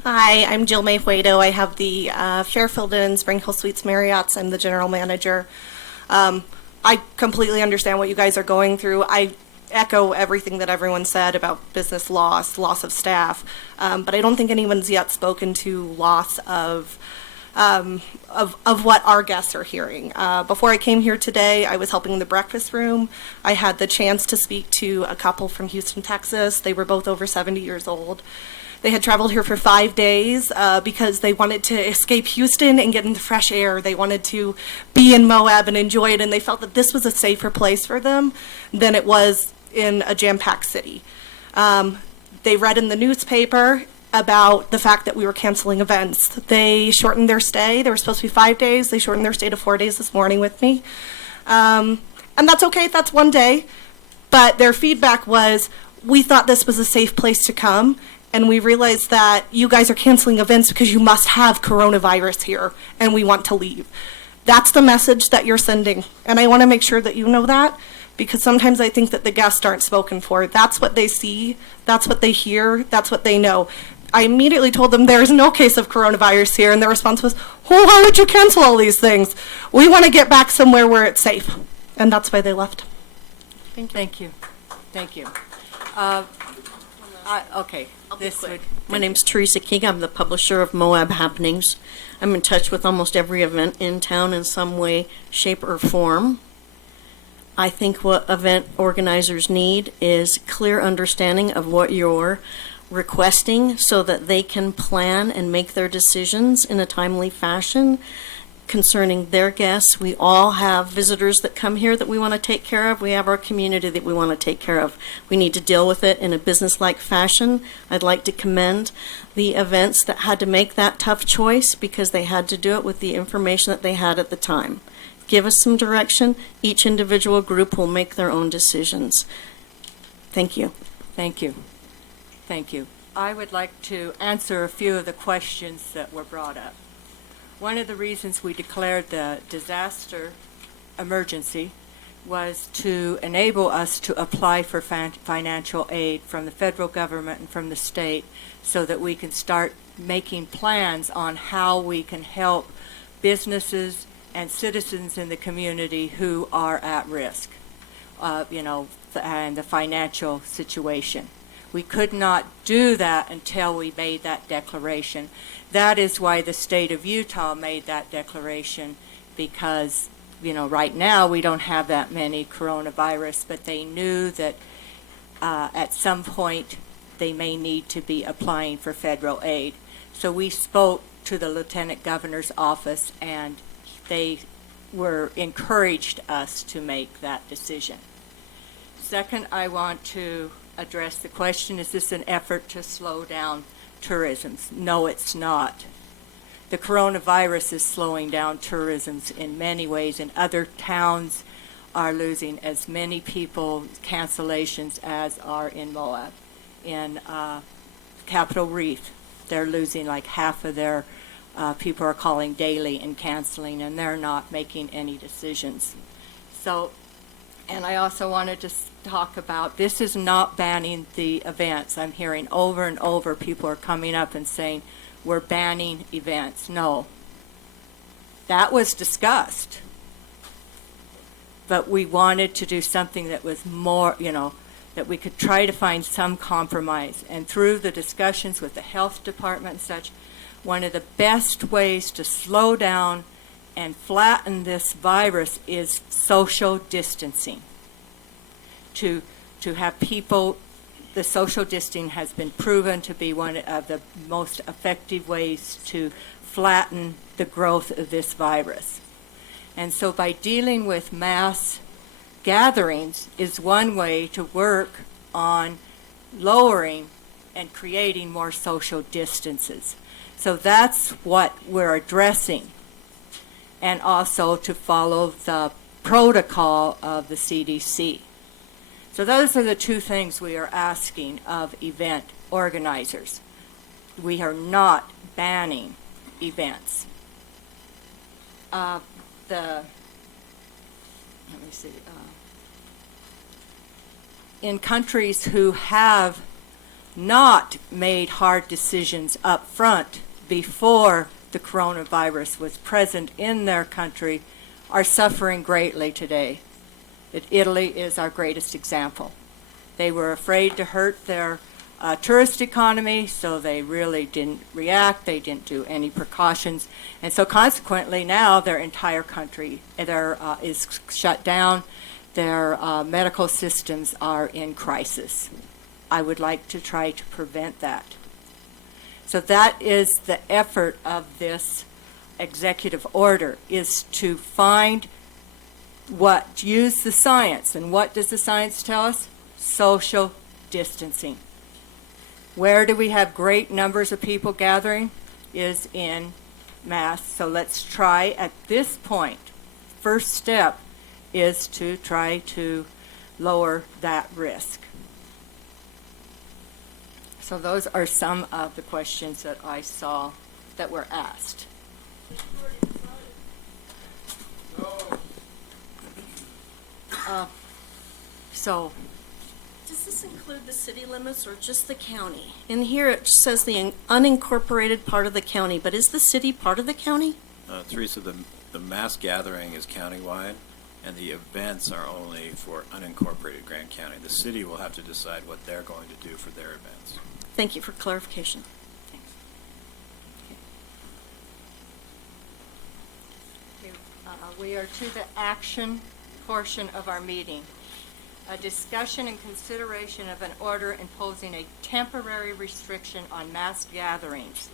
Hi, I'm Jill May Huedo. I have the Fairfield Inn Spring Hill Suites Marriott's. I'm the general manager. I completely understand what you guys are going through. I echo everything that everyone said about business loss of staff, but I don't think anyone's yet spoken to loss of what our guests are hearing. Before I came here today, I was helping in the breakfast room. I had the chance to speak to a couple from Houston, Texas. They were both over 70 years old. They had traveled here for 5 days because they wanted to escape Houston and get in the fresh air. They wanted to be in Moab and enjoy it, and they felt that this was a safer place for them than it was in a jam-packed city. They read in the newspaper about the fact that we were canceling events. They shortened their stay. They were supposed to be 5 days. They shortened their stay to 4 days this morning with me. And that's okay, that's 1 day. But their feedback was, we thought this was a safe place to come, and we realized that you guys are canceling events because you must have coronavirus here, and we want to leave. That's the message that you're sending, and I want to make sure that you know that, because sometimes I think that the guests aren't spoken for. That's what they see, that's what they hear, that's what they know. I immediately told them there is no case of coronavirus here, and their response was, oh, why would you cancel all these things? We want to get back somewhere where it's safe, and that's why they left. Thank you. Thank you. Okay. My name's Teresa King. I'm the publisher of Moab Happenings. I'm in touch with almost every event in town in some way, shape, or form. I think what event organizers need is clear understanding of what you're requesting so that they can plan and make their decisions in a timely fashion concerning their guests. We all have visitors that come here that we want to take care of. We have our community that we want to take care of. We need to deal with it in a business-like fashion. I'd like to commend the events that had to make that tough choice because they had to do it with the information that they had at the time. Give us some direction. Each individual group will make their own decisions. Thank you. Thank you. Thank you. I would like to answer a few of the questions that were brought up. One of the reasons we declared the disaster emergency was to enable us to apply for financial aid from the federal government and from the state so that we can start making plans on how we can help businesses and citizens in the community who are at risk, and the financial situation. We could not do that until we made that declaration. That is why the state of Utah made that declaration, because, right now we don't have that many coronavirus, but they knew that at some point they may need to be applying for federal aid. So we spoke to the Lieutenant Governor's office, and they encouraged us to make that decision. Second, I want to address the question, is this an effort to slow down tourism? No, it's not. The coronavirus is slowing down tourism in many ways, and other towns are losing as many people, cancellations, as are in Moab. In Capitol Reef, they're losing like half of their people are calling daily and canceling, and they're not making any decisions. So, and I also wanted to talk about, this is not banning the events. I'm hearing over and over people are coming up and saying, we're banning events. No. That was discussed. But we wanted to do something that was more, that we could try to find some compromise. And through the discussions with the health department and such, one of the best ways to slow down and flatten this virus is social distancing. To have people, the social distancing has been proven to be one of the most effective ways to flatten the growth of this virus. And so by dealing with mass gatherings is one way to work on lowering and creating more social distances. So that's what we're addressing. And also to follow the protocol of the CDC. So those are the two things we are asking of event organizers. We are not banning events. Let me see. In countries who have not made hard decisions up front before the coronavirus was present in their country are suffering greatly today. Italy is our greatest example. They were afraid to hurt their tourist economy, so they really didn't react. They didn't do any precautions. And so consequently now their entire country is shut down. Their medical systems are in crisis. I would like to try to prevent that. So that is the effort of this executive order, is to find use the science. And what does the science tell us? Social distancing. Where do we have great numbers of people gathering? Is in mass. So let's try at this point. First step is to try to lower that risk. So those are some of the questions that I saw that were asked. Does this include the city limits or just the county? In here it says the unincorporated part of the county, but is the city part of the county? Teresa, the mass gathering is countywide, and the events are only for unincorporated Grant County. The city will have to decide what they're going to do for their events. Thank you for clarification. We are to the action portion of our meeting. A discussion and consideration of an order imposing a temporary restriction on mass gatherings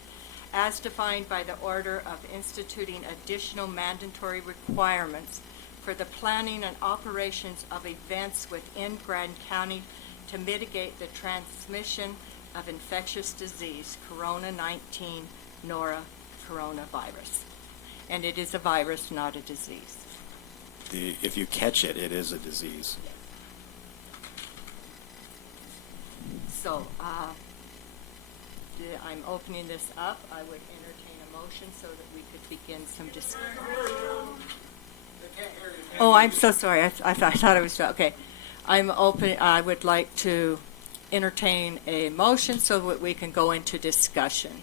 as defined by the order of instituting additional mandatory requirements for the planning and operations of events within Grand County to mitigate the transmission of infectious disease, Corona-19 coronavirus. And it is a virus, not a disease. If you catch it, it is a disease. So, I'm opening this up. I would entertain a motion so that we could begin some discussion. Oh, I'm so sorry. I thought it was, okay. I would like to entertain a motion so that we can go into discussion.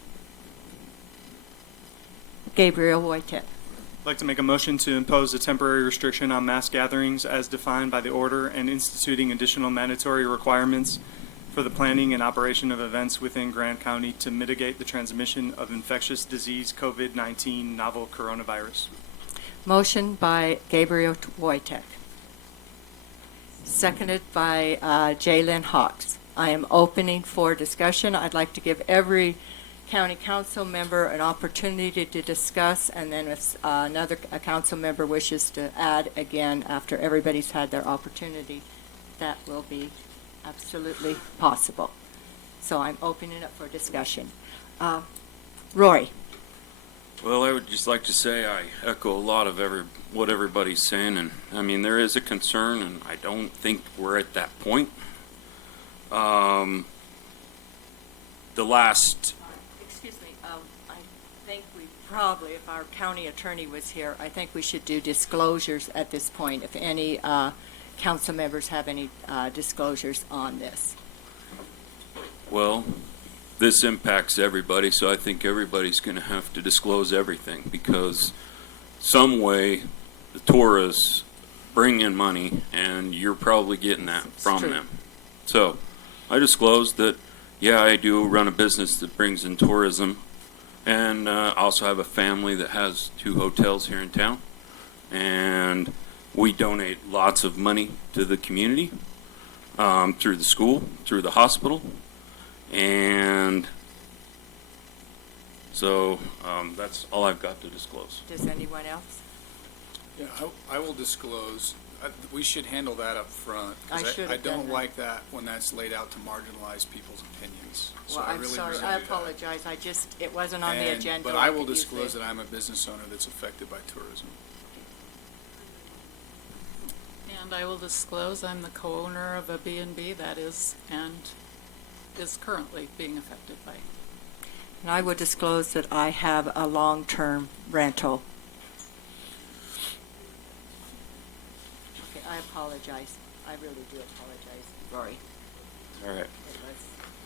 Gabriel Wojtek. I'd like to make a motion to impose a temporary restriction on mass gatherings as defined by the order and instituting additional mandatory requirements for the planning and operation of events within Grant County to mitigate the transmission of infectious disease COVID-19 novel coronavirus. Motion by Gabriel Wojtek. Seconded by Jalen Hawks. I am opening for discussion. I'd like to give every county council member an opportunity to discuss, and then if a council member wishes to add again after everybody's had their opportunity, that will be absolutely possible. So I'm opening up for discussion. Rory. Well, I would just like to say I echo a lot of what everybody's saying, and I mean there is a concern, and I don't think we're at that point. Excuse me, I think we probably, if our county attorney was here, I think we should do disclosures at this point, if any council members have any disclosures on this. Well, this impacts everybody, so I think everybody's going to have to disclose everything, because some way the tourists bring in money, and you're probably getting that from them. So I disclosed that, yeah, I do run a business that brings in tourism. And I also have a family that has 2 hotels here in town. And we donate lots of money to the community, through the school, through the hospital. And so that's all I've got to disclose. Does anyone else? Yeah, I will disclose. We should handle that up front. 'Cause I should I have done don't that. like that when that's laid out to marginalize people's opinions. So Well, I I'm really sorry, resent I that. apologize, it wasn't on the agenda. But I like will it usually disclose is. that I'm a business owner that's affected by tourism. And I will disclose I'm the co-owner of a B&B that is currently being affected by. And I will disclose that I have a long-term rental. Okay, I apologize. I really do apologize, Rory. All right. It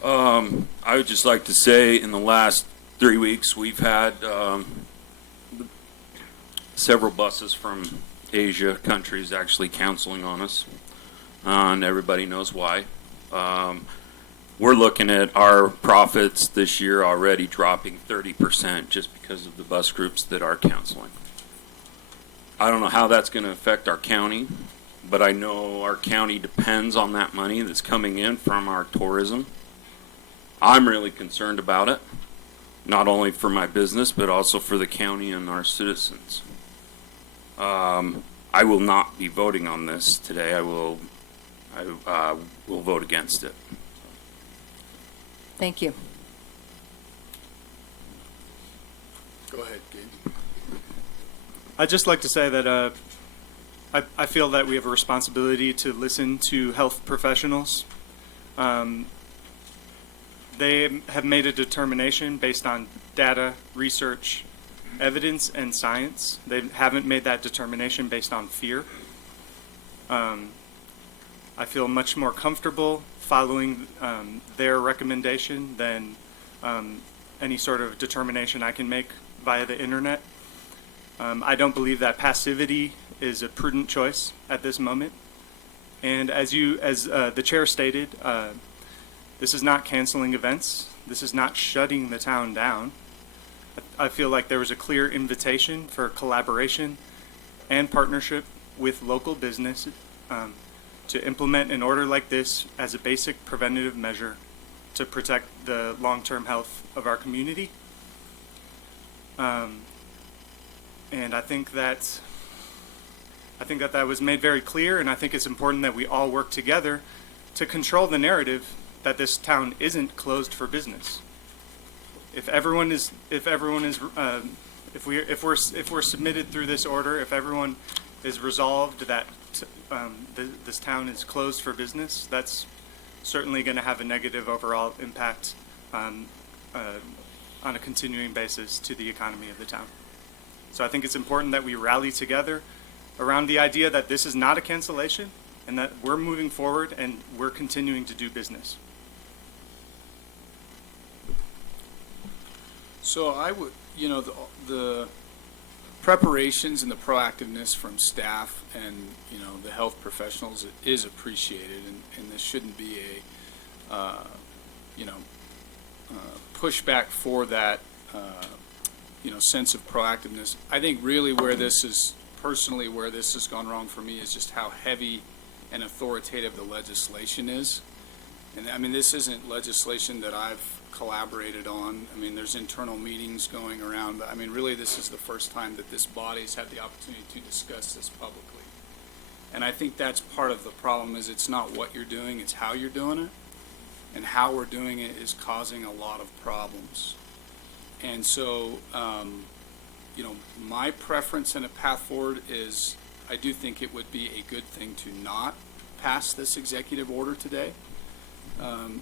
was- I would just like to say in the last 3 weeks, we've had several buses from Asia countries actually counseling on us, and everybody knows why. We're looking at our profits this year already dropping 30% just because of the bus groups that are counseling. I don't know how that's going to affect our county, but I know our county depends on that money that's coming in from our tourism. I'm really concerned about it, not only for my business, but also for the county and our citizens. I will not be voting on this today. I will vote against it. Thank you. Go ahead, Gabe. I'd just like to say that I feel that we have a responsibility to listen to health professionals. They have made a determination based on data, research, evidence, and science. They haven't made that determination based on fear. I feel much more comfortable following their recommendation than any sort of determination I can make via the internet. I don't believe that passivity is a prudent choice at this moment. And as the chair stated, this is not canceling events. This is not shutting the town down. I feel like there was a clear invitation for collaboration and partnership with local businesses to implement an order like this as a basic preventative measure to protect the long-term health of our community. And I think that was made very clear, and I think it's important that we all work together to control the narrative that this town isn't closed for business. If we're submitted through this order, if everyone is resolved that this town is closed for business, that's certainly going to have a negative overall impact on a continuing basis to the economy of the town. So I think it's important that we rally together around the idea that this is not a cancellation and that we're moving forward and we're continuing to do business. So I would, the preparations and the proactiveness from staff and, the health professionals is appreciated, and this shouldn't be a, pushback for that, sense of proactiveness. I think really where this has gone wrong for me is just how heavy and authoritative the legislation is. And I mean, this isn't legislation that I've collaborated on. I mean, there's internal meetings going around, but I mean, really this is the first time that this body's had the opportunity to discuss this publicly. And I think that's part of the problem, is it's not what you're doing, it's how you're doing it. And how we're doing it is causing a lot of problems. And so, my preference and a path forward is, I do think it would be a good thing to not pass this executive order today.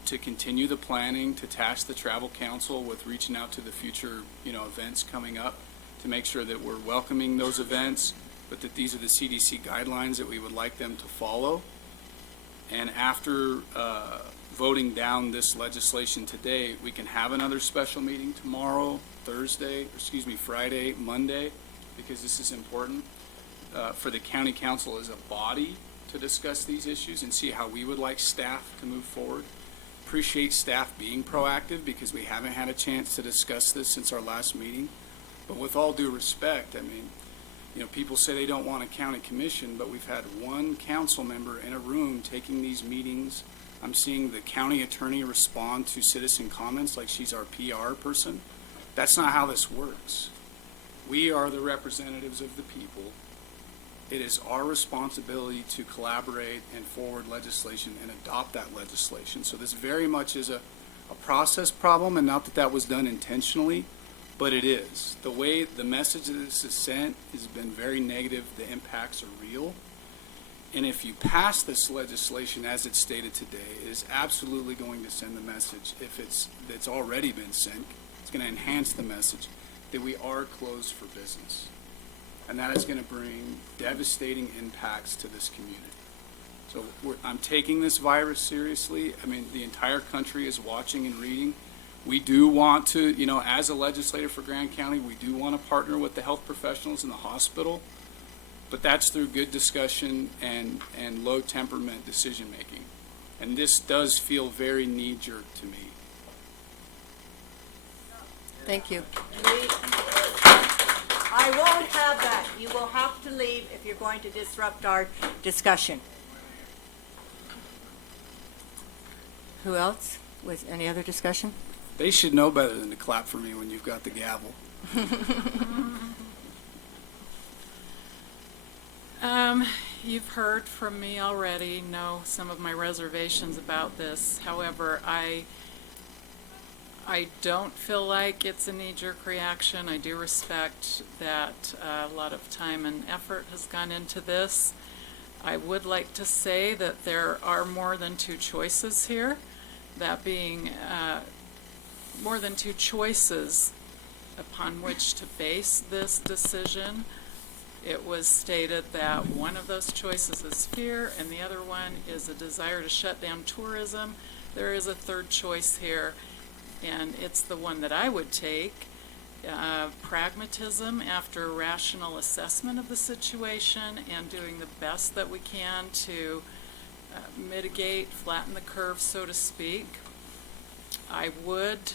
To continue the planning, to task the travel council with reaching out to the future, events coming up, to make sure that we're welcoming those events, but that these are the CDC guidelines that we would like them to follow. And after voting down this legislation today, we can have another special meeting tomorrow, Friday, Monday, because this is important for the county council as a body to discuss these issues and see how we would like staff to move forward. appreciate staff being proactive because we haven't had a chance to discuss this since our last meeting. But with all due respect, I mean, you know, people say they don't want a county commission, but we've had one council member in a room taking these meetings. I'm seeing the county attorney respond to citizen comments like she's our PR person. That's not how this works. We are the representatives of the people. It is our responsibility to collaborate and forward legislation and adopt that legislation. So this very much is a process problem, and not that that was done intentionally, but it is. The way the message that this is sent has been very negative. The impacts are real. And if you pass this legislation as it's stated today, it is absolutely going to send the message, if it's already been sent, it's going to enhance the message that we are closed for business. And that is going to bring devastating impacts to this community. So I'm taking this virus seriously. I mean, the entire country is watching and reading. We do want to, you know, as a legislator for Grand County, we do want to partner with the health professionals in the hospital, but that's through good discussion and low temperament decision making. And this does feel very knee-jerk to me. Thank you. I won't have that. You will have to leave if you're going to disrupt our discussion. Who else? Was any other discussion? They should know better than to clap for me when you've got the gavel. You've heard from me already, know some of my reservations about this. However, I don't feel like it's a knee-jerk reaction. I do respect that a lot of time and effort has gone into this. I would like to say that there are more than two choices here, that being more than two choices upon which to base this decision. It was stated that one of those choices is fear and the other one is a desire to shut down tourism. There is a third choice here, and it's the one that I would take. Pragmatism after rational assessment of the situation and doing the best that we can to mitigate, flatten the curve, so to speak. I would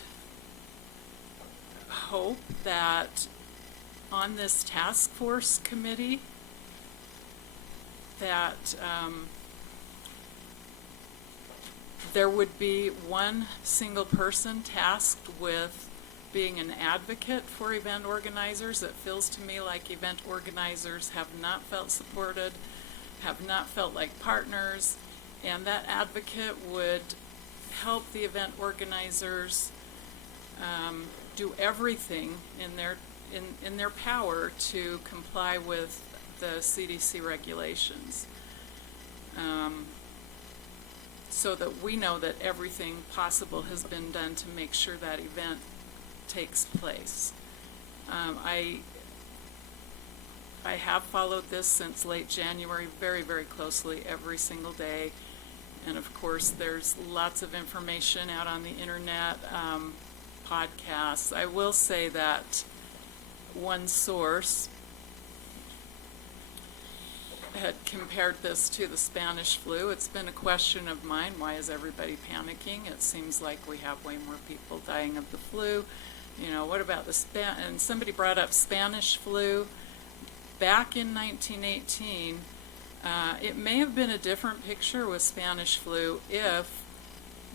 hope that on this task force committee that there would be one single person tasked with being an advocate for event organizers. It feels to me like event organizers have not felt supported, have not felt like partners, and that advocate would help the event organizers do everything in their power to comply with the CDC regulations, so that we know that everything possible has been done to make sure that event takes place. I have followed this since late January very, very closely every single day. And of course, there's lots of information out on the internet, podcasts. I will say that one source had compared this to the Spanish flu. It's been a question of mine. Why is everybody panicking? It seems like we have way more people dying of the flu. You know, what about and somebody brought up Spanish flu back in 1918. It may have been a different picture with Spanish flu if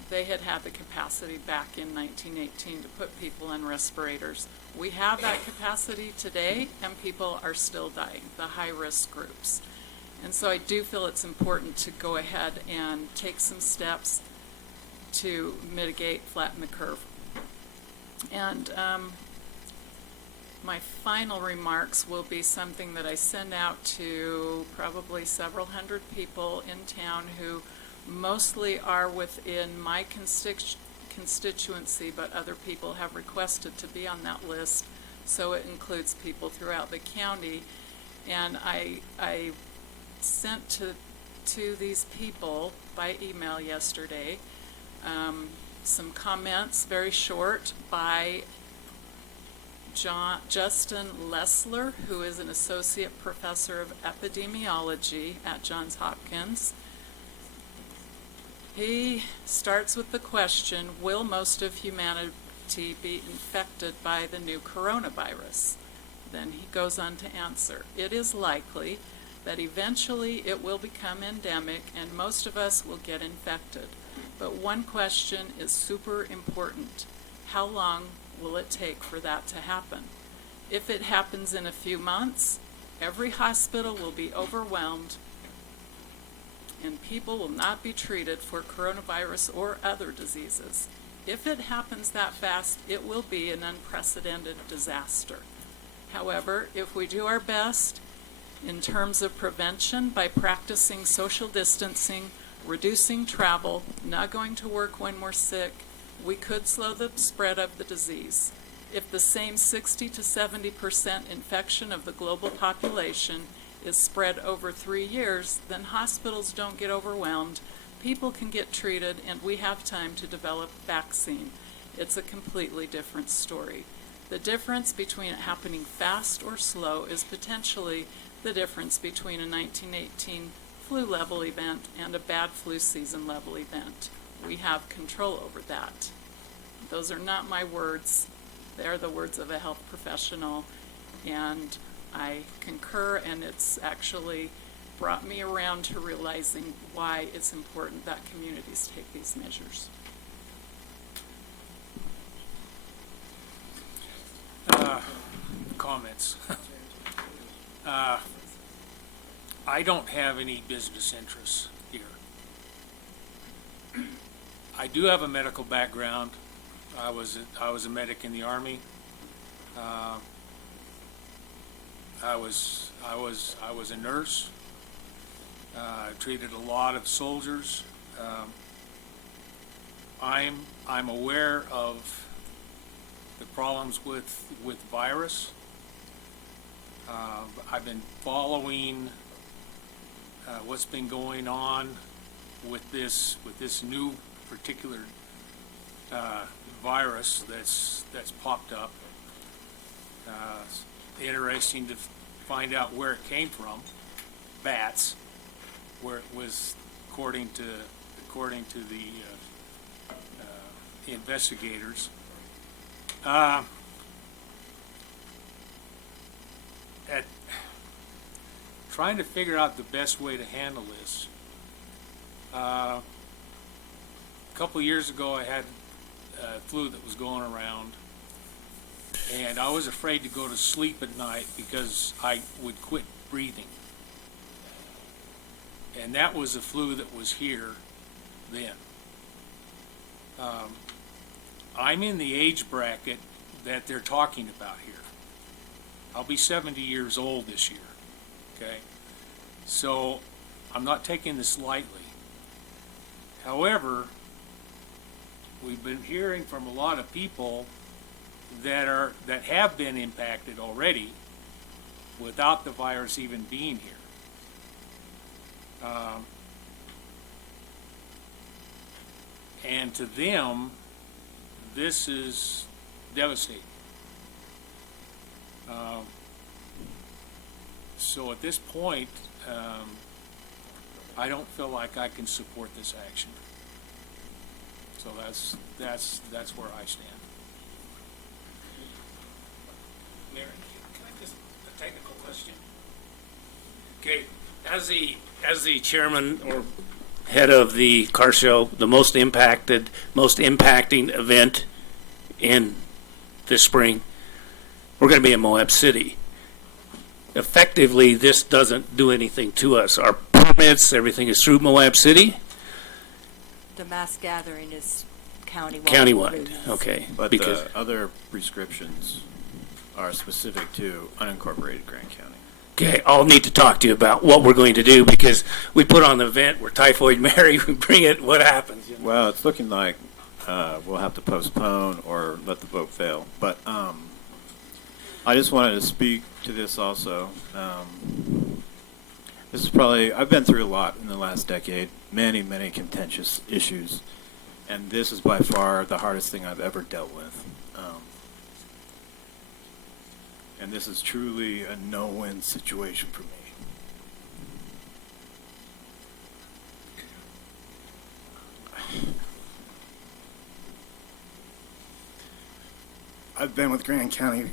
they had had the capacity back in 1918 to put people in respirators. We have that capacity today, and people are still dying, the high-risk groups. And so I do feel it's important to go ahead and take some steps to mitigate, flatten the curve. And my final remarks will be something that I send out to probably several hundred people in town who mostly are within my constituency, but other people have requested to be on that list, so it includes people throughout the county. And I sent to these people by email yesterday some comments, very short, by Justin Lessler, who is an associate professor of epidemiology at Johns Hopkins. He starts with the question, will most of humanity be infected by the new coronavirus? Then he goes on to answer, it is likely that eventually it will become endemic and most of us will get infected. But one question is super important. How long will it take for that to happen? If it happens in a few months, every hospital will be overwhelmed and people will not be treated for coronavirus or other diseases. If it happens that fast, it will be an unprecedented disaster. However, if we do our best in terms of prevention by practicing social distancing, reducing travel, not going to work when we're sick, we could slow the spread of the disease. If the same 60 to 70% infection of the global population is spread over 3 years, then hospitals don't get overwhelmed, people can get treated, and we have time to develop vaccine. It's a completely different story. The difference between it happening fast or slow is potentially the difference between a 1918 flu level event and a bad flu season level event. We have control over that. Those are not my words. They're the words of a health professional, and I concur, and it's actually brought me around to realizing why it's important that communities take these measures. Comments. I don't have any business interests here. I do have a medical background. I was a medic in the Army. I was a nurse. I treated a lot of soldiers. I'm aware of the problems with virus. I've been following what's been going on with this new particular virus that's popped up. It's interesting to find out where it came from. Bats, where it was, according to the investigators. At trying to figure out the best way to handle this. A couple of years ago, I had flu that was going around, and I was afraid to go to sleep at night because I would quit breathing. And that was the flu that was here then. I'm in the age bracket that they're talking about here. I'll be 70 years old this year, okay? So I'm not taking this lightly. However, we've been hearing from a lot of people that have been impacted already without the virus even being here. And to them, this is devastating. So at this point, I don't feel like I can support this action. So that's where I stand. Mary, can I just a technical question? Okay, as the chairman or head of the car show, the most impacting event in this spring, we're going to be in Moab City. Effectively, this doesn't do anything to us. Our permits, everything is through Moab City. The mass gathering is countywide. Countywide, okay. But because the other prescriptions are specific to unincorporated Grant County. okay, I'll need to talk to you about what we're going to do because we put on the event, we're Typhoid Mary, we bring it, what happens? You know? Well, it's looking like we'll have to postpone or let the vote fail. But I just wanted to speak to this also. This is probably, I've been through a lot in the last decade, many contentious issues, and this is by far the hardest thing I've ever dealt with. And this is truly a no-win situation for me. I've been with Grand County,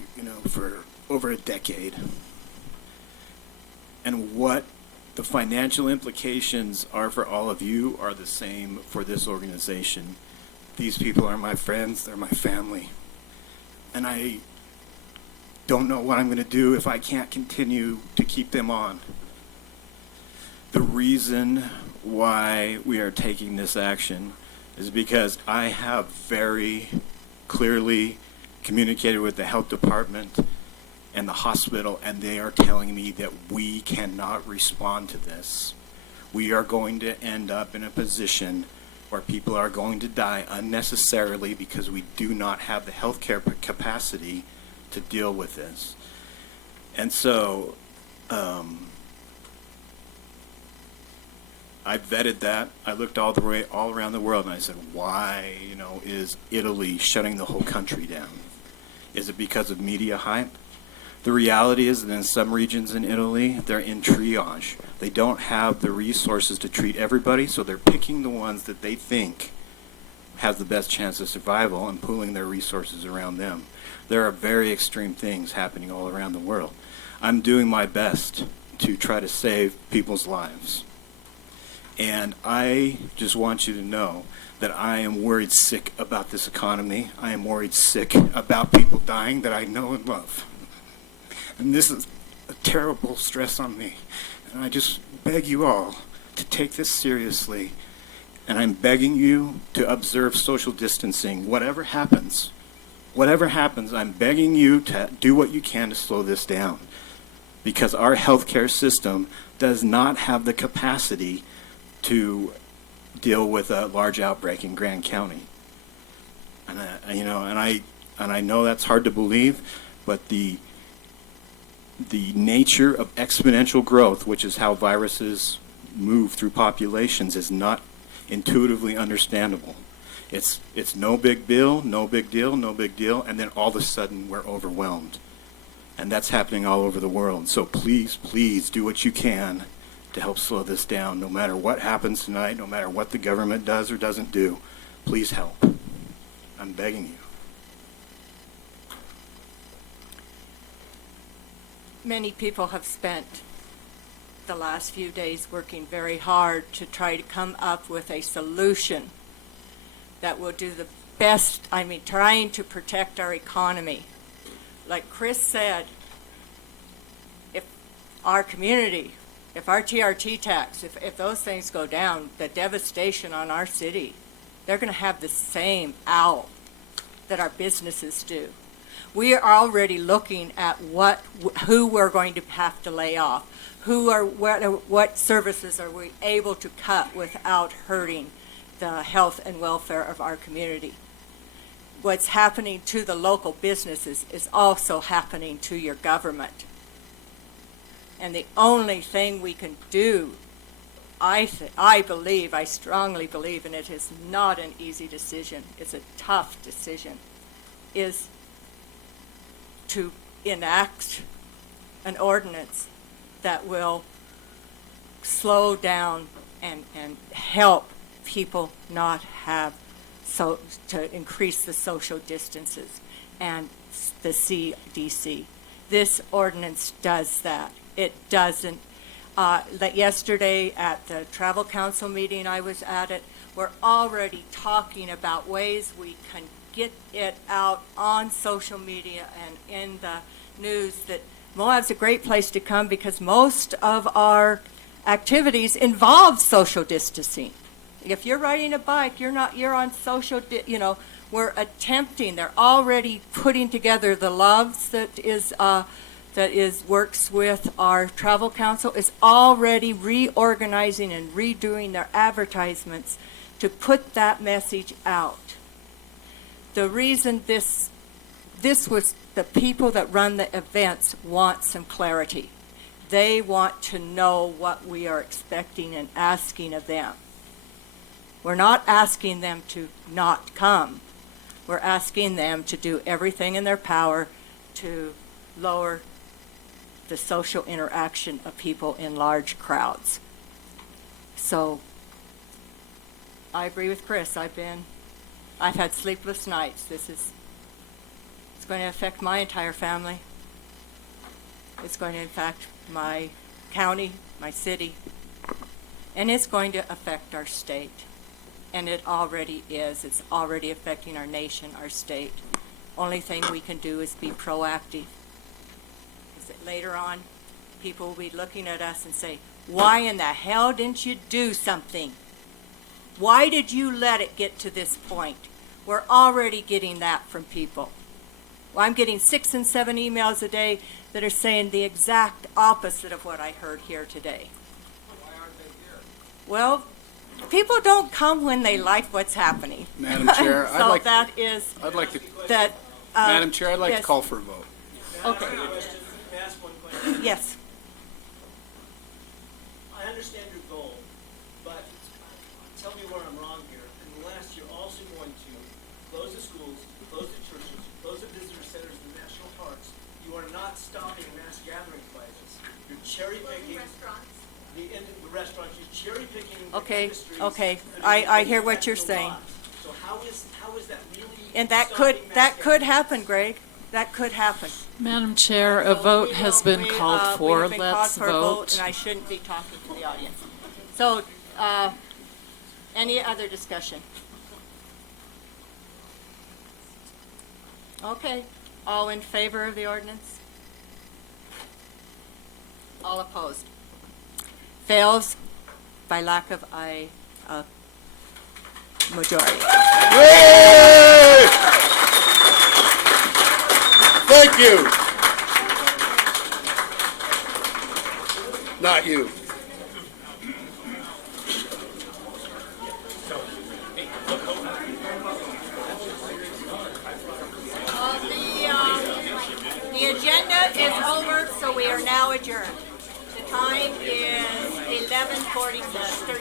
for over a decade. And what the financial implications are for all of you are the same for this organization. These people are my friends, they're my family. And I don't know what I'm going to do if I can't continue to keep them on. The reason why we are taking this action is because I have very clearly communicated with the health department and the hospital, and they are telling me that we cannot respond to this. We are going to end up in a position where people are going to die unnecessarily because we do not have the healthcare capacity to deal with this. And so I vetted that. I looked all around the world, and I said, why, is Italy shutting the whole country down? Is it because of media hype? The reality is that in some regions in Italy, they're in triage. They don't have the resources to treat everybody, so they're picking the ones that they think have the best chance of survival and pooling their resources around them. There are very extreme things happening all around the world. I'm doing my best to try to save people's lives. And I just want you to know that I am worried sick about this economy. I am worried sick about people dying that I know and love. And this is a terrible stress on me. And I just beg you all to take this seriously. And I'm begging you to observe social distancing. Whatever happens, I'm begging you to do what you can to slow this down. Because our healthcare system does not have the capacity to deal with a large outbreak in Grand County. And I know that's hard to believe, but the nature of exponential growth, which is how viruses move through populations, is not intuitively understandable. It's no big deal, no big deal, no big deal, and then all of a sudden we're overwhelmed. And that's happening all over the world. So please, please do what you can to help slow this down. No matter what happens tonight, no matter what the government does or doesn't do, please help. I'm begging you. Many people have spent the last few days working very hard to try to come up with a solution that will do the best, trying to protect our economy. Like Chris said, if our community, if our TRT tax, if those things go down, the devastation on our city, they're going to have the same owl that our businesses do. We are already looking at who we're going to have to lay off, what services are we able to cut without hurting the health and welfare of our community. What's happening to the local businesses is also happening to your government. And the only thing we can do, I strongly believe, and it is not an easy decision, it's a tough decision, is to enact an ordinance that will slow down and help people not have to increase the social distances and the CDC. This ordinance does that. It doesn't. Yesterday at the Travel Council meeting I was at we're already talking about ways we can get it out on social media and in the news that Moab's a great place to come because most of our activities involve social distancing. If you're riding a bike, you're on social, we're attempting, they're already putting together the Loves that works with our travel council is already reorganizing and redoing their advertisements to put that message out. The reason this was the people that run the events want some clarity. They want to know what we are expecting and asking of them. We're not asking them to not come. We're asking them to do everything in their power to lower the social interaction of people in large crowds. So I agree with Chris. I've had sleepless nights. This is It's going to affect my entire family. It's going to affect my county, my city, and it's going to affect our state. And it already is. It's already affecting our nation, our state. Only thing we can do is be proactive. Because later on, people will be looking at us and say, why in the hell didn't you do something? Why did you let it get to this point? We're already getting that from people. Well, I'm getting 6 and 7 emails a day that are saying the exact opposite of what I heard here today. Why aren't they here? Well, people don't come when they like what's happening. Madam Chair, so I'd like to. That. Madam Chair, I'd like yes. to call for a vote. Okay. Yes. I understand your goal, but tell me where I'm wrong here. In the last year, also going to close the schools, close the churches, close the visitor centers and national parks. You are not stopping mass gathering places. You're cherry picking the restaurants. You're cherry picking Okay. the industries. Okay. I hear what you're saying. So how is that really? And that could happen, Greg. That could happen. Madam Chair, a vote has been called for. Let's vote. And I shouldn't be talking to the audience. So, any other discussion? Okay. All in favor of the ordinance? All opposed? Fails by lack of majority. Yay! Thank you. Not you. The agenda is over, so we are now adjourned. The time is 11:37.